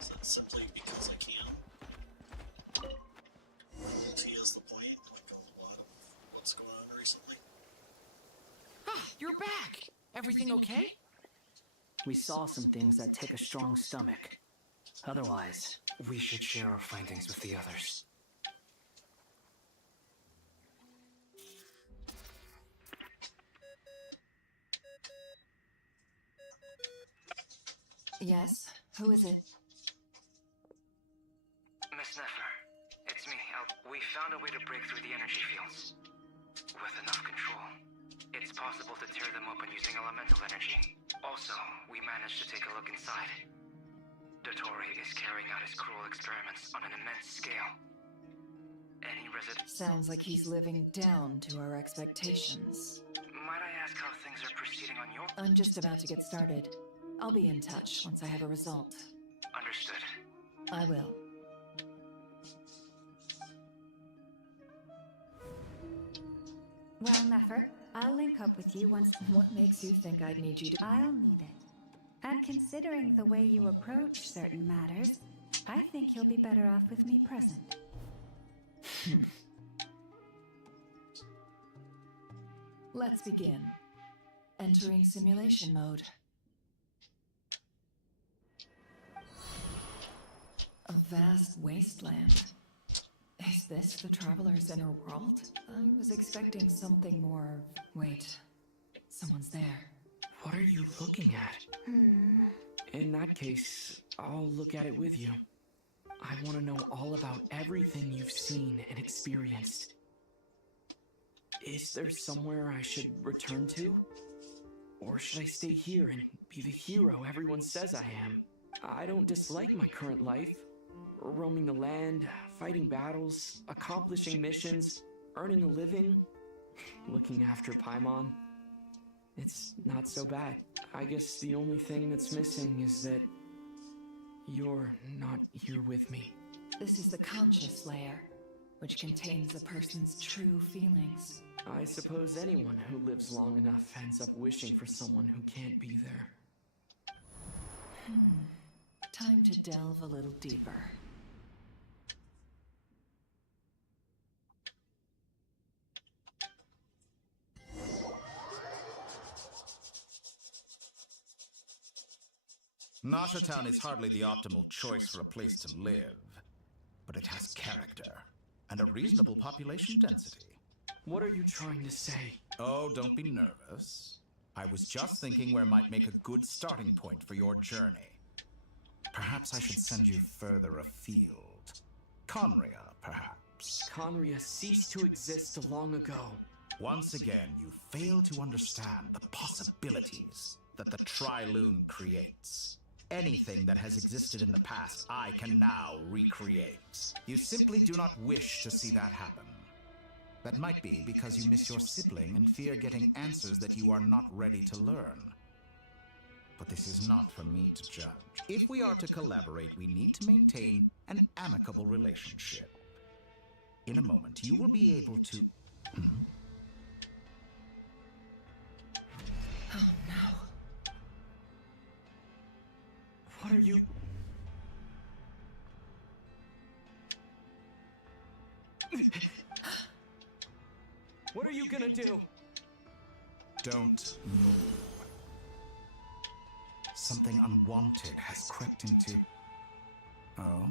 Is that simply because I can? Loyalty is the point, like a lot of what's going on recently. Ah, you're back! Everything okay? We saw some things that take a strong stomach. Otherwise, We should share our findings with the others. Yes? Who is it? Miss Nefer, it's me. We found a way to break through the energy fields. With enough control, it's possible to tear them open using elemental energy. Also, we managed to take a look inside. Dottore is carrying out his cruel experiments on an immense scale. Any resident... Sounds like he's living down to our expectations. Might I ask how things are proceeding on your... I'm just about to get started. I'll be in touch once I have a result. Understood. I will. Well, Nefer, I'll link up with you once... What makes you think I'd need you to... I'll need it. And considering the way you approach certain matters, I think you'll be better off with me present. Let's begin. Entering simulation mode. A vast wasteland. Is this the Traveler's inner world? I was expecting something more... Wait. Someone's there. What are you looking at? In that case, I'll look at it with you. I want to know all about everything you've seen and experienced. Is there somewhere I should return to? Or should I stay here and be the hero everyone says I am? I don't dislike my current life. Roaming the land, fighting battles, accomplishing missions, earning a living, looking after Paimon. It's not so bad. I guess the only thing that's missing is that you're not here with me. This is the conscious layer, which contains a person's true feelings. I suppose anyone who lives long enough ends up wishing for someone who can't be there. Time to delve a little deeper. Nasha Town is hardly the optimal choice for a place to live, but it has character and a reasonable population density. What are you trying to say? Oh, don't be nervous. I was just thinking where might make a good starting point for your journey. Perhaps I should send you further afield. Conria, perhaps. Conria ceased to exist long ago. Once again, you fail to understand the possibilities that the Tri-Lune creates. Anything that has existed in the past, I can now recreate. You simply do not wish to see that happen. That might be because you miss your sibling and fear getting answers that you are not ready to learn. But this is not for me to judge. If we are to collaborate, we need to maintain an amicable relationship. In a moment, you will be able to... Oh no. What are you... What are you gonna do? Don't move. Something unwanted has crept into... Oh?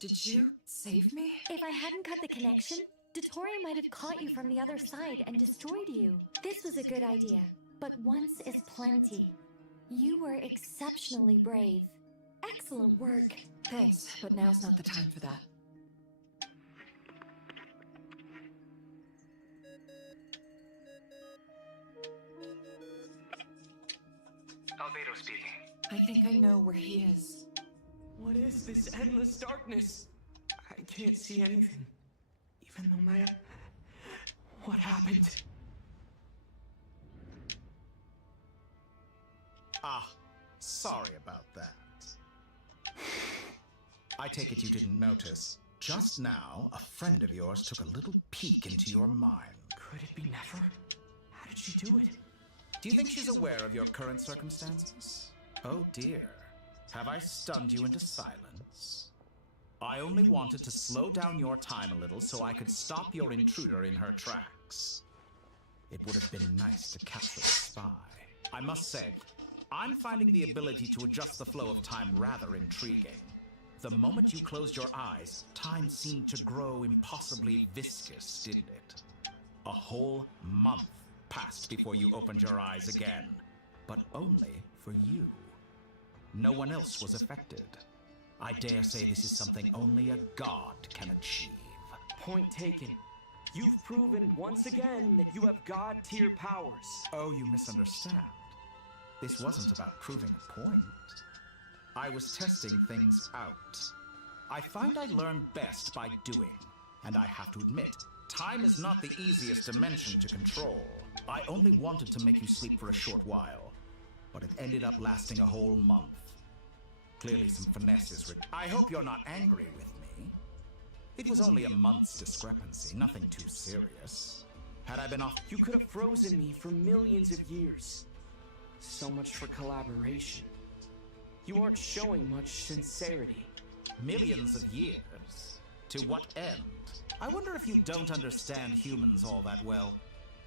Did you save me? If I hadn't cut the connection, Dottore might have caught you from the other side and destroyed you. This was a good idea, but once is plenty. You were exceptionally brave. Excellent work. Thanks, but now's not the time for that. Albedo speaking. I think I know where he is. What is this endless darkness? I can't see anything. Even though my... What happened? Ah, sorry about that. I take it you didn't notice. Just now, a friend of yours took a little peek into your mind. Could it be Nefer? How did she do it? Do you think she's aware of your current circumstances? Oh dear. Have I stunned you into silence? I only wanted to slow down your time a little so I could stop your intruder in her tracks. It would have been nice to capture the spy. I must say, I'm finding the ability to adjust the flow of time rather intriguing. The moment you closed your eyes, time seemed to grow impossibly viscous, didn't it? A whole month passed before you opened your eyes again, but only for you. No one else was affected. I dare say this is something only a god can achieve. Point taken. You've proven once again that you have god-tier powers. Oh, you misunderstand. This wasn't about proving a point. I was testing things out. I find I learn best by doing, and I have to admit, time is not the easiest dimension to control. I only wanted to make you sleep for a short while, but it ended up lasting a whole month. Clearly some finesse is I hope you're not angry with me. It was only a month's discrepancy, nothing too serious. Had I been off... You could have frozen me for millions of years. So much for collaboration. You aren't showing much sincerity. Millions of years? To what end? I wonder if you don't understand humans all that well.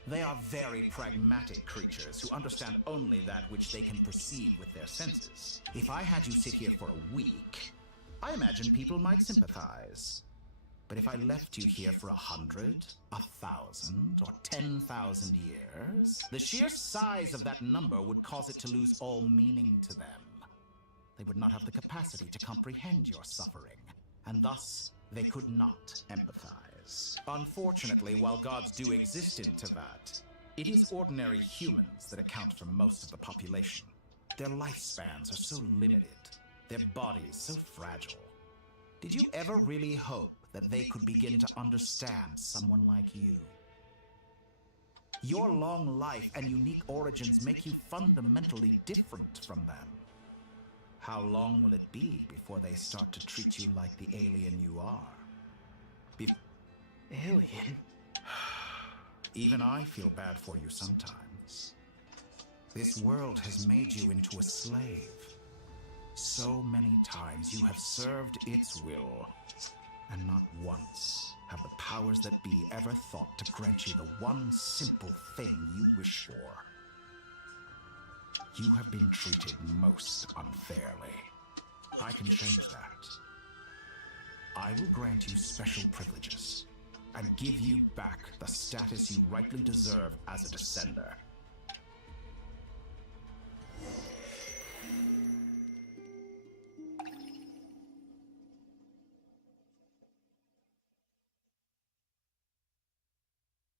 They are very pragmatic creatures who understand only that which they can perceive with their senses. If I had you sit here for a week, I imagine people might sympathize. But if I left you here for 100, 1,000, or 10,000 years, the sheer size of that number would cause it to lose all meaning to them. They would not have the capacity to comprehend your suffering, and thus they could not empathize. Unfortunately, while gods do exist in Teyvat, it is ordinary humans that account for most of the population. Their lifespans are so limited, their bodies so fragile. Did you ever really hope that they could begin to understand someone like you? Your long life and unique origins make you fundamentally different from them. How long will it be before they start to treat you like the alien you are? Alien? Even I feel bad for you sometimes. This world has made you into a slave. So many times you have served its will, and not once have the powers that be ever thought to grant you the one simple thing you wish for. You have been treated most unfairly. I can change that. I will grant you special privileges and give you back the status you rightly deserve as a descender.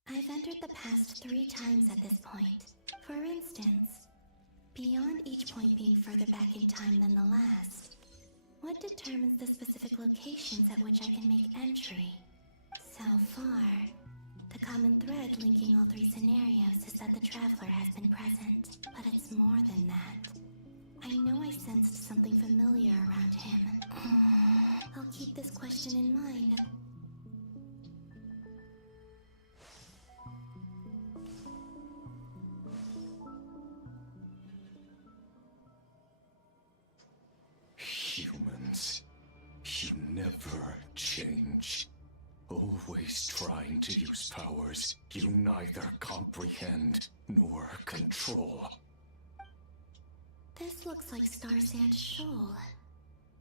I've entered the past 3 times at this point. For instance, beyond each point being further back in time than the last, what determines the specific locations at which I can make entry? So far, the common thread linking all 3 scenarios is that the Traveler has been present, but it's more than that. I know I sensed something familiar around him. I'll keep this question in mind. Humans, you never change. Always trying to use powers you neither comprehend nor control. This looks like Star Sand Shoal.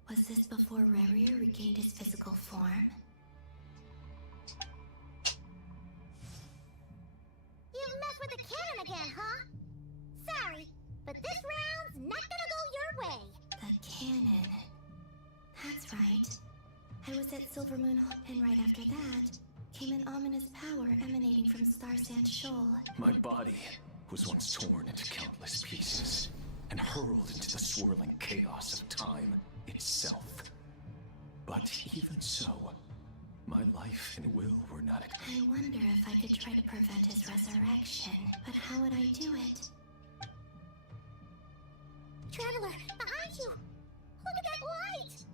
Was this before Rerir regained his physical form? You've messed with the cannon again, huh? Sorry, but this round's not gonna go your way. The cannon. at Silvermoon, and right after that came an ominous power emanating from Star Sand Shoal. My body was once torn into countless pieces and hurled into the swirling chaos of time itself. But even so, my life and will were not... I wonder if I could try to prevent his resurrection, but how would I do it? Traveler, behind you! Look at that light!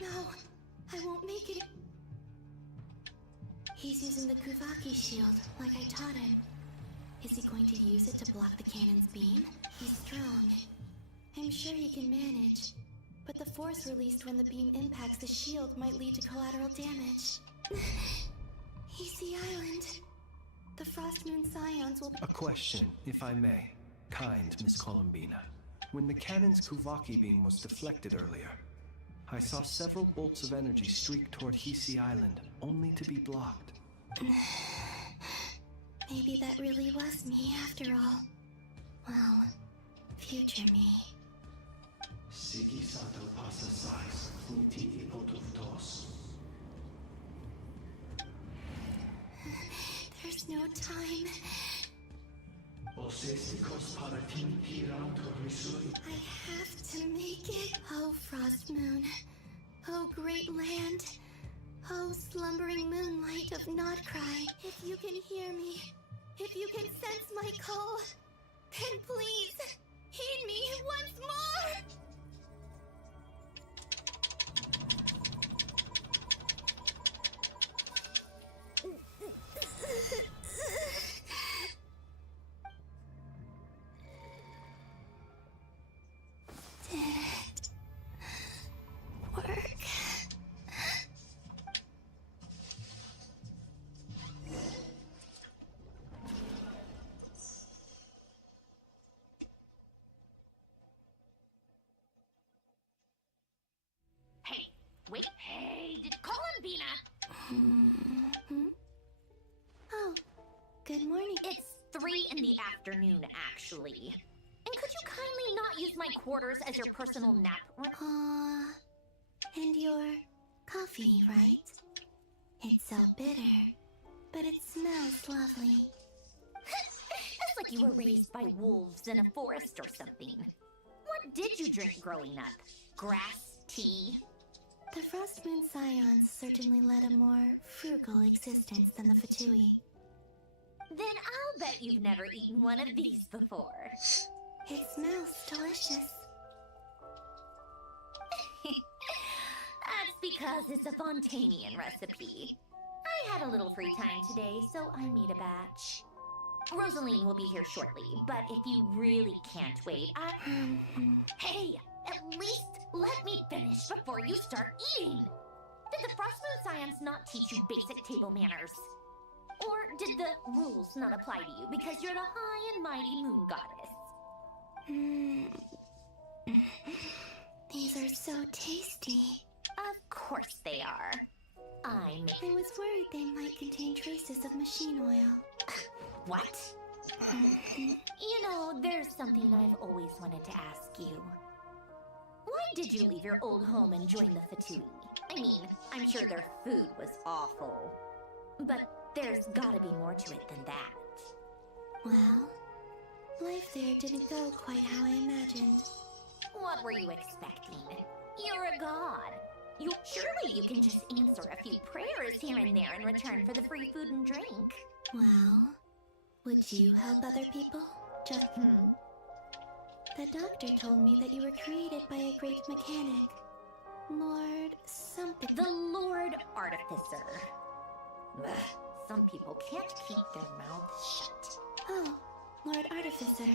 No, I won't make it. He's using the Kuvaki shield, like I taught him. Is he going to use it to block the cannon's beam? He's strong. I'm sure he can manage. But the force released when the beam impacts the shield might lead to collateral damage. Easy Island. The Frost Moon Scions will be— A question, if I may. Kind Miss Columbina. When the cannon's Kuvaki beam was deflected earlier, I saw several bolts of energy streak toward Hisi Island, only to be blocked. Maybe that really was me after all. Well, future me. Sigi sato pasa sais, funti ipotuftos. There's no time. I have to make it. Oh, Frost Moon. Oh, great land. Oh, slumbering moonlight of Notcry. If you can hear me, if you can sense my call, then please, heed me once more! Did it work? Hey, wait, hey, Columbina! Oh, good morning. It's 3 in the afternoon, actually. And could you kindly not use my quarters as your personal nap room? And your coffee, right? It's so bitter, but it smells lovely. It's like you were raised by wolves in a forest or something. What did you drink growing up? Grass tea? The Frost Moon Scions certainly led a more frugal existence than the Fatui. Then I'll bet you've never eaten one of these before. It smells delicious. That's because it's a Fontanian recipe. I had a little free time today, so I made a batch. Rosaline will be here shortly, but if you really can't wait, Hey, at least let me finish before you start eating! Did the Frost Moon Scions not teach you basic table manners? Or did the rules not apply to you because you're the high and mighty moon goddess? These are so tasty. Of course they are. I was worried they might contain traces of machine oil. What? You know, there's something I've always wanted to ask you. Why did you leave your old home and join the Fatui? I mean, I'm sure their food was awful. But there's gotta be more to it than that. Well, life there didn't go quite how I imagined. What were you expecting? You're a god. Surely you can just answer a few prayers here and there in return for the free food and drink. Well, would you help other people? Just The doctor told me that you were created by a great mechanic. Lord something. The Lord Artificer. Ugh, some people can't keep their mouths shut. Oh, Lord Artificer.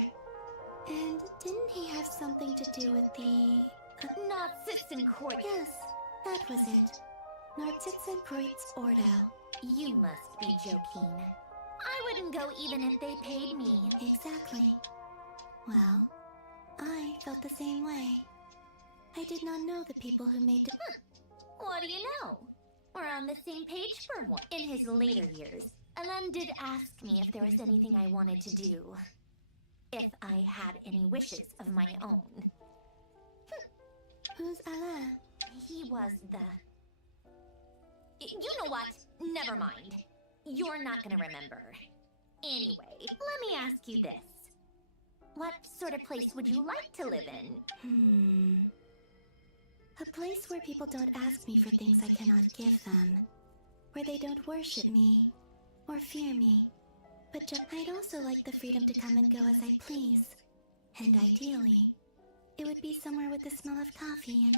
And didn't he have something to do with the... Nordsitzen-Kreuz. Yes, that was it. Nordsitzen-Kreuz Ordo. You must be joking. I wouldn't go even if they paid me. Exactly. Well, I felt the same way. I did not know the people who made the... What do you know? We're on the same page for one. In his later years, Alan did ask me if there was anything I wanted to do. If I had any wishes of my own. Who's Alain? He was the... You know what? Never mind. You're not gonna remember. Anyway, let me ask you this. What sort of place would you like to live in? A place where people don't ask me for things I cannot give them. Where they don't worship me or fear me. But I'd also like the freedom to come and go as I please. And ideally, it would be somewhere with the smell of coffee and...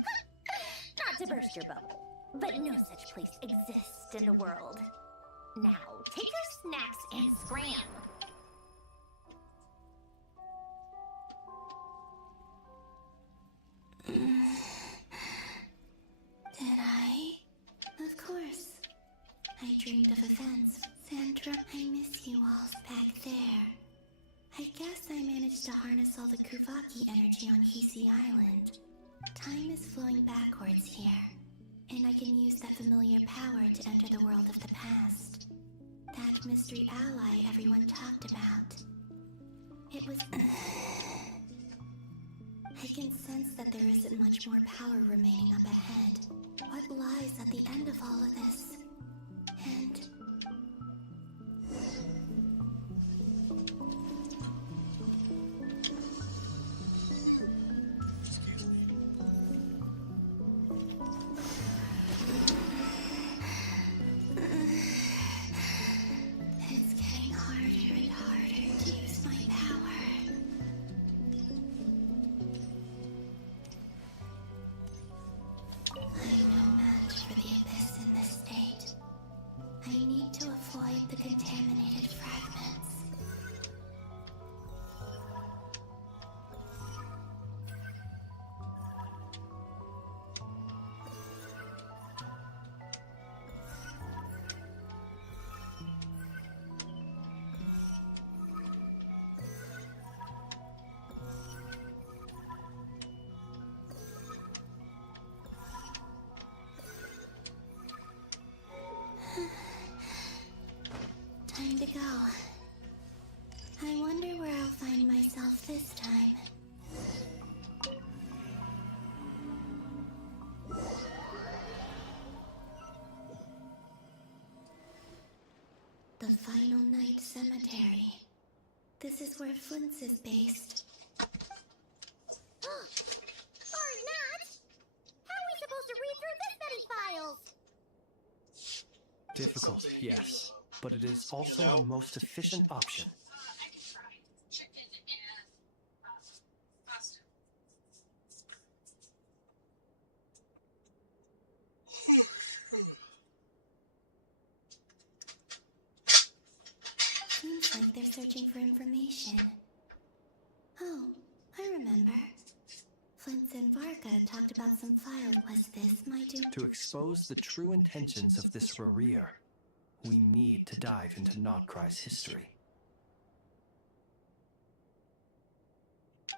Not to burst your bubble, but no such place exists in the world. Now, take your snacks and scram. Did I? Of course. I dreamed of events. Sandra, I miss you all back there. I guess I managed to harness all the Kuvaki energy on Hisi Island. Time is flowing backwards here, and I can use that familiar power to enter the world of the past. That mystery ally everyone talked about. It was... I can sense that there isn't much more power remaining up ahead. What lies at the end of all of this? And... It's getting harder and harder to use my power. I'm no match for the Abyss in this state. I need to avoid the contaminated fragments. Time to go. I wonder where I'll find myself this time. The Final Night Cemetery. This is where Flint's is based. Or not! How are we supposed to read through this many files? Difficult, yes, but it is also our most efficient option. Seems like they're searching for information. Oh, I remember. Flint's and Varga talked about some file. Was this my doom? To expose the true intentions of this Rarir, we need to dive into Nodcry's history.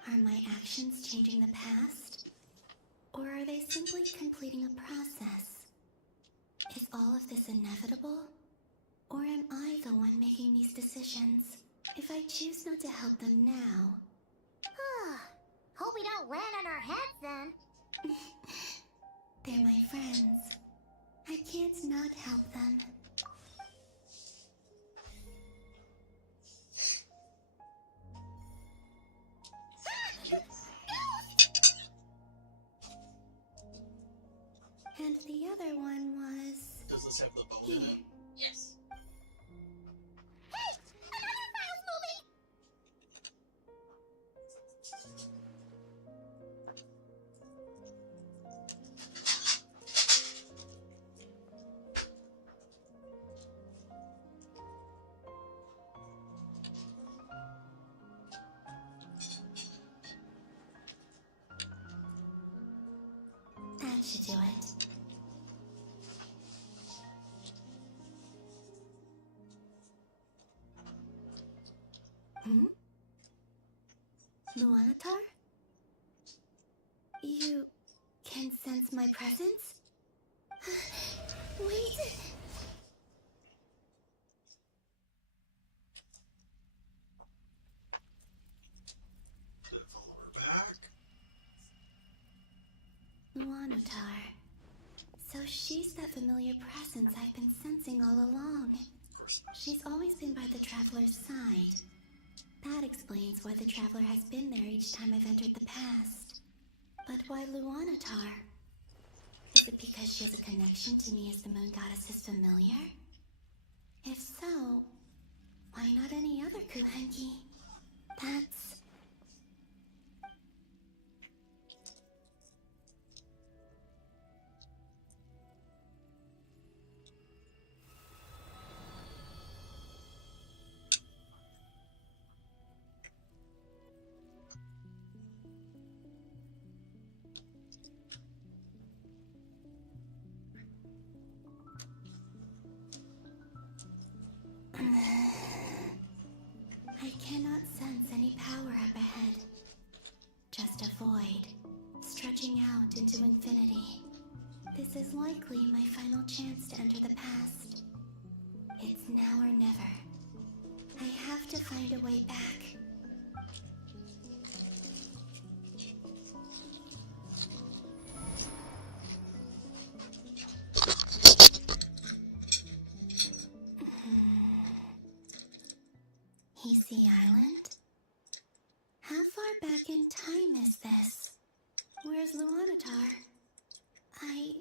Are my actions changing the past? Or are they simply completing a process? Is all of this inevitable? Or am I the one making these decisions? If I choose not to help them now... Hope we don't land on our heads then. They're my friends. I can't not help them. And the other one was... Does this have the bow here. in it? Yes. Hey! Another files movie! That should do it. Luanatar? You can sense my presence? Wait! Did it follow her back? Luanatar. So she's that familiar presence I've been sensing all along. She's always been by the Traveler's side. That explains why the Traveler has been there each time I've entered the past. But why Luanatar? Is it because she has a connection to me as the Moon Goddess's familiar? If so, why not any other Kuhenki? That's... I cannot sense any power up ahead. Just a void, stretching out into infinity. This is likely my final chance to enter the past. It's now or never. I have to find a way back. Easy Island? How far back in time is this? Where's Luanatar? I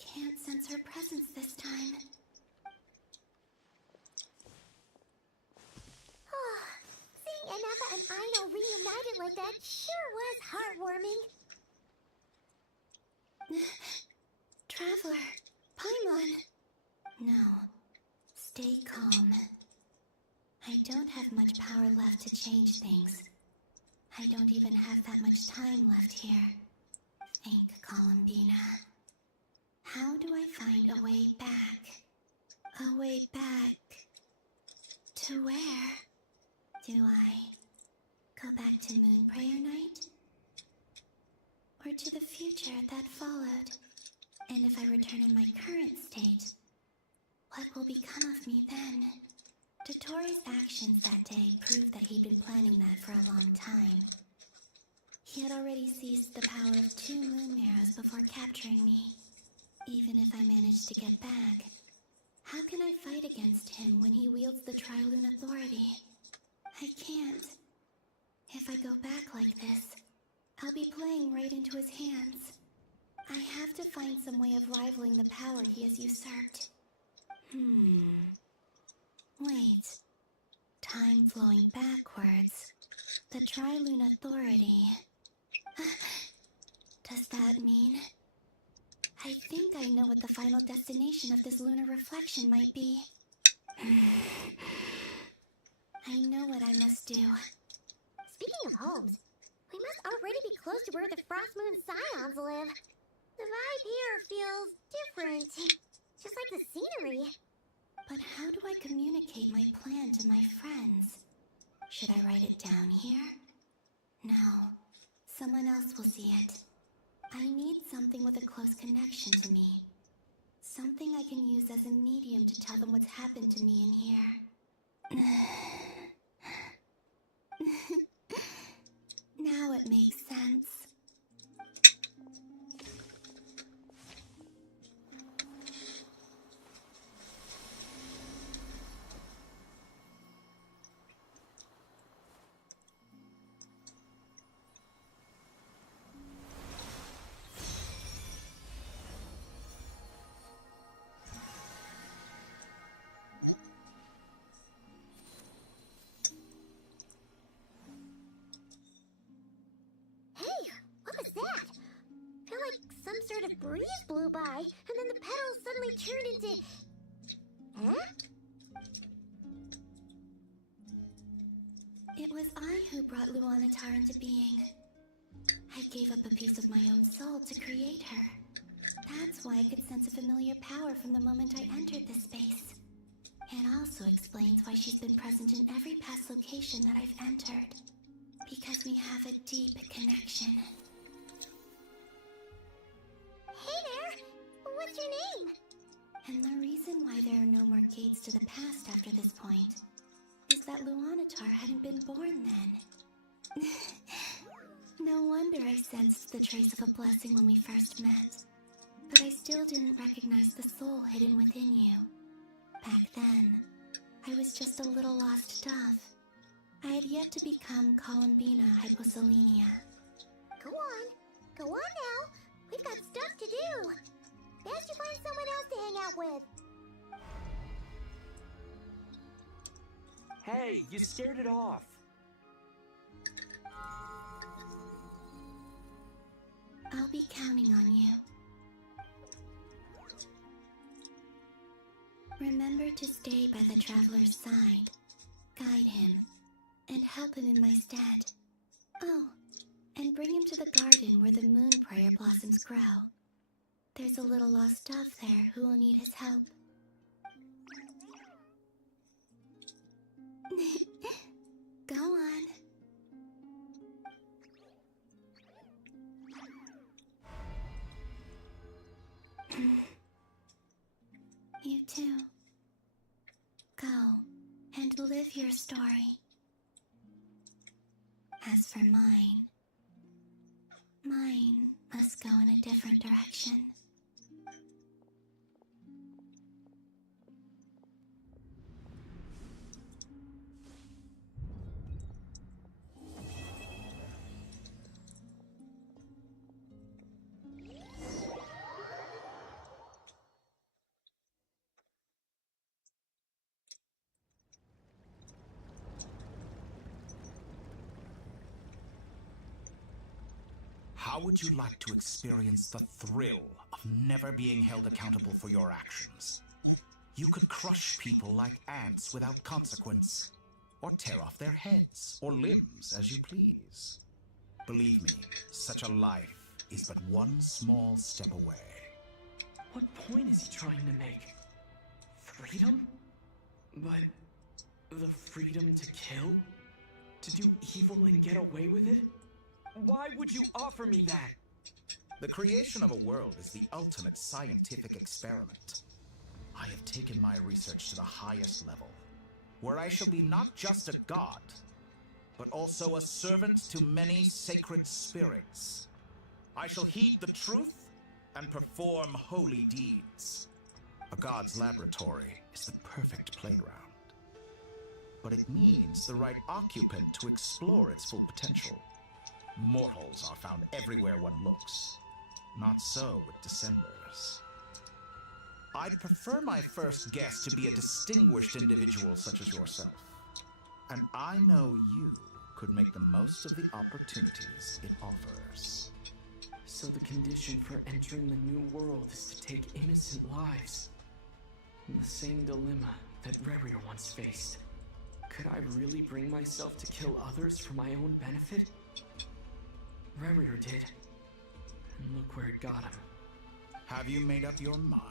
can't sense her presence this time. Seeing Inaba and Aino reunited like that sure was heartwarming. Traveler, Paimon. No, stay calm. I don't have much power left to change things. I don't even have that much time left here. Think, Columbina. How do I find a way back? A way back... to where? Do I go back to Moonprayer Night? Or to the future that followed? And if I return in my current state, what will become of me then? Dotori's actions that day proved that he'd been planning that for a long time. He had already seized the power of 2 moon marrows before capturing me. Even if I managed to get back, how can I fight against him when he wields the Tri-Lune Authority? I can't. If I go back like this, I'll be playing right into his hands. I have to find some way of rivaling the power he has usurped. Wait. Time flowing backwards. The Tri-Lune Authority. Does that mean... I think I know what the final destination of this lunar reflection might be. I know what I must do. Speaking of homes, we must already be close to where the Frost Moon Scions live. The vibe here feels different. Just like the scenery. But how do I communicate my plan to my friends? Should I write it down here? No. Someone else will see it. I need something with a close connection to me. Something I can use as a medium to tell them what's happened to me in here. Now it makes sense. Sort of breeze blew by, and then the petals suddenly turned into... Huh? It was I who brought Luanatar into being. I gave up a piece of my own soul to create her. That's why I could sense a familiar power from the moment I entered this space. It also explains why she's been present in every past location that I've entered. Because we have a deep connection. Hey there! What's your name? And the reason why there are no more gates to the past after this point is that Luanatar hadn't been born then. No wonder I sensed the trace of a blessing when we first met, but I still didn't recognize the soul hidden within you. Back then, I was just a little lost dove. I had yet to become Columbina Hyposelenia. Go on now. We've got stuff to do. Best you find someone else to hang out with. Hey, you scared it off. I'll be counting on you. Remember to stay by the traveler's side, guide him, and help him in my stead. Oh, and bring him to the garden where the moon prayer blossoms grow. There's a little lost dove there who will need his help. Go on. You too. Go and live your story. As for mine must go in a different direction. How would you like to experience the thrill of never being held accountable for your actions? You could crush people like ants without consequence, or tear off their heads or limbs as you please. Believe me, such a life is but one small step away. What point is he trying to make? Freedom? But the freedom to kill? To do evil and get away with it? Why would you offer me that? The creation of a world is the ultimate scientific experiment. I have taken my research to the highest level, where I shall be not just a god, but also a servant to many sacred spirits. I shall heed the truth and perform holy deeds. A god's laboratory is the perfect playground. But it needs the right occupant to explore its full potential. Mortals are found everywhere one looks. Not so with Descenders. I'd prefer my first guest to be a distinguished individual such as yourself. And I know you could make the most of the opportunities it offers. So the condition for entering the new world is to take innocent lives. In the same dilemma that Rerir once faced. Could I really bring myself to kill others for my own benefit? Rerir did. And look where it got him. Have you made up your mind?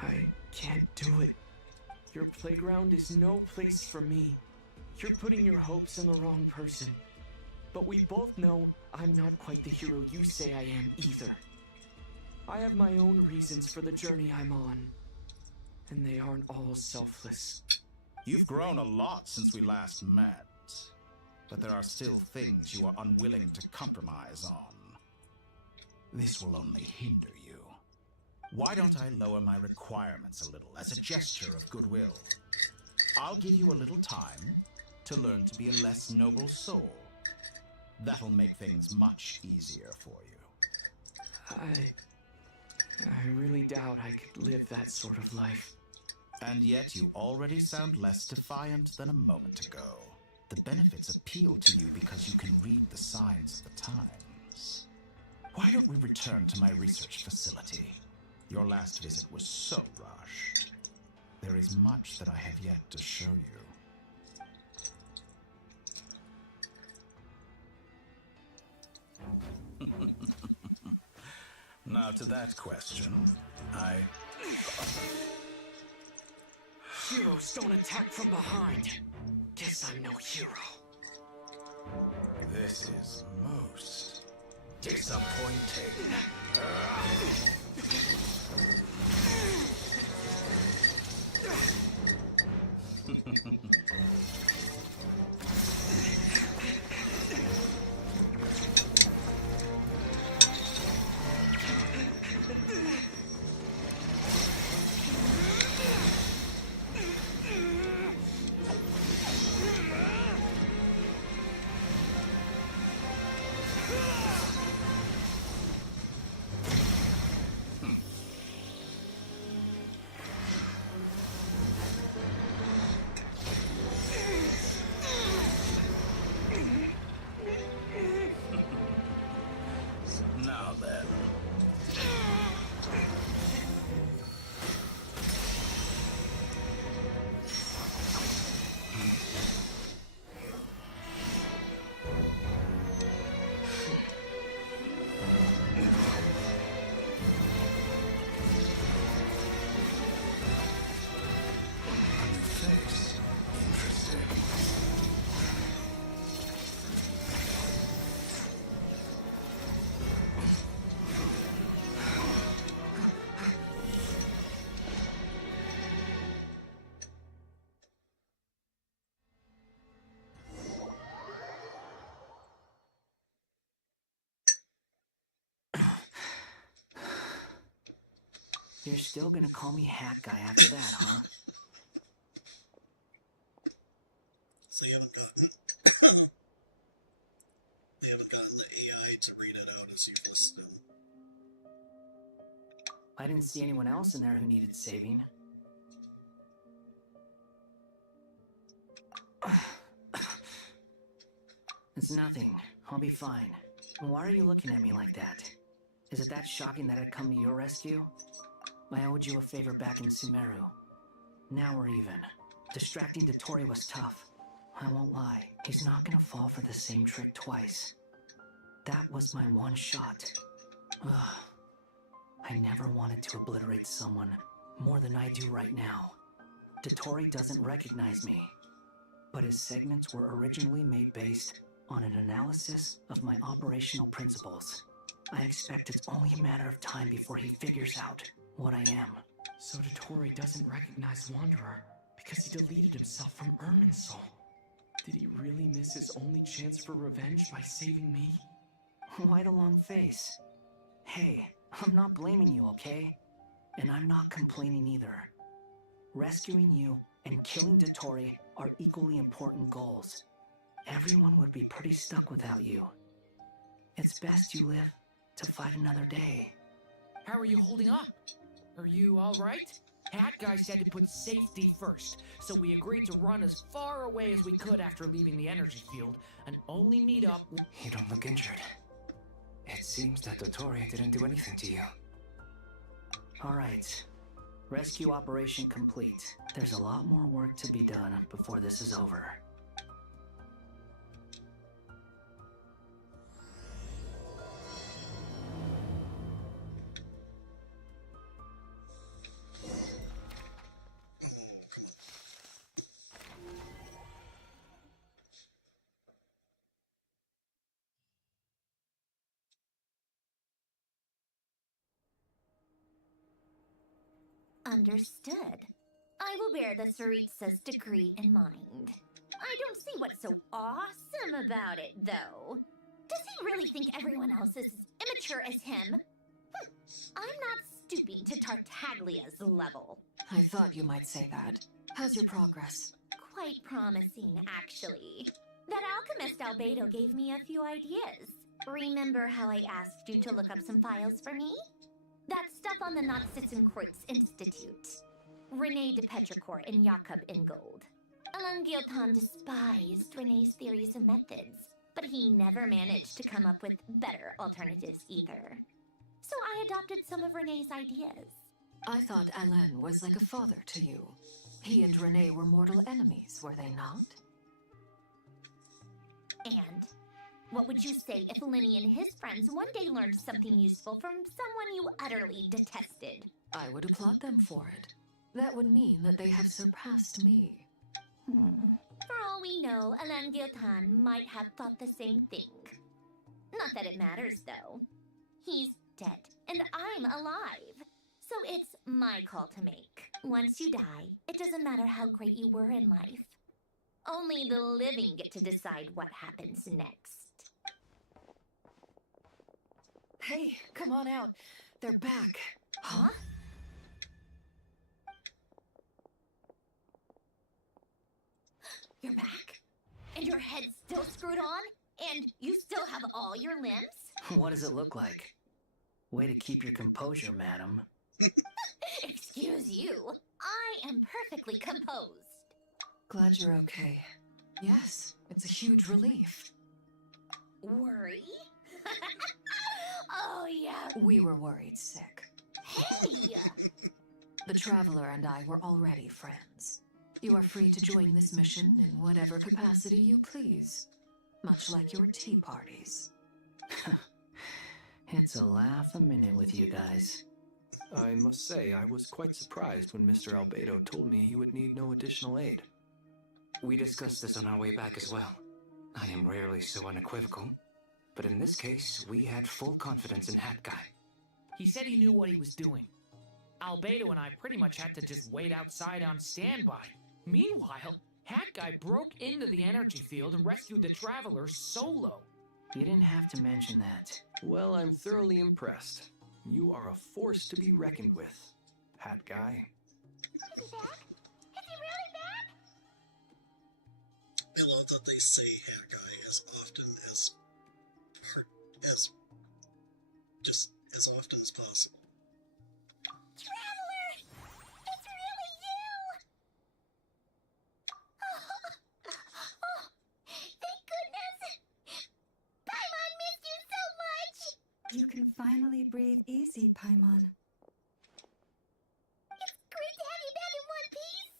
I can't do it. Your playground is no place for me. You're putting your hopes in the wrong person. But we both know I'm not quite the hero you say I am either. I have my own reasons for the journey I'm on. And they aren't all selfless. You've grown a lot since we last met. But there are still things you are unwilling to compromise on. This will only hinder you. Why don't I lower my requirements a little as a gesture of goodwill? I'll give you a little time to learn to be a less noble soul. That'll make things much easier for you. I really doubt I could live that sort of life. And yet you already sound less defiant than a moment ago. The benefits appeal to you because you can read the signs of the times. Why don't we return to my research facility? Your last visit was so rushed. There is much that I have yet to show you. Now to that question, Heroes don't attack from behind. Guess I'm no hero. This is most disappointing. You're still gonna call me Hat Guy after that, huh? So they haven't gotten the AI to read it out as you've listed them. I didn't see anyone else in there who needed saving. It's nothing. I'll be fine. Why are you looking at me like that? Is it that shocking that I'd come to your rescue? I owed you a favor back in Sumeru. Now we're even. Distracting Dotori was tough. I won't lie, he's not gonna fall for the same trick twice. That was my one shot. Ugh. I never wanted to obliterate someone more than I do right now. Dotori doesn't recognize me, but his segments were originally made based on an analysis of my operational principles. I expect it's only a matter of time before he figures out what I am. So Dotori doesn't recognize Wanderer because he deleted himself from Irminsul. Did he really miss his only chance for revenge by saving me? Why the long face? Hey, I'm not blaming you, okay? And I'm not complaining either. Rescuing you and killing Dotori are equally important goals. Everyone would be pretty stuck without you. It's best you live to fight another day. How are you holding up? Are you alright? Hat Guy said to put safety first, so we agreed to run as far away as we could after leaving the energy field, and only meet up. You don't look injured. It seems that Dotori didn't do anything to you. Alright. Rescue operation complete. There's a lot more work to be done before this is over. Understood. I will bear the Tsaritsa's degree in mind. I don't see what's so awesome about it, though. Does he really think everyone else is as immature as him? I'm not stooping to Tartaglia's level. I thought you might say that. How's your progress? Quite promising, actually. That alchemist Albedo gave me a few ideas. Remember how I asked you to look up some files for me? That stuff on the Nachtspitzenkreuz Institute. René de Petrichor and Jakob Ingold. Alain Guillotin despised René's theories and methods, but he never managed to come up with better alternatives either. So I adopted some of René's ideas. I thought Alain was like a father to you. He and René were mortal enemies, were they not? And what would you say if Lenny and his friends one day learned something useful from someone you utterly detested? I would applaud them for it. That would mean that they have surpassed me. For all we know, Alain Guillotin might have thought the same thing. Not that it matters, though. He's dead, and I'm alive. So it's my call to make. Once you die, it doesn't matter how great you were in life. Only the living get to decide what happens next. Hey, come on out. They're back. Huh? You're back? And your head's still screwed on? And you still have all your limbs? What does it look like? Way to keep your composure, madam. Excuse you. I am perfectly composed. Glad you're okay. Yes, it's a huge relief. Worry? Oh, yeah. We were worried sick. Hey! The Traveler and I were already friends. You are free to join this mission in whatever capacity you please. Much like your tea parties. It's a laugh a minute with you guys. I must say, I was quite surprised when Mr. Albedo told me he would need no additional aid. We discussed this on our way back as well. I am rarely so unequivocal, but in this case, we had full confidence in Hat Guy. He said he knew what he was doing. Albedo and I pretty much had to just wait outside on standby. Meanwhile, Hat Guy broke into the energy field and rescued the Traveler solo. You didn't have to mention that. Well, I'm thoroughly impressed. You are a force to be reckoned with. Hat guy. Is he back? Is he really back? I love that they say hat guy as often as as often as possible. Traveler! It's really you! Oh, thank goodness! Paimon missed you so much! You can finally breathe easy, Paimon. It's great to have you back in one piece!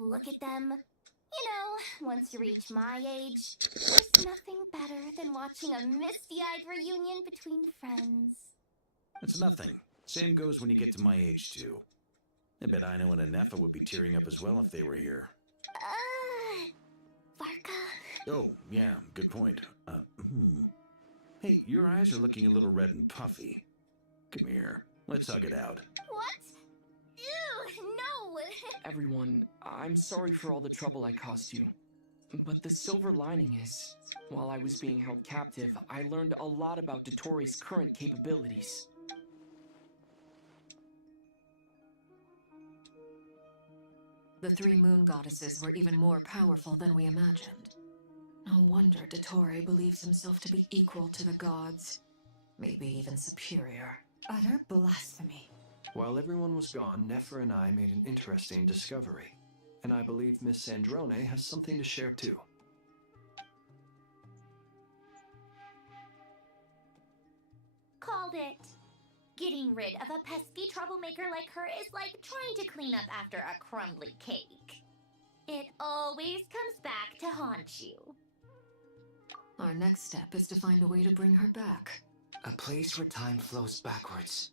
Look at them. You know, once you reach my age, there's nothing better than watching a misty-eyed reunion between friends. It's nothing. Same goes when you get to my age, too. I bet Aino and Anefa would be tearing up as well if they were here. Varka? Oh, yeah, good point. Hey, your eyes are looking a little red and puffy. Come here. Let's hug it out. What? Ew, no! Everyone, I'm sorry for all the trouble I caused you. But the silver lining is, while I was being held captive, I learned a lot about Dotori's current capabilities. The three moon goddesses were even more powerful than we imagined. No wonder Dottore believes himself to be equal to the gods. Maybe even superior. Utter blasphemy. While everyone was gone, Nefer and I made an interesting discovery. And I believe Miss Sandrone has something to share too. Called it. Getting rid of a pesky troublemaker like her is like trying to clean up after a crumbly cake. It always comes back to haunt you. Our next step is to find a way to bring her back. A place where time flows backwards,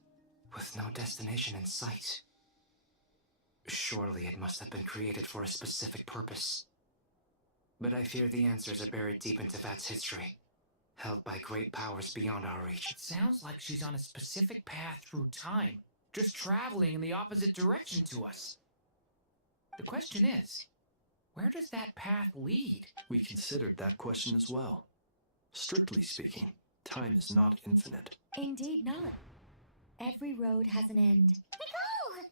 with no destination in sight. Surely it must have been created for a specific purpose. But I fear the answers are buried deep into Vat's history, held by great powers beyond our reach. It sounds like she's on a specific path through time, just traveling in the opposite direction to us. The question is, where does that path lead? We considered that question as well. Strictly speaking, time is not infinite. Indeed not. Every road has an end. Nicole!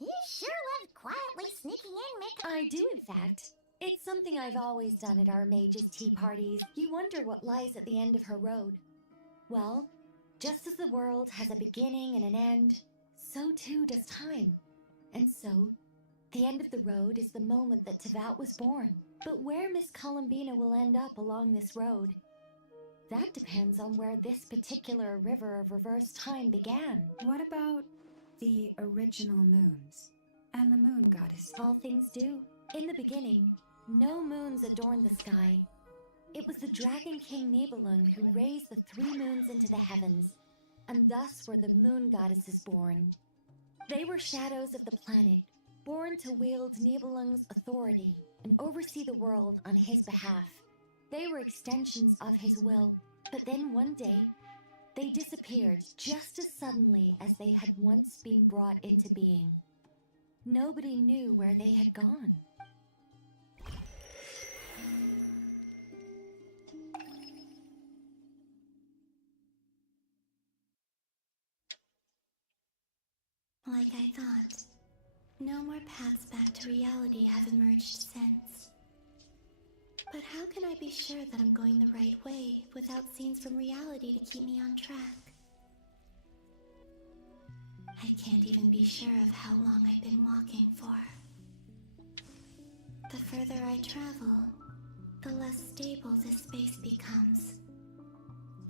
You sure love quietly sneaking in, Mick. I do, in fact. It's something I've always done at our mages' tea parties. You wonder what lies at the end of her road. Well, just as the world has a beginning and an end, so too does time. And so, the end of the road is the moment that Tevat was born. But where Miss Columbina will end up along this road, that depends on where this particular river of reverse time began. What about the original moons and the moon goddess? All things do. In the beginning, no moons adorned the sky. It was the Dragon King Nibelung who raised the 3 moons into the heavens, and thus were the moon goddesses born. They were shadows of the planet, born to wield Nibelung's authority and oversee the world on his behalf. They were extensions of his will, but then one day, they disappeared just as suddenly as they had once been brought into being. Nobody knew where they had gone. Like I thought, no more paths back to reality have emerged since. But how can I be sure that I'm going the right way without scenes from reality to keep me on track? I can't even be sure of how long I've been walking for. The further I travel, the less stable this space becomes.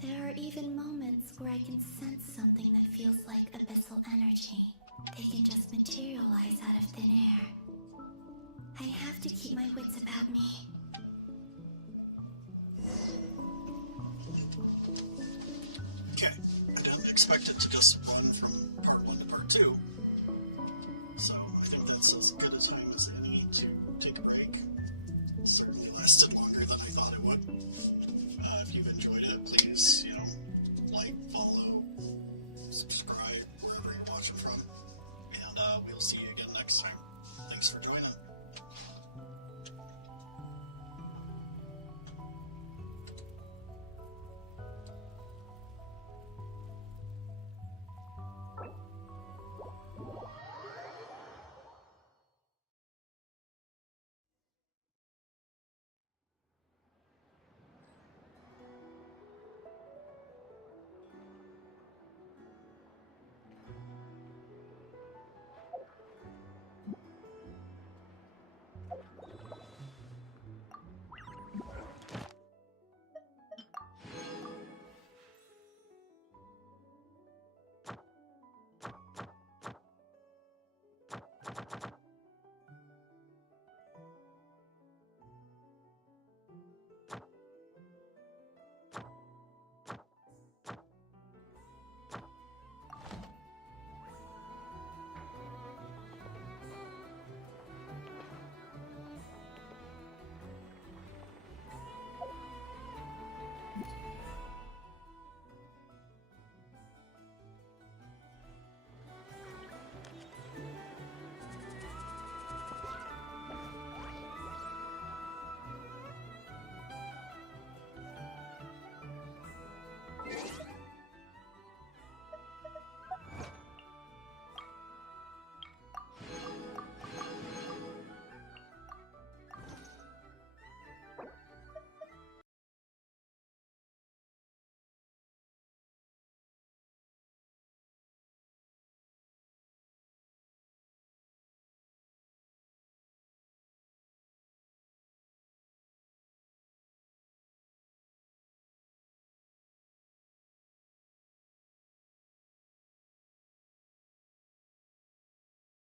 There are even moments where I can sense something that feels like abyssal energy. They can just materialize out of thin air. I have to keep my wits about me. Okay, I didn't expect it to just run from part 1 to part 2. So I think that's as good a time as any to take a break. It certainly lasted longer than I thought it would. If you've enjoyed it, please